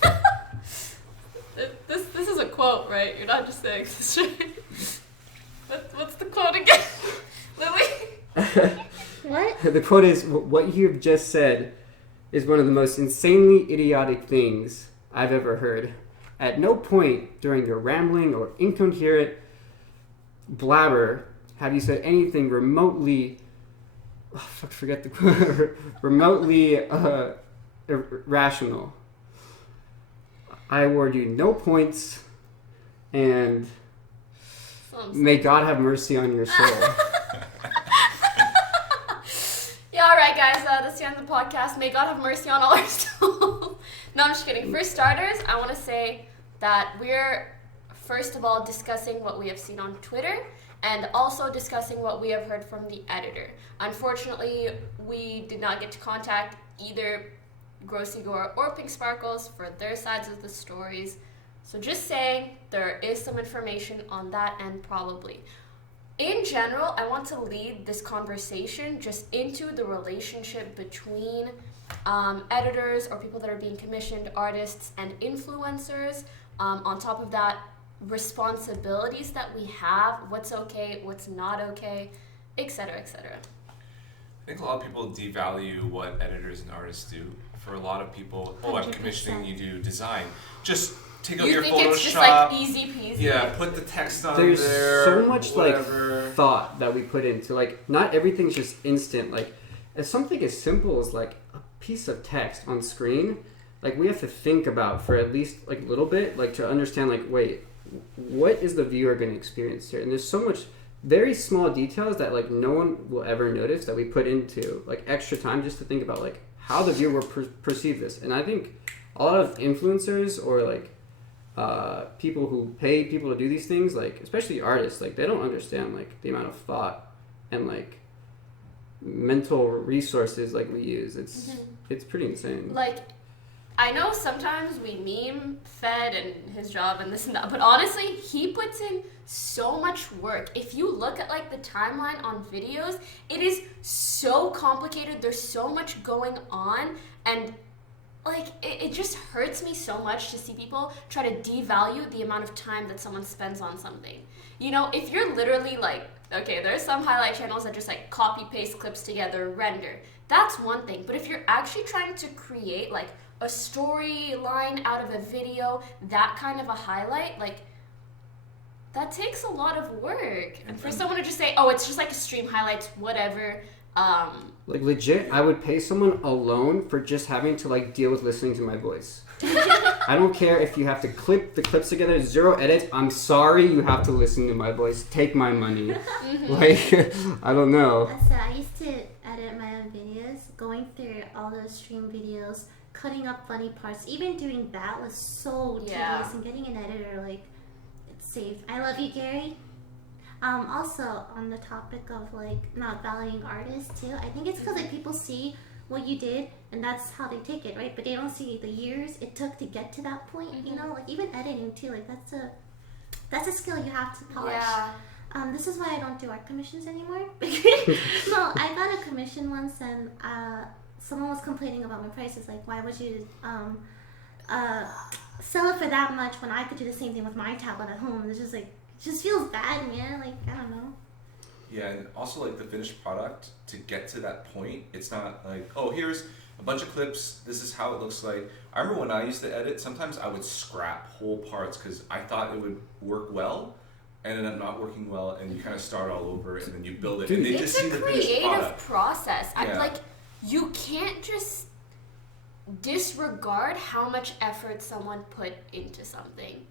This is a quote, right? You're not just saying this right. What's the quote again, Lily? What? The quote is, "What you have just said is one of the most insanely idiotic things I've ever heard. At no point during your rambling or incoherent blabber have you said anything remotely remotely irrational. I award you no points, and what I'm saying. May God have mercy on your soul. Yeah, all right, guys. That's the end of the podcast. May God have mercy on all our souls. No, I'm just kidding. For starters, I want to say that we're, first of all, discussing what we have seen on Twitter and also discussing what we have heard from the editor. Unfortunately, we did not get to contact either Gross Igor or Pink Sparkles for their sides of the stories. So just saying, there is some information on that end probably. In general, I want to lead this conversation just into the relationship between editors or people that are being commissioned, artists, and influencers. On top of that, responsibilities that we have, what's okay, what's not okay, etc., etc. I think a lot of people devalue what editors and artists do. For a lot of people, I'm commissioning you do design. Just take out your Photoshop. You think it's just like easy peasy? Yeah, put the text on There's there. so much whatever. like thought that we put into like not everything's just instant. Like if something as simple as like a piece of text on screen, like we have to think about for at least like a little bit, like to understand like wait, what is the viewer going to experience here? And there's so much very small details that like no one will ever notice that we put into like extra time just to think about like how the viewer will perceive this. And I think a lot of influencers or like people who pay people to do these things, like especially artists, like they don't understand like the amount of thought and like mental resources like we use. It's pretty insane. Like, I know sometimes we meme Fed and his job and this and that, but honestly, he puts in so much work. If you look at like the timeline on videos, it is so complicated. There's so much going on, and like it just hurts me so much to see people try to devalue the amount of time that someone spends on something. You know, if you're literally like, okay, there's some highlight channels that just like copy paste clips together, render. That's one thing. But if you're actually trying to create like a storyline out of a video, that kind of a highlight, like that takes a lot of work. And for someone to just say, oh, it's just like a stream highlights, whatever. Like legit, I would pay someone alone for just having to like deal with listening to my voice. I don't care if you have to clip the clips together, 0 edits. I'm sorry you have to listen to my voice. Take my money. Like, I don't know. So I used to edit my own videos, going through all those stream videos, cutting up funny parts. Even doing that was so tedious, and getting an editor, like, it saved. I love you, Gary. Also, on the topic of, like, not valuing artists, too, I think it's because, like, people see what you did, and that's how they take it, right? But they don't see the years it took to get to that point, you know? Like, even editing, too, like, that's a skill you have to polish. Yeah. This is why I don't do art commissions anymore. No, I got a commission once, and someone was complaining about my prices. Like, why would you sell it for that much when I could do the same thing with my tablet at home? And it's just like, it just feels bad, man. Like, I don't know. Yeah, and also like the finished product, to get to that point, it's not like, oh, here's a bunch of clips, this is how it looks like. I remember when I used to edit, sometimes I would scrap whole parts because I thought it would work well, and ended up not working well, and you kind of start all over, and then you build it, and they just see the finished It's a product. creative process. Yeah. I'm like, you can't just disregard how much effort someone put into something.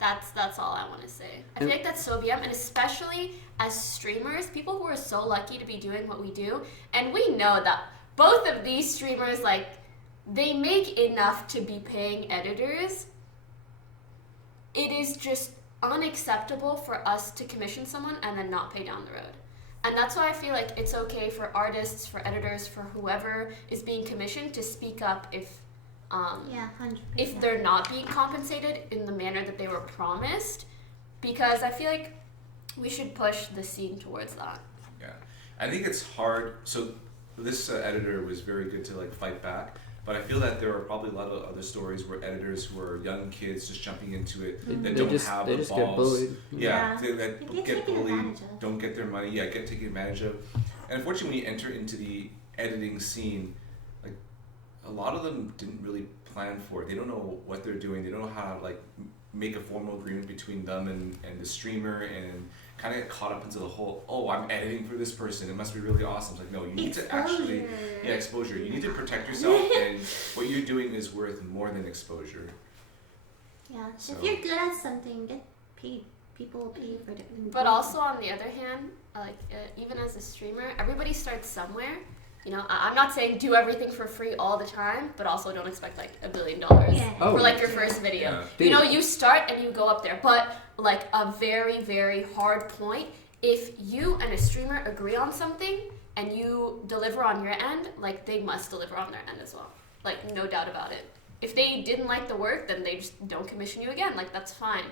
That's all I want to say. I feel like that's so BM, and especially as streamers, people who are so lucky to be doing what we do, and we know that both of these streamers, like, they make enough to be paying editors. It is just unacceptable for us to commission someone and then not pay down the road. And that's why I feel like it's okay for artists, for editors, for whoever is being commissioned to speak up if 100%. if they're not being compensated in the manner that they were promised, because I feel like we should push the scene towards that. Yeah, I think it's hard. So this editor was very good to like fight back, but I feel that there are probably a lot of other stories where editors who are young kids just jumping into it that don't have the balls. Get bullied. Yeah, Yeah. that They get get taken bullied, advantage of. don't get their money. Yeah, get taken advantage of. And unfortunately, when you enter into the editing scene, like a lot of them didn't really plan for it. They don't know what they're doing. They don't know how to like make a formal agreement between them and the streamer, and kind of get caught up into the whole, oh, I'm editing for this person, it must be really awesome. It's like, no, you need to actually, exposure. You need to protect yourself, and what you're doing is worth more than exposure. Yeah, So- if you're good at something, get paid. people will pay for it. But also on the other hand, even as a streamer, everybody starts somewhere. You know, I'm not saying do everything for free all the time, but also don't expect like $1 billion for like your first video. Yeah. You know, you start and you go up there. But like a very, very hard point, if you and a streamer agree on something and you deliver on your end, like they must deliver on their end as well. Like no doubt about it. If they didn't like the work, then they just don't commission you again. Like that's fine.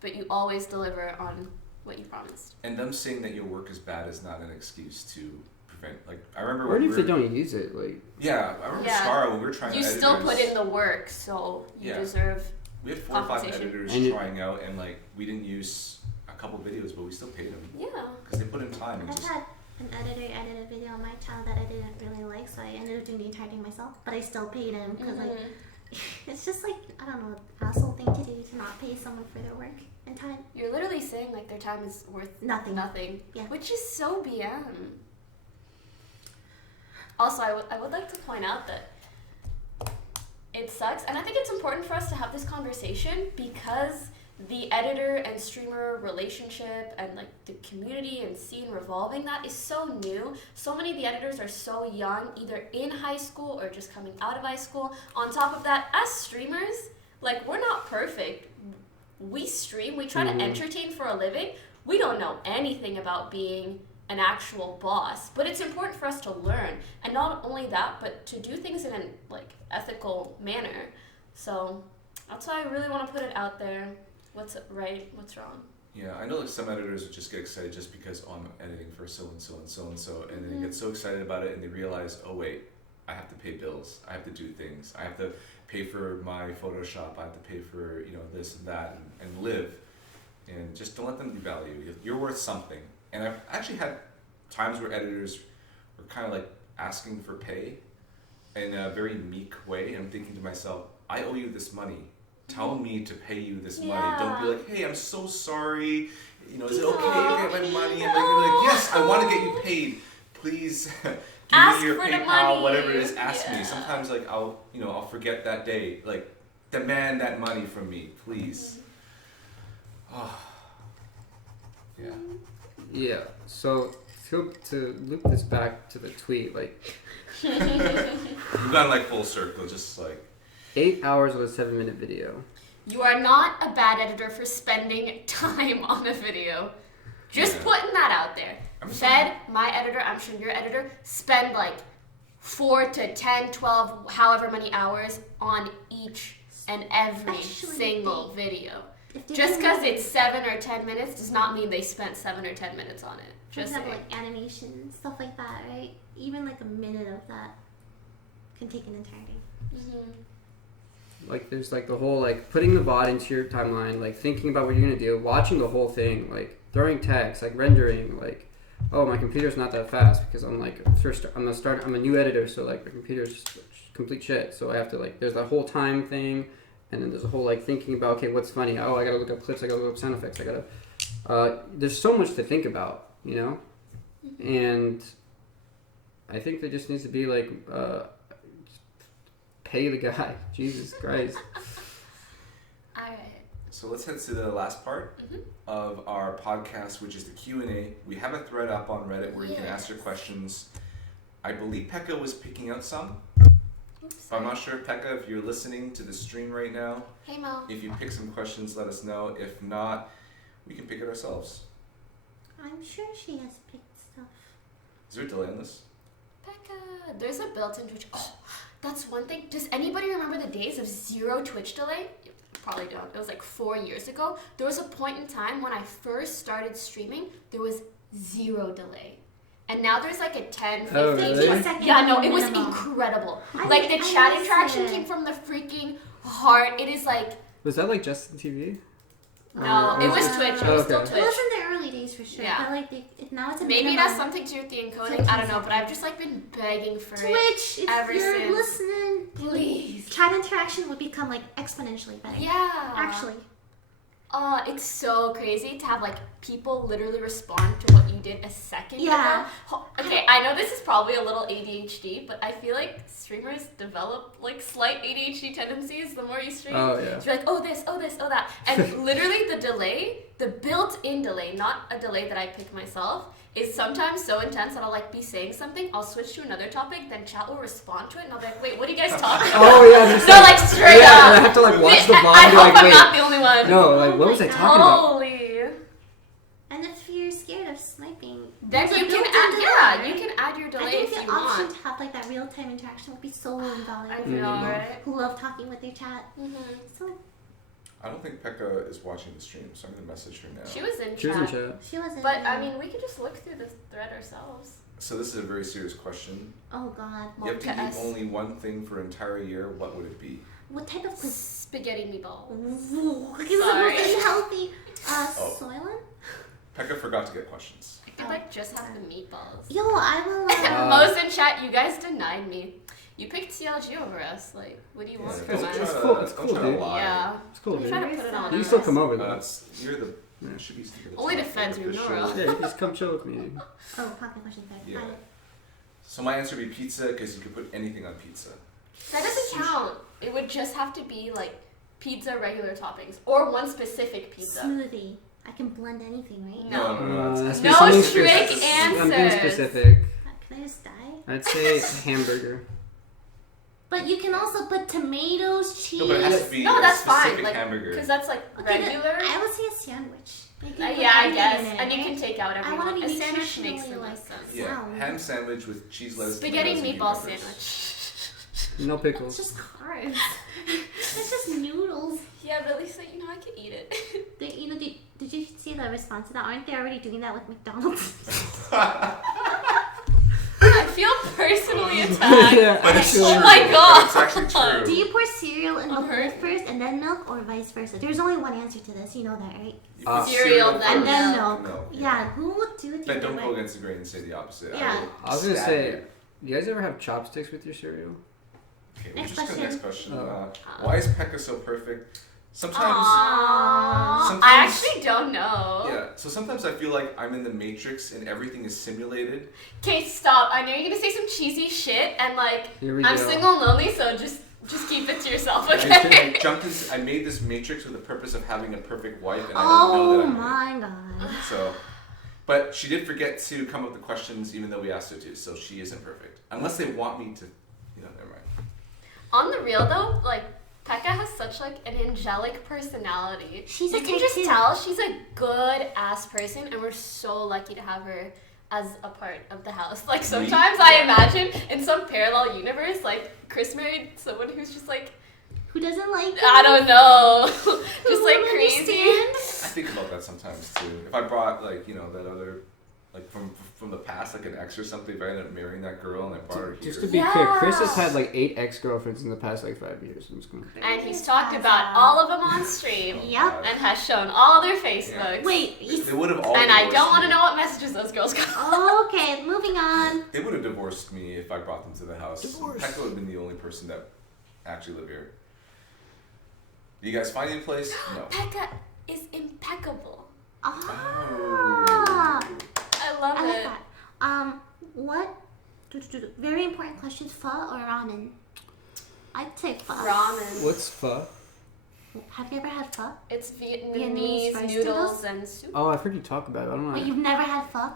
But you always deliver on what you promised. And them saying that your work is bad is not an excuse to prevent. Like I remember. Or if they don't use it, like. Yeah, I remember Scar when we were trying. You still put in the work, so you deserve. We had 4 or 5 editors trying out, and like we didn't use a couple videos, but we still paid them. Yeah. Because they put in time. And I've had an editor edit a video on my channel that I didn't really like, so I ended up doing the entire thing myself. But I still paid him because like it's just like I don't know, an asshole thing to do to not pay someone for their work and time. You're literally saying like their time is worth nothing. Yeah. Which is so BM. Also, I would like to point out that it sucks, and I think it's important for us to have this conversation because the editor and streamer relationship and like the community and scene revolving that is so new. So many of the editors are so young, either in high school or just coming out of high school. On top of that, as streamers, like we're not perfect. We stream, we try to entertain for a living. We don't know anything about being an actual boss, but it's important for us to learn, and not only that, but to do things in an like ethical manner. So that's why I really want to put it out there. What's right? What's wrong? Yeah, I know like some editors would just get excited just because I'm editing for so and so and so and so, and then they get so excited about it and they realize, oh wait, I have to pay bills, I have to do things, I have to pay for my Photoshop, I have to pay for this and that and live, and just don't let them devalue you. You're worth something. And I've actually had times where editors were kind of like asking for pay in a very meek way. I'm thinking to myself, I owe you this money. Tell me to pay you this money. Don't be like, hey, I'm so sorry. Is it okay to get my money? And like, yes, I want to get you paid. Please give me your PayPal, whatever it is. Ask me. Sometimes like I'll forget that day. Like demand that money from me, please. Oh. Yeah. Yeah, so to loop this back to the tweet, like... We've gone like full circle, just like... 8 hours with a 7-minute video. You are not a bad editor for spending time on a video. Just putting that out there. My editor, I'm sure your editor, spend like 4 to 10, 12, however many hours on each and every single video. Just because it's 7 or 10 minutes does not mean they spent 7 or 10 minutes on it. For example, like animation, stuff like that, right? Even like a minute of that can take an eternity. Like there's like the whole like putting the VOD into your timeline, like thinking about what you're gonna do, watching the whole thing, like throwing text, like rendering, like oh my computer's not that fast because I'm like I'm a new editor, so like the computer's complete shit, so I have to like there's that whole time thing. And then there's a whole like thinking about, okay, what's funny? Oh, I gotta look up clips, I gotta look up sound effects, there's so much to think about, And I think there just needs to be like, pay the guy. Jesus Christ. Alright. So let's head to the last part of our podcast, which is the Q&A. We have a thread up on Reddit where you can ask your questions. I believe Pekka was picking out some. I'm not sure, Pekka, if you're listening to the stream right now. Hey, Mo. If you pick some questions, let us know. If not, we can pick it ourselves. I'm sure she has picked stuff. Is there a delay on this? Pekka, there's a built-in Twitch. Oh, that's one thing. Does anybody remember the days of 0 Twitch delay? You probably don't. It was like 4 years ago. There was a point in time when I first started streaming, there was 0 delay. And now there's like a 10, 15, really? Yeah, no, it was incredible. Like the chat interaction came from the freaking heart. It is like... Was that like Justin TV? No, it was Twitch. It was still Twitch. It was in the early days for sure. Yeah. But like now it's a Maybe minimum. it has something to do with the encoding. I don't know, but I've just like been begging for Twitch, it ever if you're since. listening, Please. chat interaction would become like exponentially better. Yeah. Actually. It's so crazy to have like people literally respond to what you did a second Yeah. ago. Okay, I know this is probably a little ADHD, but I feel like streamers develop like slight ADHD tendencies the more you stream. Oh, yeah. So you're like, oh this, oh this, oh that. And literally the delay, the built-in delay, not a delay that I pick myself, is sometimes so intense that I'll like be saying something, I'll switch to another topic, then chat will respond to it, and I'll be like, wait, what are you guys talking about? Oh yeah, there's No, like straight yeah, up. and I have to like watch the vlog I and be hope like, I'm wait, not the only one. no, like what was I talking about? Holy. And if you're scared of sniping, Then there's you a can built-in add, delay, yeah, right? you can add your I delay think if the you option want. to have like that real-time interaction would be so I invaluable. know, Mm. right? Who love talking with their chat. Mm-hmm. So I don't think Pekka is watching the stream, so I'm gonna message her now. She was in She was in chat. chat. she wasn't. But I mean, we could just look through the thread ourselves. So this is a very serious question. oh god, You have to Monka eat S. only one thing for an entire year. What would it be? what type of cuisine? Spaghetti meatball. Ooh, is Sorry. it unhealthy? Oh. Soylent? Pekka forgot to get questions. I could like just have the meatballs. Yo, I will. Most in chat, you guys denied me. You picked CLG over us. Like, what do you want Yeah, from It's don't us? try cool, to- it's don't cool, try to dude. lie. Yeah. It's cool, I'm dude. trying to put it on You can us. still come over though. You're the. She needs to get Only to the feds official- ignore us. Yeah, you can just come chill with me, dude. Oh, pocket question fair. Yeah. Got it. So my answer would be pizza because you could put anything on pizza. That doesn't count. It would just have to be like pizza regular toppings or one specific pizza. Smoothie. I can blend anything, right? No. That's No something trick spec- I'm being answers. specific. Can I just die? I'd say hamburger. But you can also put tomatoes, cheese. No, but it has to be No, a that's fine. specific Like, hamburger. because that's like Okay, regular. I would say a sandwich. You can put Yeah, I anything guess. in it, And you right? can take out whatever I you wanna want. be A sandwich makes the nutritionally, most like, sense. Yeah, sound. ham sandwich with cheese, lettuce, Spaghetti tomatoes, and meatball cucumbers. sandwich. No It's pickles. just carbs. It's just noodles. Yeah, but at least like, I could eat it. Did you see the response to that? Aren't they already doing that with McDonald's? I feel personally attacked. Yeah, But it's Oh true. my god. It's actually true. Do you pour cereal in the bowl hurt. first and then milk, or vice versa? There's only one answer to this. You know that, right? You put Cereal, then first. And then milk. milk. Milk, Yeah, who would do it the Ben, other don't go way? against the grain and say the opposite. Yeah. I was gonna stab say, you. you guys ever have chopsticks with your cereal? Okay, we'll Next just go next question. question. Oh. Why is Pekka so perfect? Sometimes. Aww. I Sometimes- actually don't know. Yeah, so sometimes I feel like I'm in the Matrix and everything is simulated. Okay, stop. I know you're gonna say some cheesy shit, and like, Here we I'm go. single and lonely, so just keep it to yourself, I okay? jumped in, I made this Matrix with the purpose of having a perfect wife, and I don't know Oh that I'm my god. So, but she did forget to come up with the questions, even though we asked her to. So she isn't perfect, unless they want me to. Never mind. On the real though, like, Pekka has such like an angelic personality. She's you a can type just two. tell she's a good ass person, and we're so lucky to have her as a part of the house. Like sometimes I imagine in some parallel universe, like Chris married someone who's just like, Who doesn't like I it? don't know, Who just like don't crazy. understand? I think about that sometimes too. If I brought that other, like from the past, like an ex or something, if I ended up marrying that girl and I brought her here. Just to be clear, Chris has Yeah. had like 8 ex-girlfriends in the past like 5 years. I'm just gonna... And he's talked about all of them on stream, Yep. and has shown all their Facebooks. Wait. They would have all. And I divorced don't want to me. know what messages those girls got. Okay, moving on. They would have divorced me if I brought them to the house. Divorce. Pekka would have been the only person that actually lived here. Do you guys find a place? No. Pekka is impeccable. Ah. I love I like it. that. What? Very important questions. Pho or ramen? I'd say pho. Ramen. What's pho? Have you ever had pho? It's Vietnamese Vietnamese rice noodles noodles? and soup. Oh, I've heard you talk about it. I don't know. Wait, you've never had pho?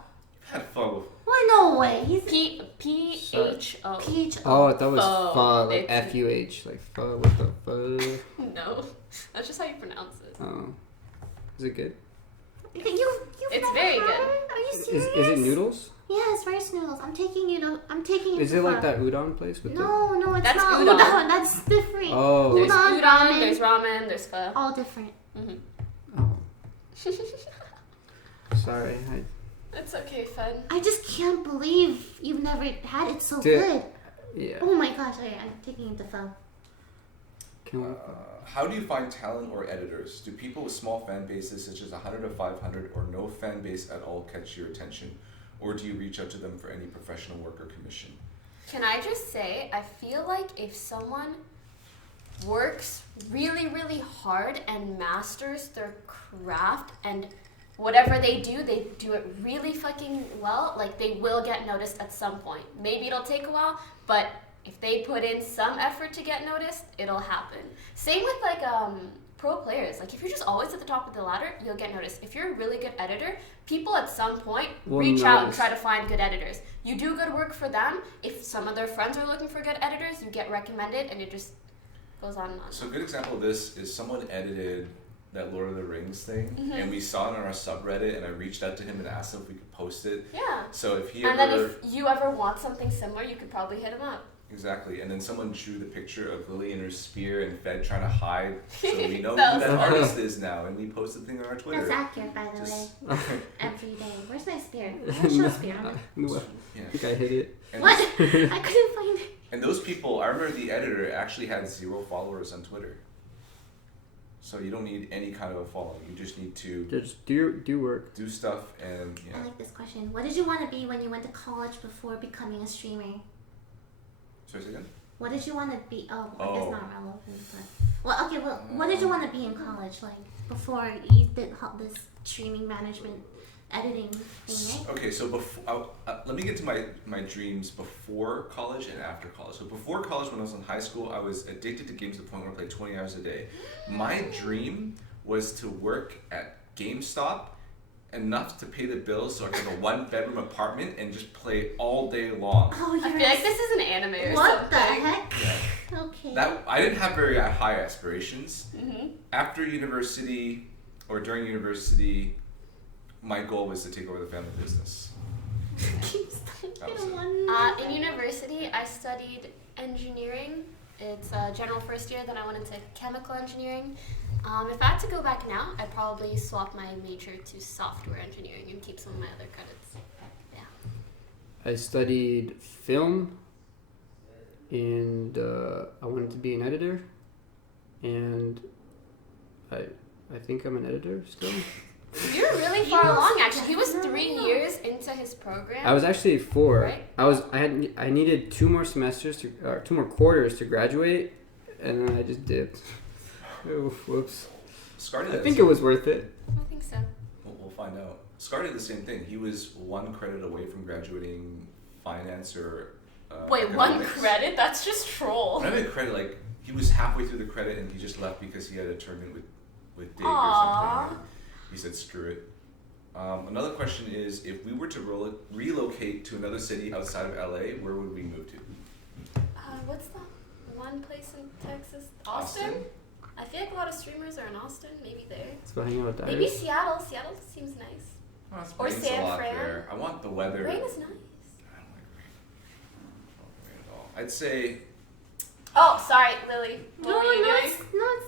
Had fun with. Well, no way. He's P-H-O. PH. Oh, I thought it was Pho. pho, like It's- F-U-H, like pho with the pho. No, that's just how you pronounce it. Oh. Is it good? You've It's never very had good. it? Are you Is serious? it noodles? Yes, rice noodles. I'm taking you Is to it like pho. that udon place with No, it's That's not udon. udon. That's different. the... Oh. There's Udon, udon, ramen. there's ramen, there's pho. All different. Oh. Sorry. It's okay, fun. I just can't believe you've never had it. It's so Dude. good. Yeah. Oh my gosh, I'm taking you to pho. Can we... How do you find talent or editors? Do people with small fan bases, such as 100 to 500, or no fan base at all, catch your attention? Or do you reach out to them for any professional work or commission? Can I just say, I feel like if someone works really, really hard and masters their craft and whatever they do it really fucking well, like they will get noticed at some point. Maybe it'll take a while, but if they put in some effort to get noticed, it'll happen. Same with like pro players. Like if you're just always at the top of the ladder, you'll get noticed. If you're a really good editor, people at some point reach out and try to find good editors. You do good work for them. If some of their friends are looking for good editors, you get recommended, and it just goes on and on. So a good example of this is someone edited that Lord of the Rings thing, and we saw it on our subreddit, and I reached out to him and asked him if we could post it. Yeah. So if he then if you ever want something similar, you could probably hit him up. Exactly, and then someone drew the picture of Lily and her spear and Fed trying to hide, so we know That who was that artist is now, and we posted the thing on our Twitter. That's accurate, by the Just- way. Every day. Where's my spear? Where's your spear? No, I Yeah. think I hit it. And What? those- I couldn't find it. And those people, I remember the editor actually had 0 followers on Twitter. So you don't need any kind of a following. You just need to Just do work. do stuff and I like this question. What did you want to be when you went to college before becoming a streamer? Sorry, say again? What did you want to be? Oh, I guess Oh. not relevant. But well, okay. Well, what did you want to be in college? Like before you did this streaming management, editing thing, right? Okay, so before, let me get to my dreams before college and after college. So before college, when I was in high school, I was addicted to games to the point where I played 20 hours a day. My dream was to work at GameStop enough to pay the bills so I could have a 1-bedroom apartment and just play all day long. Oh, I feel like this is an anime or what something. the heck? Yeah. Okay. That I didn't have very high aspirations. Mm-hmm. After university or during university, my goal was to take over the family business. That was it. In university, I studied engineering. It's general first year, then I went into chemical engineering. If I had to go back now, I'd probably swap my major to software engineering and keep some of my other credits. Yeah. I studied film, and I wanted to be an editor, and I think I'm an editor still. You're really far along, actually. He was 3 years into his program. I was actually 4. Right? I needed 2 more semesters or 2 more quarters to graduate, and then I just dipped. Oh, whoops. Scardy, I think it was worth it. I think so. We'll find out. Scardy did the same thing. He was 1 credit away from graduating finance or. Wait, 1 economics. credit? That's just troll. When I meant credit, like he was halfway through the credit and he just left because he had a tournament with Dave or Aww. something. He said, "Screw it." Another question is, if we were to relocate to another city outside of LA, where would we move to? What's that one place in Texas? Austin? I feel like a lot of streamers are in Austin. Maybe there. Let's go hang out with Maybe Darius. Seattle. Seattle seems nice. Oh, it's Or rains San a lot Fran. there. I want the weather. Rain is nice. I don't like rain. I don't like rain at all. I'd say Oh, sorry, Lily. What No, were you no, doing? it's not.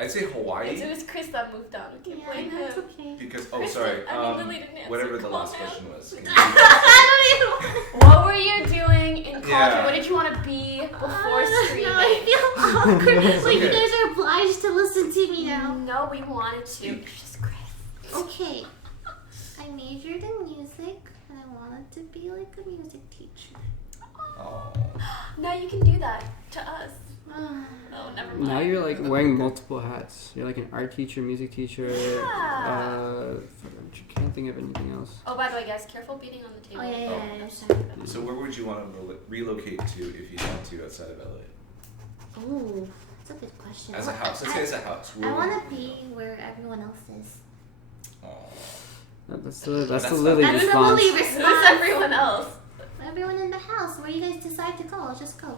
I'd say Hawaii It was Chris that moved on. I can't blame Yeah, it's him. okay. because Kristen, Lily didn't answer. whatever the Come last on now. question was. Can you I don't even. What were you doing in college? Yeah. What did you want to be before streaming? No, I feel awkward. Like you okay. guys are obliged to listen to me now. No, we wanted to. You're just Chris. Okay. I majored in music and I wanted to be like a music teacher. Oh. No, you can do that to us. Oh, never mind. Now you're like wearing multiple hats. You're like an art teacher, music teacher. Yeah. I can't think of anything else. Oh, by the way, guys, careful beating on the table. Oh yeah, Oh. yeah, sorry. So where would you want to relocate to if you had to outside of LA? Ooh, that's a good question. As a house. Let's say as a house. I want to be where everyone else is. Aw. That's the That's Lily not- That's the response. Lily Who's response. everyone else? Everyone in the house. Where you guys decide to go, just go.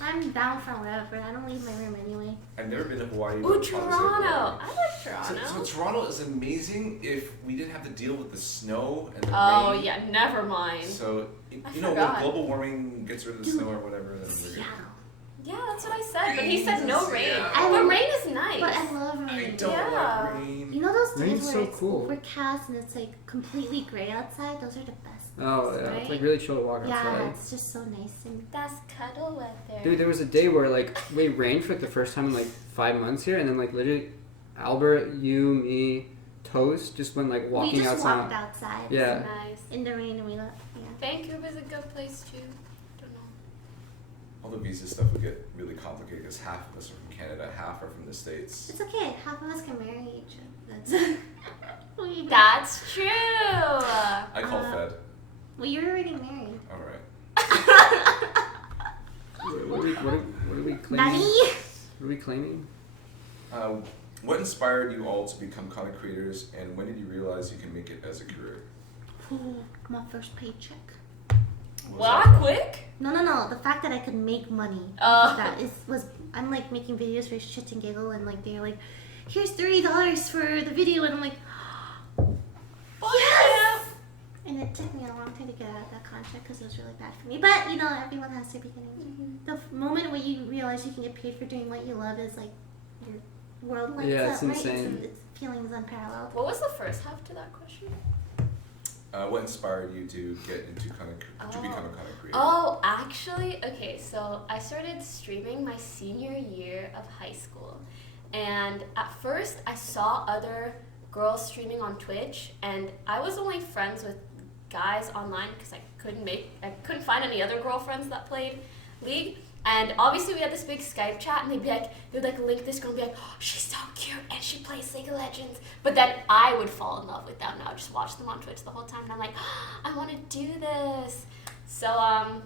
I'm down for whatever. I don't leave my room anyway. I've never been to Hawaii. Ooh, but I'll just say Toronto. Hawaii. I like Toronto. So Toronto is amazing if we didn't have to deal with the snow and the Oh, rain. yeah, never mind. So, I you know, when forgot. global warming gets rid of the snow or whatever, then we're good. Seattle. Yeah, that's what I said. But he said no rain. Yeah. But rain is nice. But I love I rain. don't Yeah. like rain. You know those days Rain's where so it's cool. overcast and it's like completely gray outside? Those are the best. Oh days, yeah, right? it's like really chill to walk Yeah, outside. it's just so nice and That's cuddle weather. Dude, there was a day where like we rained for like the first time in like 5 months here, and then like literally, Albert, you, me, Toast just went like we walking just outside. walked outside. Yeah. Nice. In the rain and we left. Yeah. Vancouver's a good place too. Don't know. all the visa stuff would get really complicated because half of us are from Canada, half are from the States. It's okay. Half of us can marry each other. That's true. I call Fed. Well, you're already married. All right. What are we claiming? Nani? What are we claiming? What inspired you all to become content creators, and when did you realize you can make it as a career? Ooh, my first paycheck. What was Wow, that from? quick. No. The fact that I could make money. I'm like making videos for shits and giggle, and like they're like, here's $30 for the video, and I'm like, yes! And it took me a long time to get out of that contract because it was really bad for me. But you know, everyone has their beginning. The moment where you realize you can get paid for doing what you love is like your world lights Yeah, up, it's right? insane. It's feelings unparalleled. What was the first half to that question? What inspired you to get into to become a content creator? Oh, actually, okay, so I started streaming my senior year of high school. And at first, I saw other girls streaming on Twitch, and I was only friends with guys online because I couldn't find any other girlfriends that played League. And obviously we had this big Skype chat, and they would link this girl and be like, oh, she's so cute and she plays League of Legends. But then I would fall in love with them, and I would just watch them on Twitch the whole time, and I'm like, oh, I want to do this. So I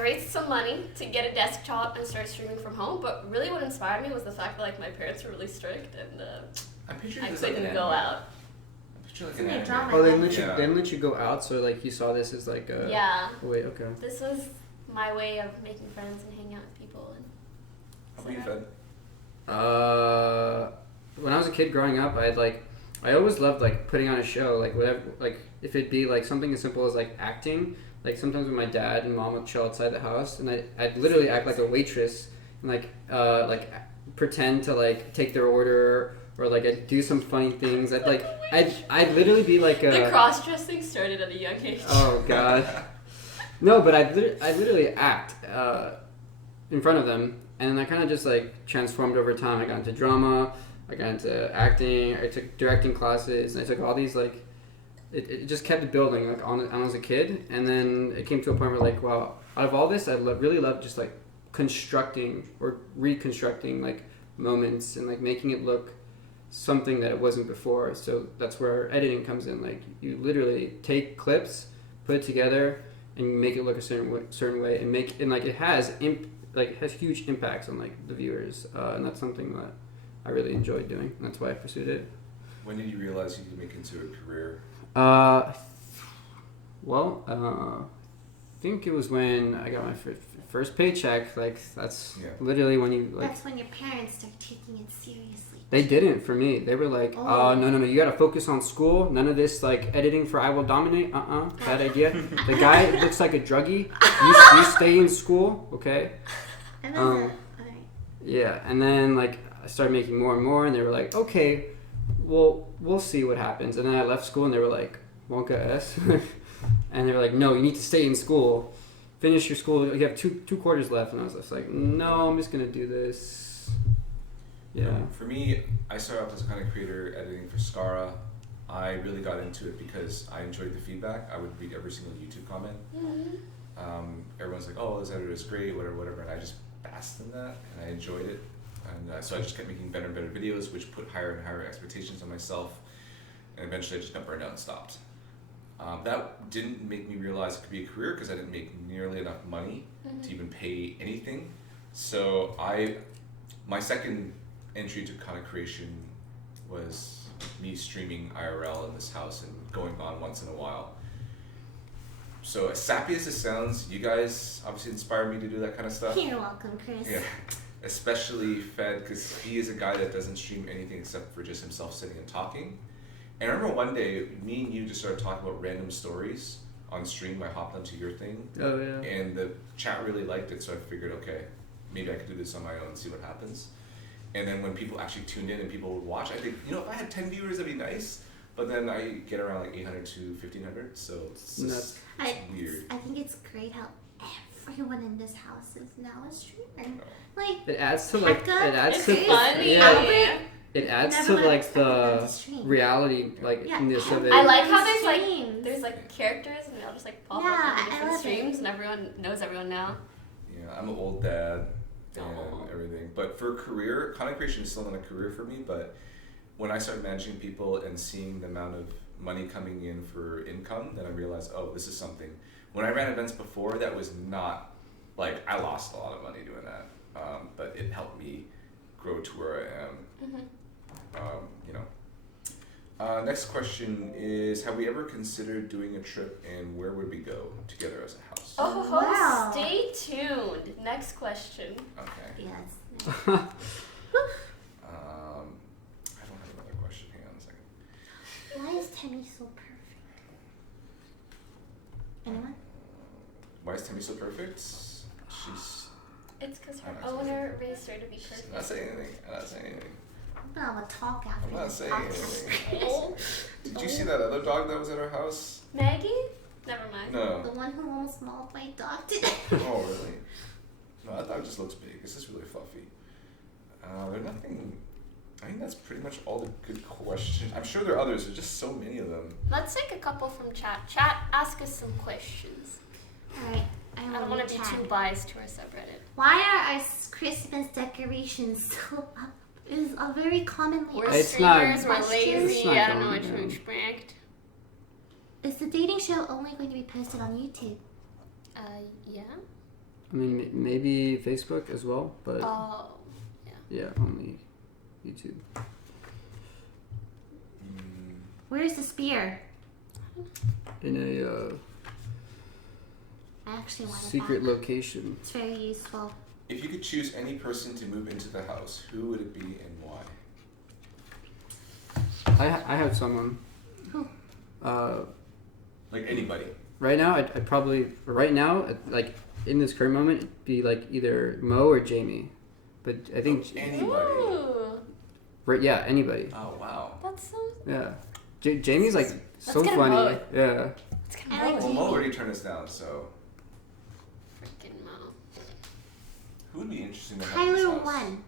raised some money to get a desktop and start streaming from home. But really, what inspired me was the fact that my parents were really strict, and I pictured I this like an couldn't go anime. out. I picture like It's an in your anime. drama. Oh, they Yeah. didn't let you go out, so like you saw this as like a. Yeah. Wait, okay. This was my way of making friends and hanging out with people. And How about you, Fed? When I was a kid growing up, I always loved like putting on a show, like whatever, like if it'd be like something as simple as like acting. Like sometimes when my dad and mom would chill outside the house, and I'd literally act like a waitress and like pretend to like take their order, or like I'd do some funny things. I'd literally be like the a. cross-dressing started at a young age. Oh God. No, but I literally act in front of them, and I kind of just like transformed over time. I got into drama, I got into acting, I took directing classes, and I took all these like, it just kept building like on as a kid, and then it came to a point where like, wow, out of all this, I really love just like constructing or reconstructing like moments and like making it look something that it wasn't before. So that's where editing comes in. Like you literally take clips, put it together, and make it look a certain way, and it has huge impacts on like the viewers, and that's something that I really enjoyed doing, and that's why I pursued it. When did you realize you could make it into a career? I think it was when I got my first paycheck. Like that's literally when you like. That's when your parents start taking it seriously. They didn't for me. They were like, no, you gotta focus on school. None of this like editing for I Will Dominate. Bad idea. The guy looks like a druggie. You stay in school, okay? And then alright. Yeah, and then like I started making more and more, and they were like, okay, well, we'll see what happens. And then I left school, and they were like, Wonka S, and they were like, no, you need to stay in school, finish your school. You have two quarters left, and I was just like, no, I'm just gonna do this. Yeah. For me, I started off as a content creator editing for Skara. I really got into it because I enjoyed the feedback. I would read every single YouTube comment. Everyone's like, oh, this editor is great, whatever, and I just basked in that, and I enjoyed it. And so I just kept making better and better videos, which put higher and higher expectations on myself, and eventually I just got burned out and stopped. That didn't make me realize it could be a career because I didn't make nearly enough money to even pay anything. So my second entry to content creation was me streaming IRL in this house and going on once in a while. So as sappy as it sounds, you guys obviously inspired me to do that kind of stuff. You're welcome, Chris. Yeah, especially Fed, because he is a guy that doesn't stream anything except for just himself sitting and talking. And I remember one day, me and you just started talking about random stories on stream. I hopped onto your thing. Oh yeah. And the chat really liked it, so I figured, okay, maybe I could do this on my own and see what happens. And then when people actually tuned in and people would watch, I think, if I had 10 viewers, that'd be nice. But then I get around like 800 to 1,500, so it's just weird. I think it's great how everyone in this house is now a streamer. Like It adds to like It's funny. Yeah. It adds to Never like let the us stream. reality ness of it. I like how Streams. there's characters, and they all just pop Yeah, up in I different love it. streams, and everyone knows everyone now. Yeah. I'm an old dad and everything. But for a career, content creation is still not a career for me. But when I started managing people and seeing the amount of money coming in for income, then I realized, oh, this is something. When I ran events before, that was not, like, I lost a lot of money doing that. But it helped me grow to where I am. You know. Next question is, have we ever considered doing a trip, and where would we go together as a house? Oh, Wow. stay tuned. Next question. Okay. Yes. I don't have another question. Hang on a second. Why is Tammy so perfect? Anyone? Why is Timmy so perfect? She's It's because her I'm not owner raised her to be perfect. I'm not saying anything. I'm not saying anything. I'm gonna talk after I'm not this saying podcast. anything. Did you see that other dog that was at our house? Maggie? Never mind. No. The one who almost mauled my dog today. Oh, really? No, that dog just looks big. This is really fluffy. There's nothing. I think that's pretty much all the good questions. I'm sure there are others. There's just so many of them. Let's take a couple from chat. Chat, ask us some questions. Alright, I don't want to be too biased to our subreddit. Why are our Christmas decorations so up? Is a very commonly We're It's not- streamers, we're It's lazy, not I don't know going which down. which bragged. Is the dating show only going to be posted on YouTube? Yeah. I mean, maybe Facebook as well, but Oh, yeah, only YouTube. Where's the spear? In a I actually want secret it back. location. It's very useful. If you could choose any person to move into the house, who would it be and why? I have someone. Who? Like anybody. Right now, I'd probably like in this current moment, it'd be like either Mo or Jamie, but I think Anybody. ooh, yeah, anybody. Oh wow. that's so. Yeah, Jamie's like so get him funny. Mo. Yeah, It's I kind like of Well, Mo Jamie. already turned us down, so freaking Mo. who would be interesting to have in this Tyler house? won.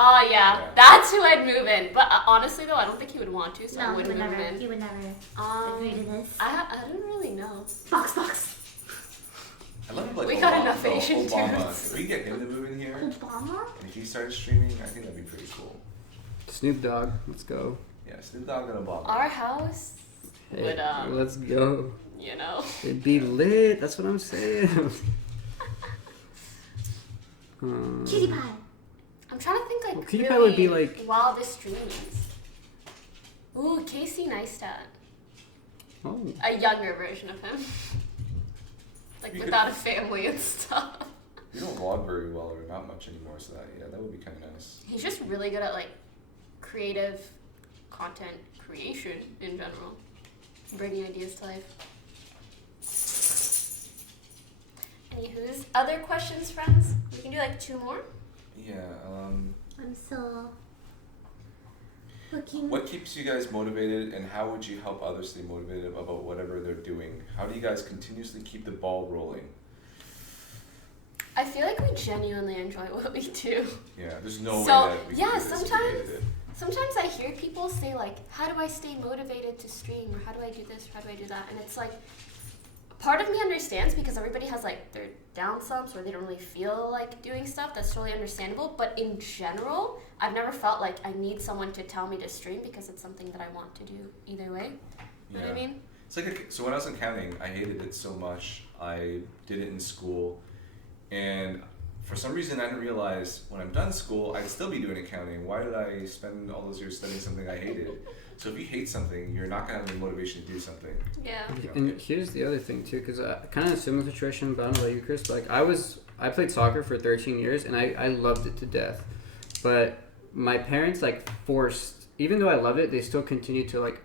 Oh yeah, Yeah. that's who I'd move in. But honestly though, I don't think he would want to, so I No, he wouldn't would move never. in. He would never agree to this. I don't really know. Box. I love like We Obama, got enough Asian Obama. dudes. If we get him to move in here, Obama? and if he started streaming, I think that'd be pretty cool. Snoop Dogg. Let's go. Yeah, Snoop Dogg and Obama. Our house Hey, would let's go. you know. It'd be lit. That's what I'm saying. Cutie pie. I'm trying to think like Well, Cutie really Pie would be, like- wildest dreams. Ooh, Casey Neistat. Oh, A younger version of him. Like You without a family and stuff. You don't vlog very well or not much anymore, so that would be kind of nice. He's just really good at like creative content creation in general. Bringing ideas to life. Anywho's other questions, friends? We can do like 2 more. Yeah. I'm still looking. What keeps you guys motivated, and how would you help others stay motivated about whatever they're doing? How do you guys continuously keep the ball rolling? I feel like we genuinely enjoy what we do. Yeah, there's no So, way that we yeah, can do this if we hated it. Sometimes I hear people say like, how do I stay motivated to stream, or how do I do this, or how do I do that? And it's like, part of me understands because everybody has like their down slumps where they don't really feel like doing stuff. That's totally understandable. But in general, I've never felt like I need someone to tell me to stream because it's something that I want to do either way. You know what I mean? It's like so when I was in accounting, I hated it so much. I did it in school, and for some reason I didn't realize when I'm done school I'd still be doing accounting. Why did I spend all those years studying something I hated? So if you hate something, you're not gonna have the motivation to do something. Yeah. and here's the other thing too, because kind of a similar situation, but I don't know about you, Chris. But like I played soccer for 13 years, and I loved it to death. But my parents like forced, even though I love it, they still continue to like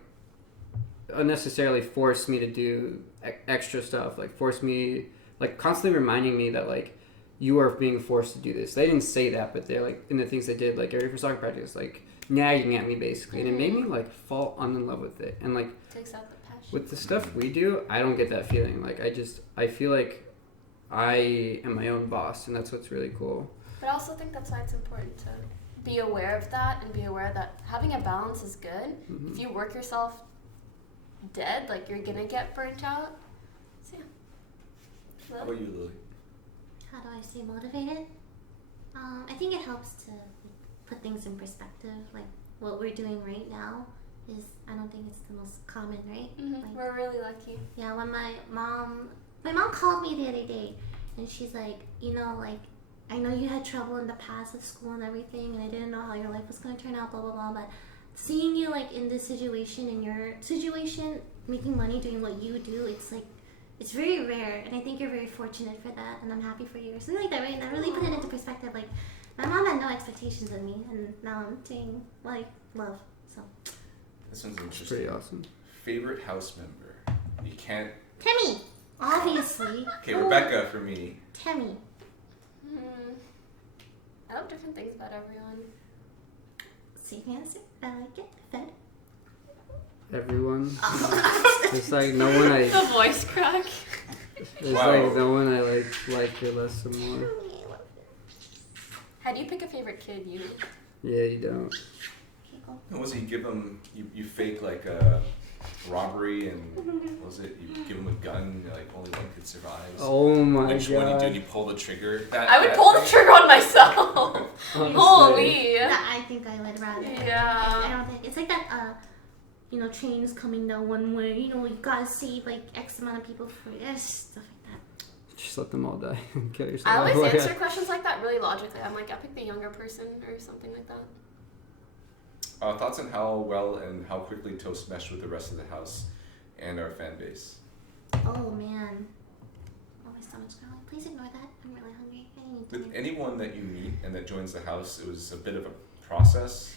unnecessarily force me to do extra stuff. Like force me, like constantly reminding me that like you are being forced to do this. They didn't say that, but they're like in the things they did, like every for soccer practice, like nagging at me basically, and it made me like fall in love with it. And like Takes out the passion. with the stuff we do, I don't get that feeling. Like I feel like I am my own boss, and that's what's really cool. But I also think that's why it's important to be aware of that and be aware that having a balance is good. Mm-hmm. If you work yourself dead, like you're gonna get burnt out. So yeah. How about you, Lily? how do I stay motivated? I think it helps to put things in perspective. Like what we're doing right now is, I don't think it's the most common, right? Like, We're really lucky. yeah, when my mom called me the other day, and she's like, you know, like, I know you had trouble in the past with school and everything, and I didn't know how your life was going to turn out, blah, blah, blah, but seeing you, like, in this situation, in your situation, making money, doing what you do, it's, like, it's very rare, and I think you're very fortunate for that, and I'm happy for you, or something like that, right? And I really put it into perspective, like, my mom had no expectations of me, and now I'm doing what I love, so. This one's interesting. Pretty awesome. Favorite house member? You can't. Timmy! Obviously. Okay, Rebecca for me. Timmy. I love different things about everyone. Safe answer. I like it. Fed. Everyone. It's like no one I. The voice crack. It's Wow. like no one I like or less or more. How do you pick a favorite kid? You. Yeah, you don't. Okay, go. What was it? You give them, you fake like a robbery, and what was it? You give them a gun, like only one kid survives. Oh my Which one you do? god. And you pull the trigger. I would pull the trigger on myself. Honestly. Holy. I think I would rather. Yeah. I don't think it's like that. You know, trains coming down one way. You know, you gotta save like X amount of people for stuff like that. Just let them all die and kill yourself. I always Like, answer questions like that really logically. I'm like, I pick the younger person or something like that. Thoughts on how well and how quickly Toast meshed with the rest of the house and our fan base. Oh man. Oh, my stomach's growling. Please ignore that. I'm really hungry. I need With dinner. anyone that you meet and that joins the house, it was a bit of a process.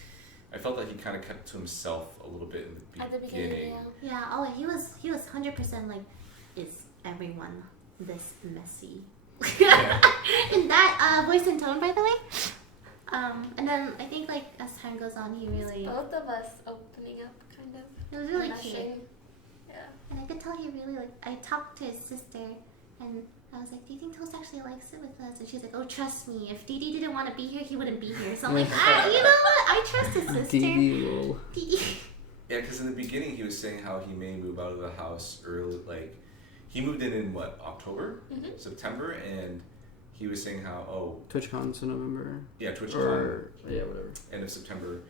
I felt like he kind of kept to himself a little bit in the beginning. At the beginning, yeah. Yeah. Oh, he was 100% like, is everyone this messy? Yeah. In that voice and tone, by the way. And then I think like as time goes on, he really. Both of us opening up, kind of. It was really cute. meshing. Yeah. And I could tell he really like. I talked to his sister, and I was like, "Do you think Toast actually likes it with us?" And she's like, "Oh, trust me. If Dee Dee didn't want to be here, he wouldn't be here." So I'm like, you know what? I trust his sister. Dee will. Dee. Yeah, because in the beginning he was saying how he may move out of the house early, like he moved in what, October, September, and he was saying how TwitchCon's in November. yeah, TwitchCon Or yeah, whatever. end of September,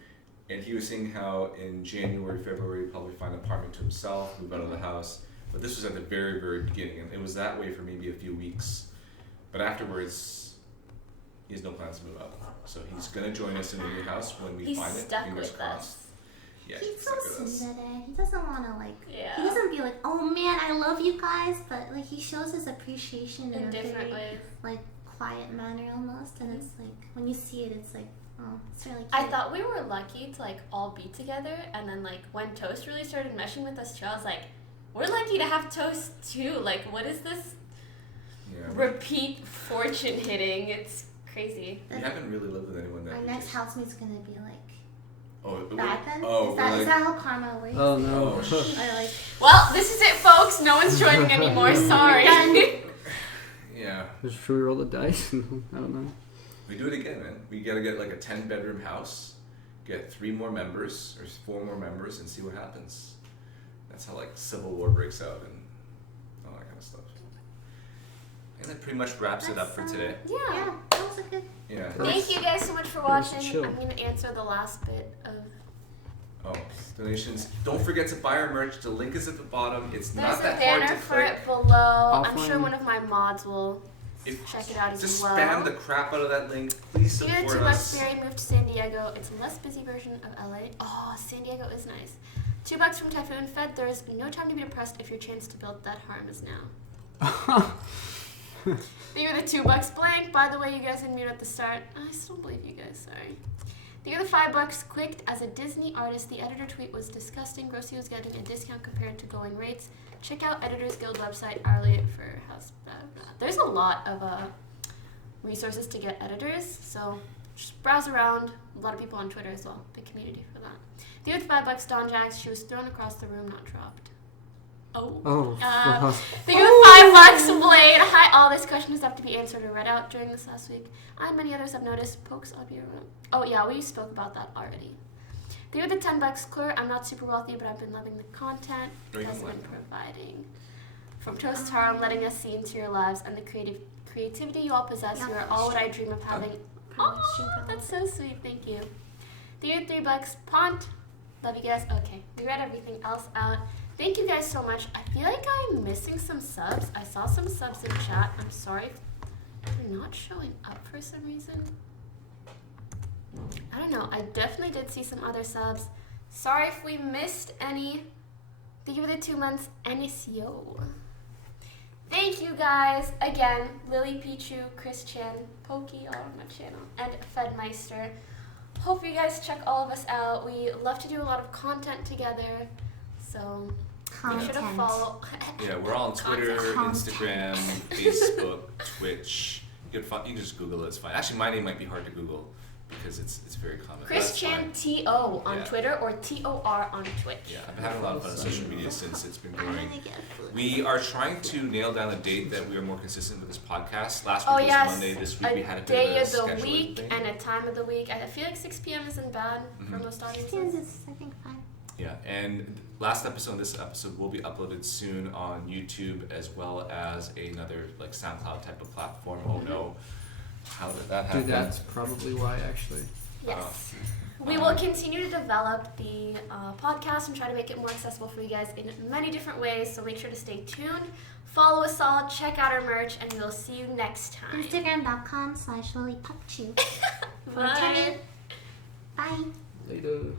and he was saying how in January, February he'd probably find an apartment to himself, move out of the house. But this was at the very, very beginning, and it was that way for maybe a few weeks. But afterwards, he has no plans to move out. So he's gonna join us in the new house when we He's find it. stuck Fingers with crossed. us. Yeah, He's so stuck with us. sympathetic. He doesn't want to like. Yeah. He doesn't be like, "Oh man, I love you guys," but like he shows his appreciation in In a different very ways. like quiet manner almost, and it's like when you see it, it's like, oh, it's really cute. I thought we were lucky to like all be together, and then like when Toast really started meshing with us too, I was like, we're lucky to have Toast too. Like, what is this Yeah, repeat fortune hitting? It's crazy. we haven't really lived with anyone that. Our we next just- housemate's gonna be like bad bad then. Oh, is that we're is like, that how karma works? Oh no. Oh, sh- I like. Well, this is it, folks. No one's joining anymore. Sorry. yeah, Should we roll the dice? I don't know. we do it again, man. We gotta get like a 10-bedroom house, get 3 more members or 4 more members, and see what happens. That's how like civil war breaks out and all that kind of stuff. And that pretty much wraps it up for today. Yeah. Yeah, that was a good. Yeah. Thank you guys so much for was watching. chill. I'm going to answer the last bit of... Oh, donations. Don't forget to buy our merch. The link is at the bottom. It's There's not a that hard banner to for click. it below. I'm sure Offline. one of my mods will If- check it out as Just well. spam the crap out of that link. Please Due to support $2 us. Barry moved to San Diego. It's a less busy version of LA. Oh, San Diego is nice. $2 from Typhoon Fed. There is no time to be depressed if your chance to build that harm is now. Thank you for the $2 blank. By the way, you guys didn't mute at the start. I still don't believe you guys. Sorry. Thank you for the $5 clicked. As a Disney artist, the editor tweet was disgusting. Grossy was getting a discount compared to going rates. Check out Editors Guild website hourly for house. Blah, blah. There's a lot of resources to get editors, so just browse around. A lot of people on Twitter as well. Big community for that. The other $5 Don Jax. She was thrown across the room, not dropped. Oh. Oh. fuck. Thank you for $5 Blade. Hi, all this question is up to be answered or read out during this last week. I and many others have noticed Pokes audio. Oh yeah, we spoke about that already. Thank you for the $10 Clear. I'm not super wealthy, but I've been loving the content you guys have been providing. From Toast to Harlem, letting us see into your lives and the creativity you all possess. Yeah. You are all what I dream of having. Oh, that's so sweet. Thank you. $3 Pont. Love you guys. Okay, we read everything else out. Thank you guys so much. I feel like I'm missing some subs. I saw some subs in chat. I'm sorry if they're not showing up for some reason. I don't know. I definitely did see some other subs. Sorry if we missed any. Thank you for the 2 months. NSO. Thank you guys. Again, Lilypichu, Chris Chan, Poki, all on my channel, and Fedmyster. Hope you guys check all of us out. We love to do a lot of content together. So make sure to follow. Yeah, we're all on Twitter, Instagram, Facebook, Twitch. You can just Google it. It's fine. Actually, my name might be hard to Google because it's very common. Chris Chan TO on Twitter or TOR on Twitch. Yeah, I've been having a lot of fun on social media since it's been growing. We are trying to nail down a date that we are more consistent with this podcast. Last week was Monday. This week we had a bit of a day of the week thing. And a time of the week. I feel like 6 p.m. isn't bad for most audiences. 6 p.m. is, I think, fine. Yeah, and last episode and this episode will be uploaded soon on YouTube as well as another like SoundCloud type of platform. Oh no. How did that happen? Dude, that's probably why, actually. Yes. We will continue to develop the podcast and try to make it more accessible for you guys in many different ways, so make sure to stay tuned. Follow us all, check out our merch, and we'll see you next time. Instagram.com/lilypichu. Bye. Bye. Later.